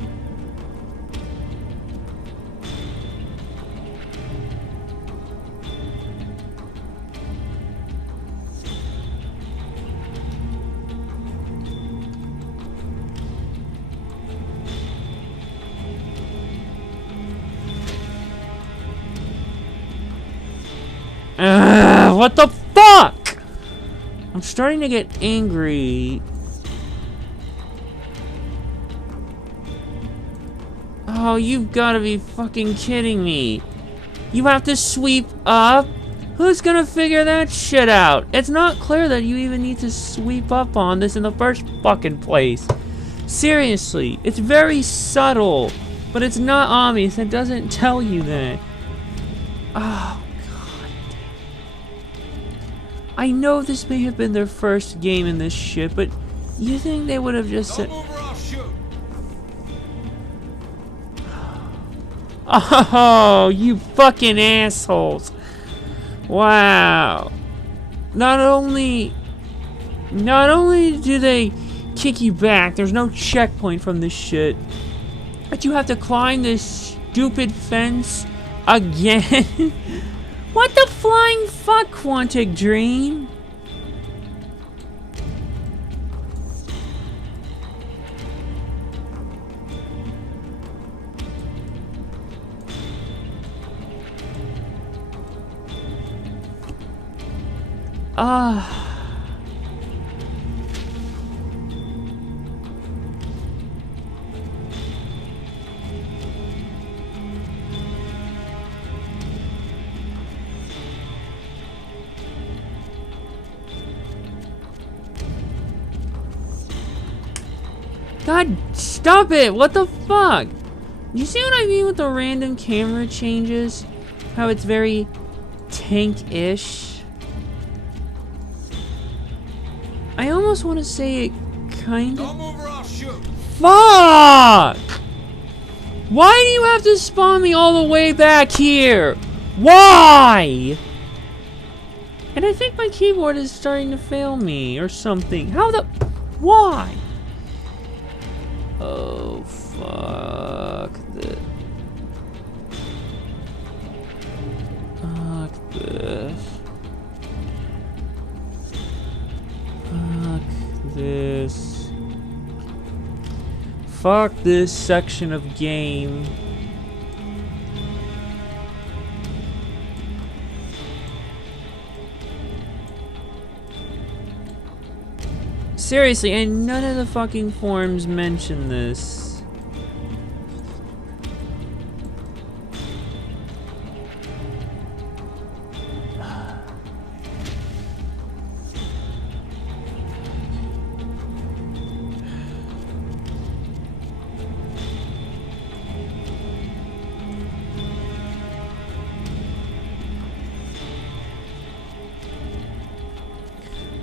What the fuck? I'm starting to get angry. Oh, you've got to be fucking kidding me. You have to sweep up? Who's gonna figure that shit out? It's not clear that you even need to sweep up on this in the first fucking place. Seriously, it's very subtle, but it's not obvious. It doesn't tell you that. Oh. I know this may have been their first game in this shit, but you think they would have just said... Oh, you fucking assholes. Wow. Not only do they kick you back, there's no checkpoint from this shit, but you have to climb this stupid fence again. What the flying fuck, Quantic Dream? God, stop it! What the fuck? You see what I mean with the random camera changes? How it's very tank-ish? I almost want to say it kind of... Don't move or I'll shoot. Fuck! Why do you have to spawn me all the way back here? Why? And I think my keyboard is starting to fail me or something. How the... Why? Oh, fuck this. Fuck this. Fuck this. Fuck this section of game. Seriously, and none of the fucking forums mention this.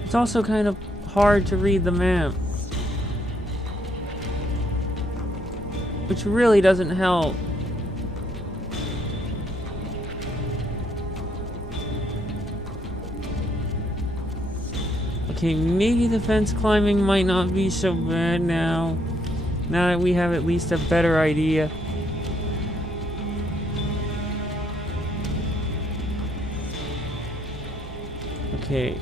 It's also kind of hard to read the map, which really doesn't help. Okay, maybe the fence climbing might not be so bad now that we have at least a better idea. Okay.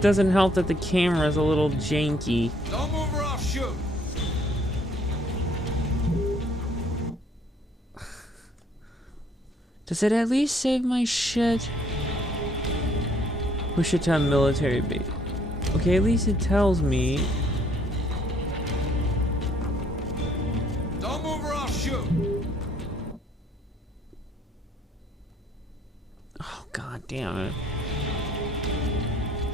Doesn't help that the camera is a little janky. Don't move or I'll shoot. Does it at least save my shit? Wichita military base. Okay, at least it tells me. Don't move or I'll shoot. Oh, god damn it.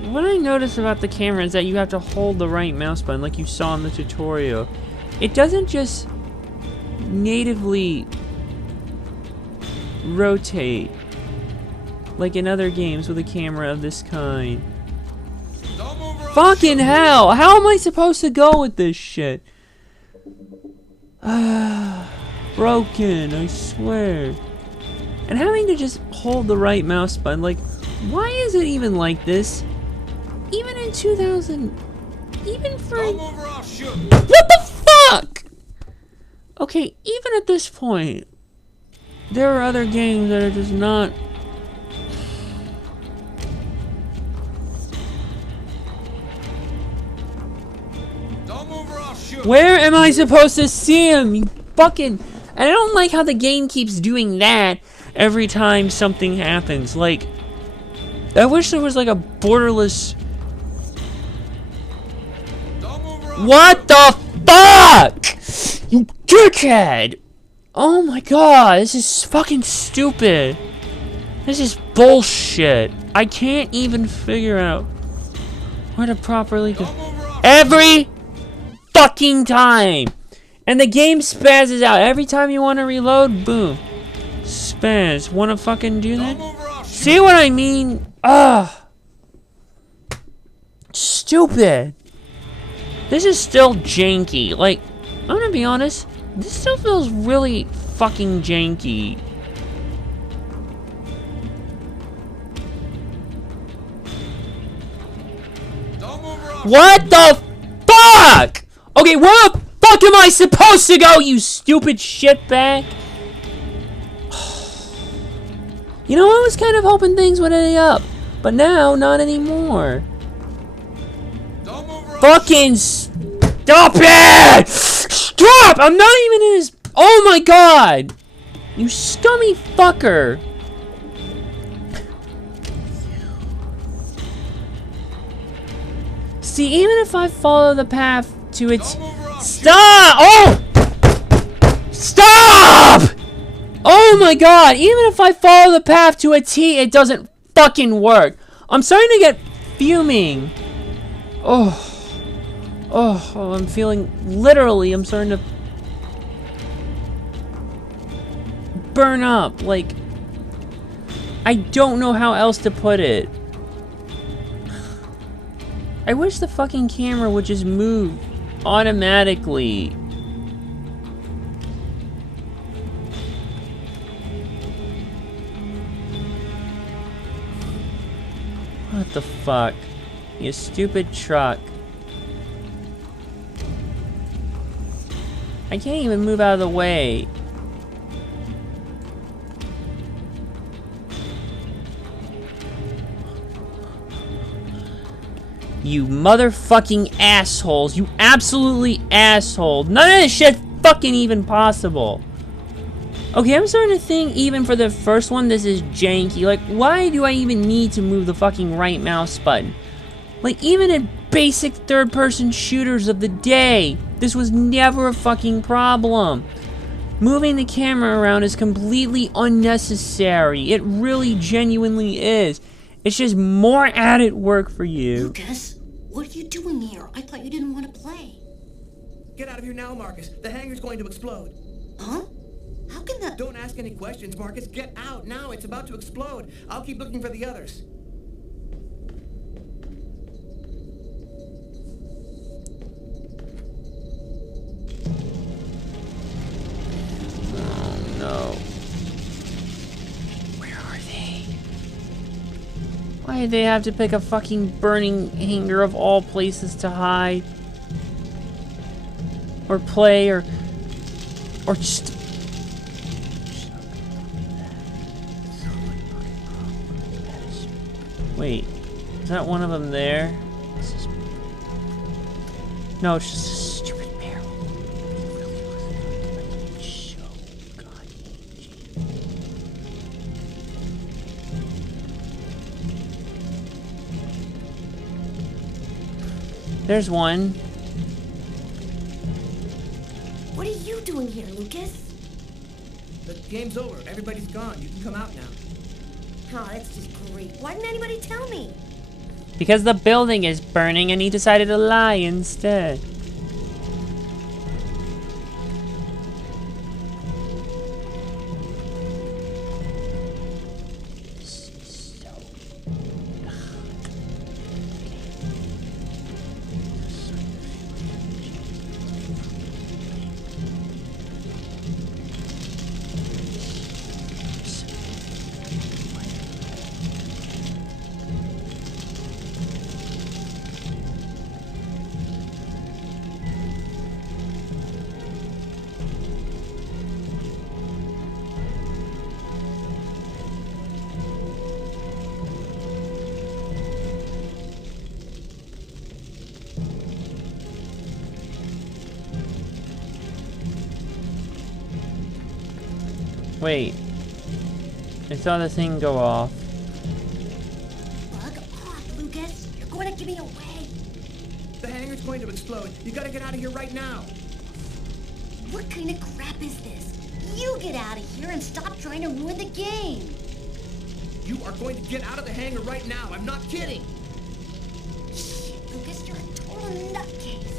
What I noticed about the camera is that you have to hold the right mouse button like you saw in the tutorial. It doesn't just natively rotate like in other games with a camera of this kind. Fucking hell! How am I supposed to go with this shit? Broken, I swear. And having to just hold the right mouse button, like, why is it even like this? Even in 2000, even for... What the fuck? Okay, even at this point, there are other games that are just not... Where am I supposed to see him? You fucking... And I don't like how the game keeps doing that every time something happens. Like, I wish there was like a borderless... What the fuck? You dickhead! Oh my god, this is fucking stupid. This is bullshit. I can't even figure out where to properly go. Every fucking time! And the game spazzes out. Every time you want to reload, boom. Spaz. Wanna fucking do that? See what I mean? Ugh. Stupid. This is still janky. Like, I'm gonna be honest. This still feels really fucking janky. What the fuck? Okay, where the fuck am I supposed to go, you stupid shitbag? You know, I was kind of hoping things would end up, but now, not anymore. Fucking stop it! Stop! I'm not even in his... Oh my god! You scummy fucker! See, even if I follow the path to its... Stop! Oh! Stop! Oh my god! Even if I follow the path to a T, it doesn't fucking work. I'm starting to get fuming. Oh, I'm feeling... Literally, I'm starting to... burn up. Like... I don't know how else to put it. I wish the fucking camera would just move automatically. What the fuck? You stupid truck. I can't even move out of the way. You motherfucking assholes. You absolutely asshole. None of this shit fucking even possible? Okay, I'm starting to think even for the first one, this is janky. Like, why do I even need to move the fucking right mouse button? Like, even in basic third-person shooters of the day, this was never a fucking problem. Moving the camera around is completely unnecessary. It really genuinely is. It's just more added work for you. Lucas, what are you doing here? I thought you didn't want to play. Get out of here now, Marcus. The hangar's going to explode. Huh? How can that... Don't ask any questions, Marcus. Get out now. It's about to explode. I'll keep looking for the others. Oh, no. Where are they? Why did they have to pick a fucking burning hangar of all places to hide? Or play, or just... Wait, is that one of them there? No, it's just a stupid barrel. There's one. What are you doing here, Lucas? The game's over. Everybody's gone. You can come out now. Oh, that's just great. Why didn't anybody tell me? Because the building is burning and he decided to lie instead. Wait. I saw the thing go off. Bug off, Lucas. You're going to give me away. The hangar's going to explode. You gotta get out of here right now. What kind of crap is this? You get out of here and stop trying to ruin the game. You are going to get out of the hangar right now. I'm not kidding. Shit, Lucas, you're a total nutcase.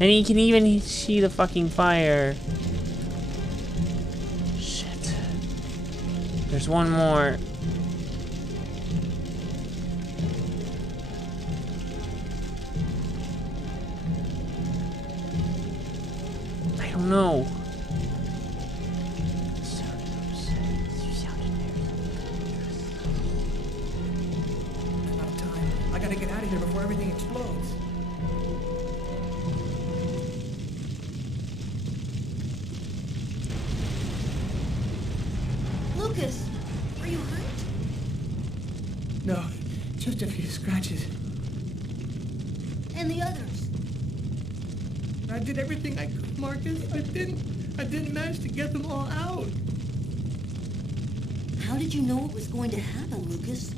And he can even see the fucking fire. Shit. There's one more. I don't know. I'm out of time. I gotta get out of here before everything explodes. Lucas, are you hurt? No, just a few scratches. And the others? I did everything I could, Marcus. I didn't manage to get them all out. How did you know it was going to happen, Lucas?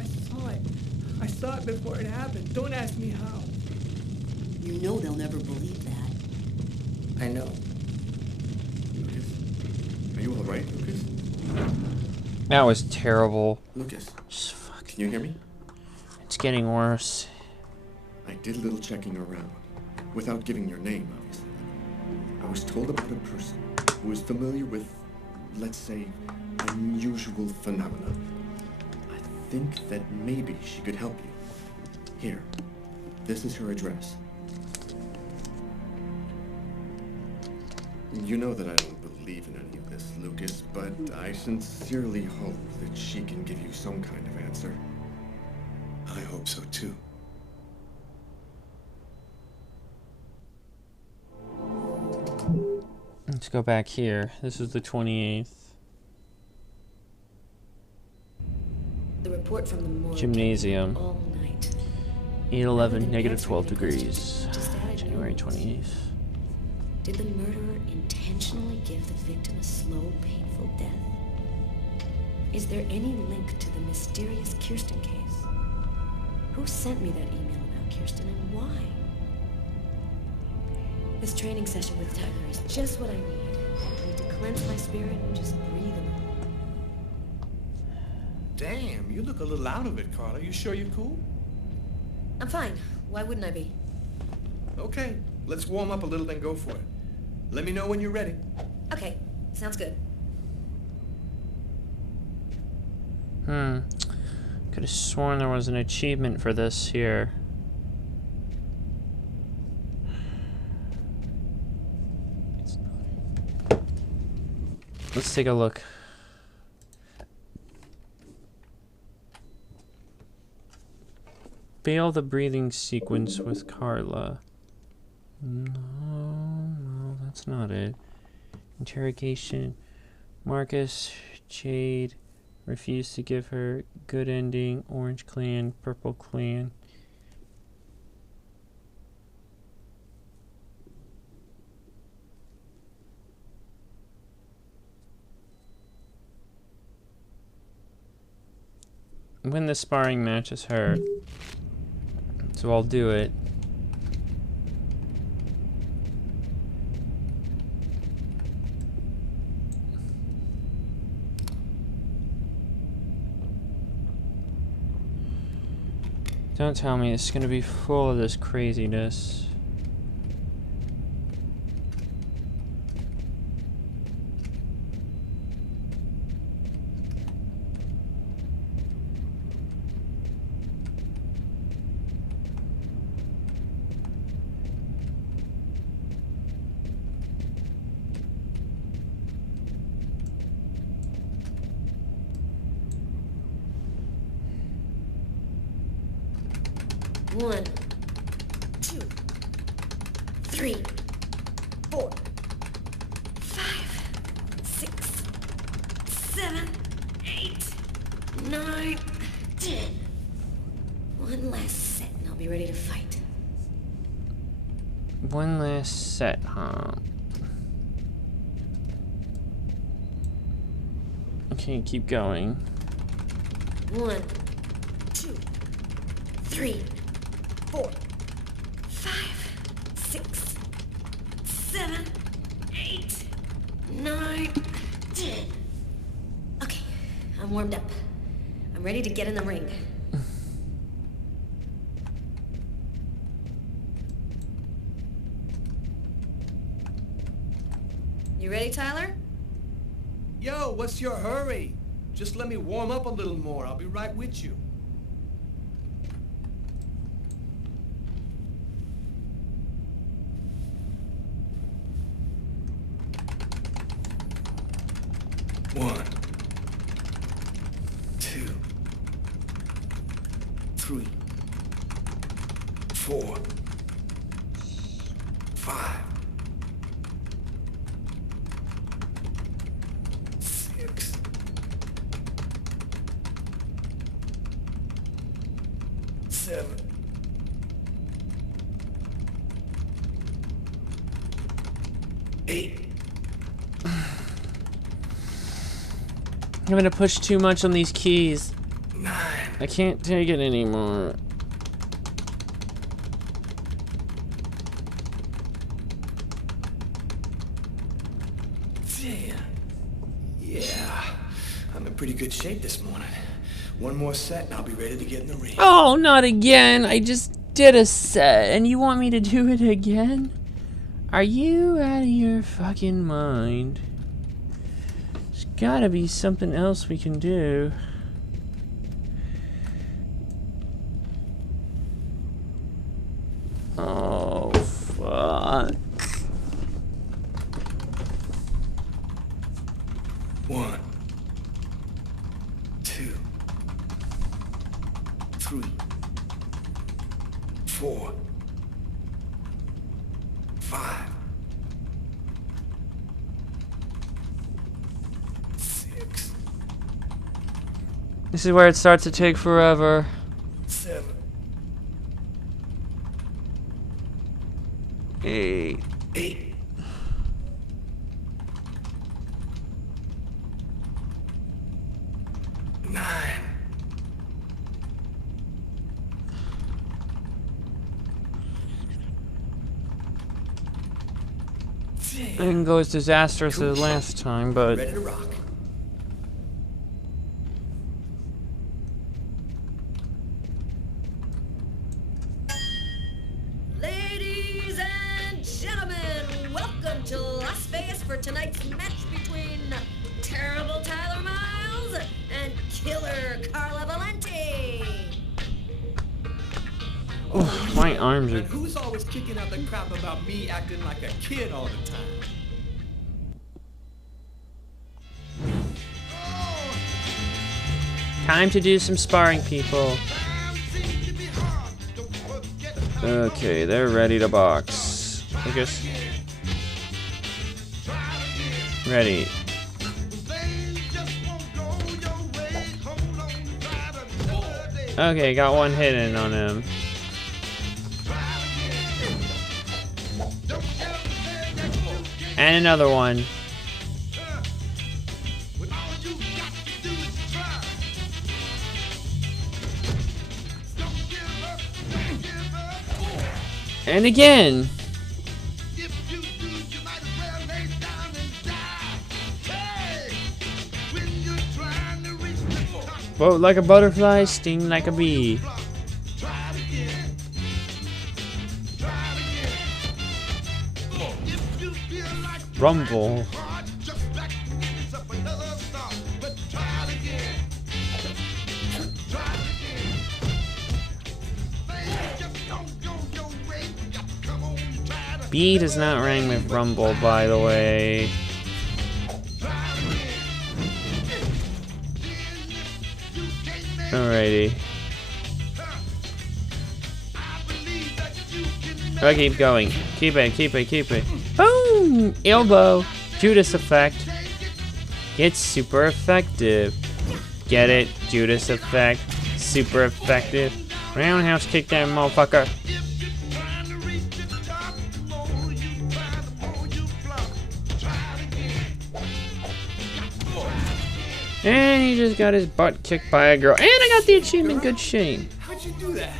I saw it. I saw it before it happened. Don't ask me how. You know they'll never believe that. I know. Lucas? Are you all right, Lucas? That was terrible. Lucas, Just fuck. can you hear me? It's getting worse. I did a little checking around, without giving your name, obviously. I was told about a person who is familiar with, let's say, unusual phenomena. I think that maybe she could help you. Here, this is her address. You know that I don't believe in any of this, Lucas, but I sincerely hope that she can give you some kind of answer. I hope so too. Let's go back here. This is the 28th. The report from the morgue. Gymnasium. All night. 811, negative 12 degrees. Just added January 28th. Did the murderer intentionally give the victim a slow, painful death? Is there any link to the mysterious Kirsten case? Who sent me that email about Kirsten and why? This training session with Tyler is just what I need. I need to cleanse my spirit and just breathe a little. Damn, you look a little out of it, Carla. You sure you're cool? I'm fine. Why wouldn't I be? Okay, let's warm up a little, then go for it. Let me know when you're ready. Okay, sounds good. Could have sworn there was an achievement for this here. Let's take a look. Fail the breathing sequence with Carla. No, that's not it. Interrogation. Marcus, Jade, refused to give her good ending. Orange Clan, Purple Clan. Win the sparring match is her. So I'll do it. Don't tell me it's gonna be full of this craziness. One, 2, 3, 4, 5, 6, 7, 8, 9, 10. One last set and I'll be ready to fight. One last set, huh? Okay, keep going. 1, 2, 3, 4, 5, 6, 7, 8, 9, 10. Okay, I'm warmed up. I'm ready to get in the ring. You ready, Tyler? Yo, what's your hurry? Just let me warm up a little more. I'll be right with you. One, 2, 3, 4, 5, 6, 7, 8. I'm gonna push too much on these keys. 9. I can't take it anymore. 10. Yeah, I'm in pretty good shape this morning. One more set and I'll be ready to get in the ring. Oh, not again. I just did a set and you want me to do it again? Are you out of your fucking mind? There's gotta be something else we can do. Oh, fuck. 1, 2, 3, 4, 5, 6, This is where it starts to take forever. 7, 8. 8. Didn't go as disastrous as last time, but Ready to rock. Ladies and gentlemen, welcome to Las Vegas for tonight's match between Terrible Tyler Miles and Killer Carla Valenti. oh, my arms are. And who's always kicking out the crap about me acting like a kid all the time? Time to do some sparring, people. Okay, they're ready to box. I guess. Ready. Okay, got one hit in on him. And another one. And again. Float like a butterfly, sting like a bee. Rumble. B does not rank with Rumble, by the way. Alrighty. I keep going. Keep it, keep it, keep it. Boom! Elbow. Judas effect. It's super effective. Get it? Judas effect. Super effective. Roundhouse kick that motherfucker. And he just got his butt kicked by a girl. And I got the achievement, good shame. How'd you do that?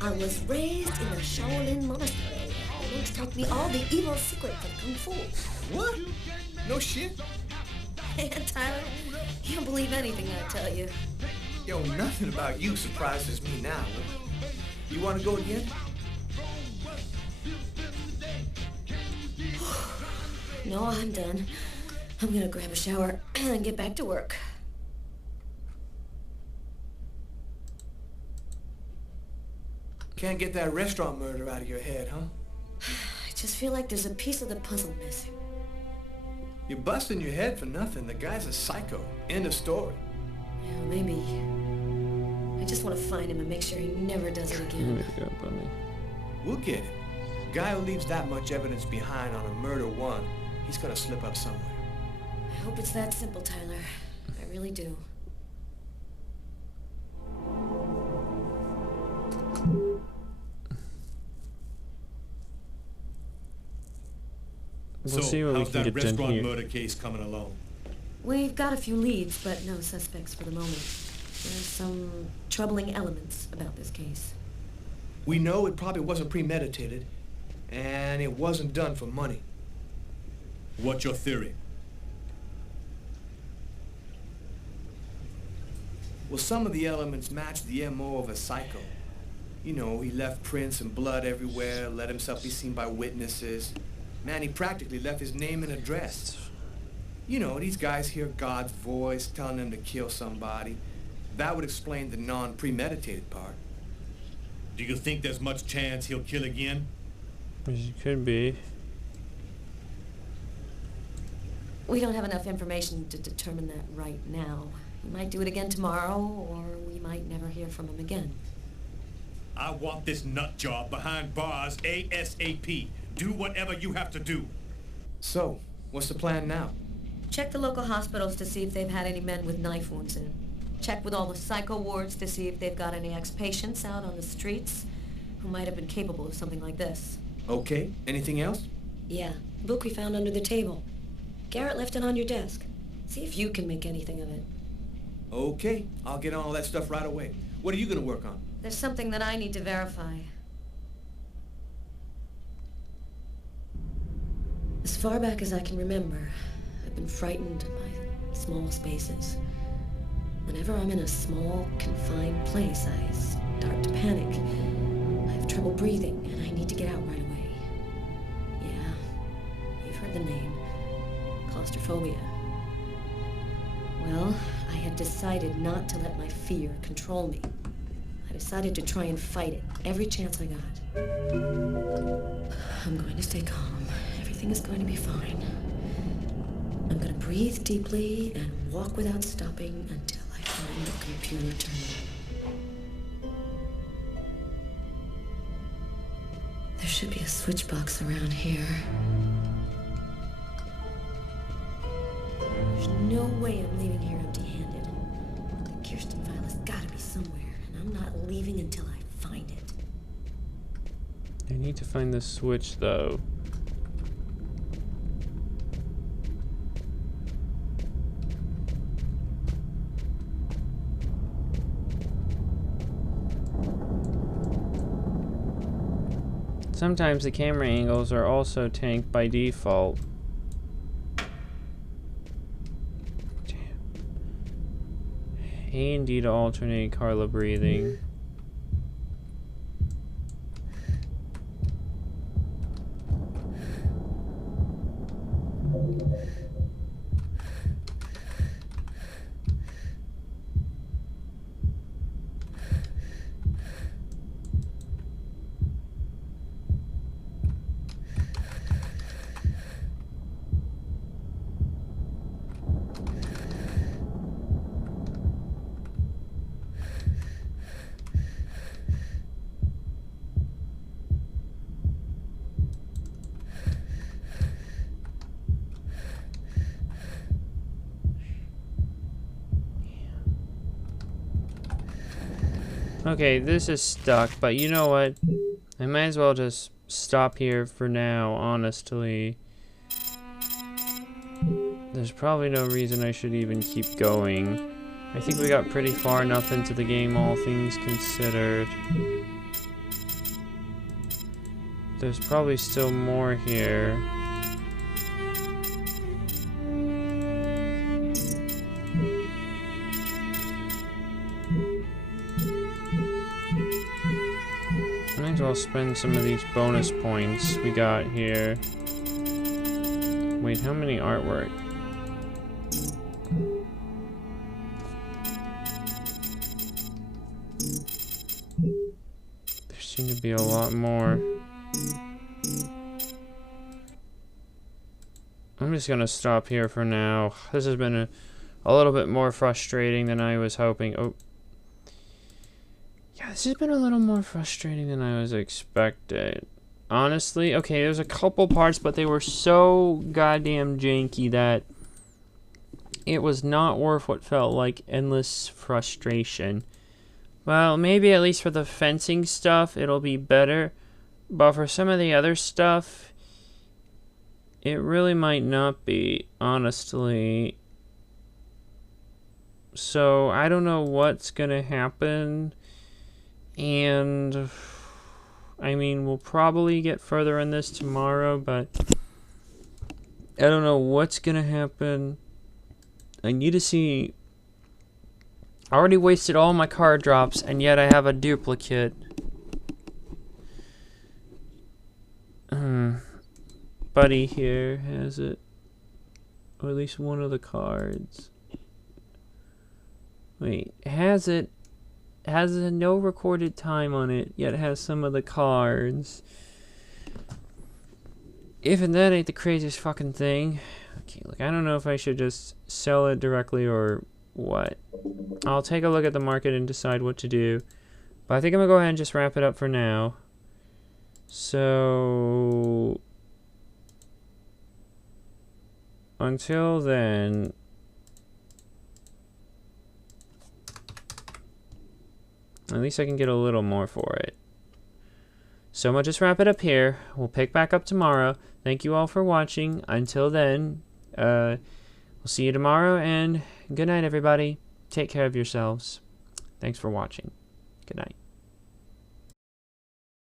I was raised in a Shaolin monastery. It taught me all the evil secrets of Kung Fu. What? No shit? Man, Tyler, you don't believe anything I tell you. Yo, nothing about you surprises me now. You want to go again? No, I'm done. I'm gonna grab a shower and get back to work. Can't get that restaurant murder out of your head, huh? I just feel like there's a piece of the puzzle missing. You're busting your head for nothing. The guy's a psycho. End of story. Yeah, maybe. I just want to find him and make sure he never does it again. We'll get him. Guy who leaves that much evidence behind on a murder one, he's gonna slip up somewhere. I hope it's that simple, Tyler. I really do. We'll see what we can get done restaurant here. murder case coming along? We've got a few leads, but no suspects for the moment. There's some troubling elements about this case. We know it probably wasn't premeditated, and it wasn't done for money. What's your theory? Well, some of the elements match the MO of a psycho. You know, he left prints and blood everywhere, let himself be seen by witnesses. Man, he practically left his name and address. You know, these guys hear God's voice telling them to kill somebody. That would explain the non-premeditated part. Do you think there's much chance he'll kill again? It could be. We don't have enough information to determine that right now. He might do it again tomorrow, or we might never hear from him again. I want this nut job behind bars ASAP. Do whatever you have to do. So, what's the plan now? Check the local hospitals to see if they've had any men with knife wounds in. Check with all the psycho wards to see if they've got any ex-patients out on the streets who might have been capable of something like this. Okay, anything else? Yeah, book we found under the table. Garrett left it on your desk. See if you can make anything of it. Okay, I'll get on all that stuff right away. What are you gonna work on? There's something that I need to verify. As far back as I can remember, I've been frightened by small spaces. Whenever I'm in a small, confined place, I start to panic. I have trouble breathing, and I need to get out right away. Yeah, you've heard the name. Claustrophobia. Well, I had decided not to let my fear control me. I decided to try and fight it every chance I got. I'm going to stay calm. Everything is going to be fine. I'm going to breathe deeply and walk without stopping until I find the computer terminal. There should be a switch box around here. There's no way I'm leaving here empty-handed. The Kirsten file has got to be somewhere, and I'm not leaving until I find it. I need to find the switch, though. Sometimes the camera angles are also tanked by default. Damn. A and D to alternate Carla breathing. Okay, this is stuck, but you know what? I might as well just stop here for now, honestly. There's probably no reason I should even keep going. I think we got pretty far enough into the game, all things considered. There's probably still more here. Might as well spend some of these bonus points we got here. Wait, how many artwork? There seem to be a lot more. I'm just gonna stop here for now. This has been a little bit more frustrating than I was hoping. Oh. Yeah, this has been a little more frustrating than I was expecting. Honestly, okay, there's a couple parts, but they were so goddamn janky that it was not worth what felt like endless frustration. Well, maybe at least for the fencing stuff, it'll be better. But for some of the other stuff, it really might not be, honestly. So, I don't know what's gonna happen. And I mean, we'll probably get further in this tomorrow, but I don't know what's gonna happen. I need to see. I already wasted all my card drops, and yet I have a duplicate. Buddy here has it, or at least one of the cards. Wait, has it? Has no recorded time on it, yet has some of the cards. Even that ain't the craziest fucking thing. Okay, look, I don't know if I should just sell it directly or what. I'll take a look at the market and decide what to do. But I think I'm gonna go ahead and just wrap it up for now. So until then, at least I can get a little more for it. So we'll just wrap it up here. We'll pick back up tomorrow. Thank you all for watching. Until then, we'll see you tomorrow, and good night, everybody. Take care of yourselves. Thanks for watching. Good night.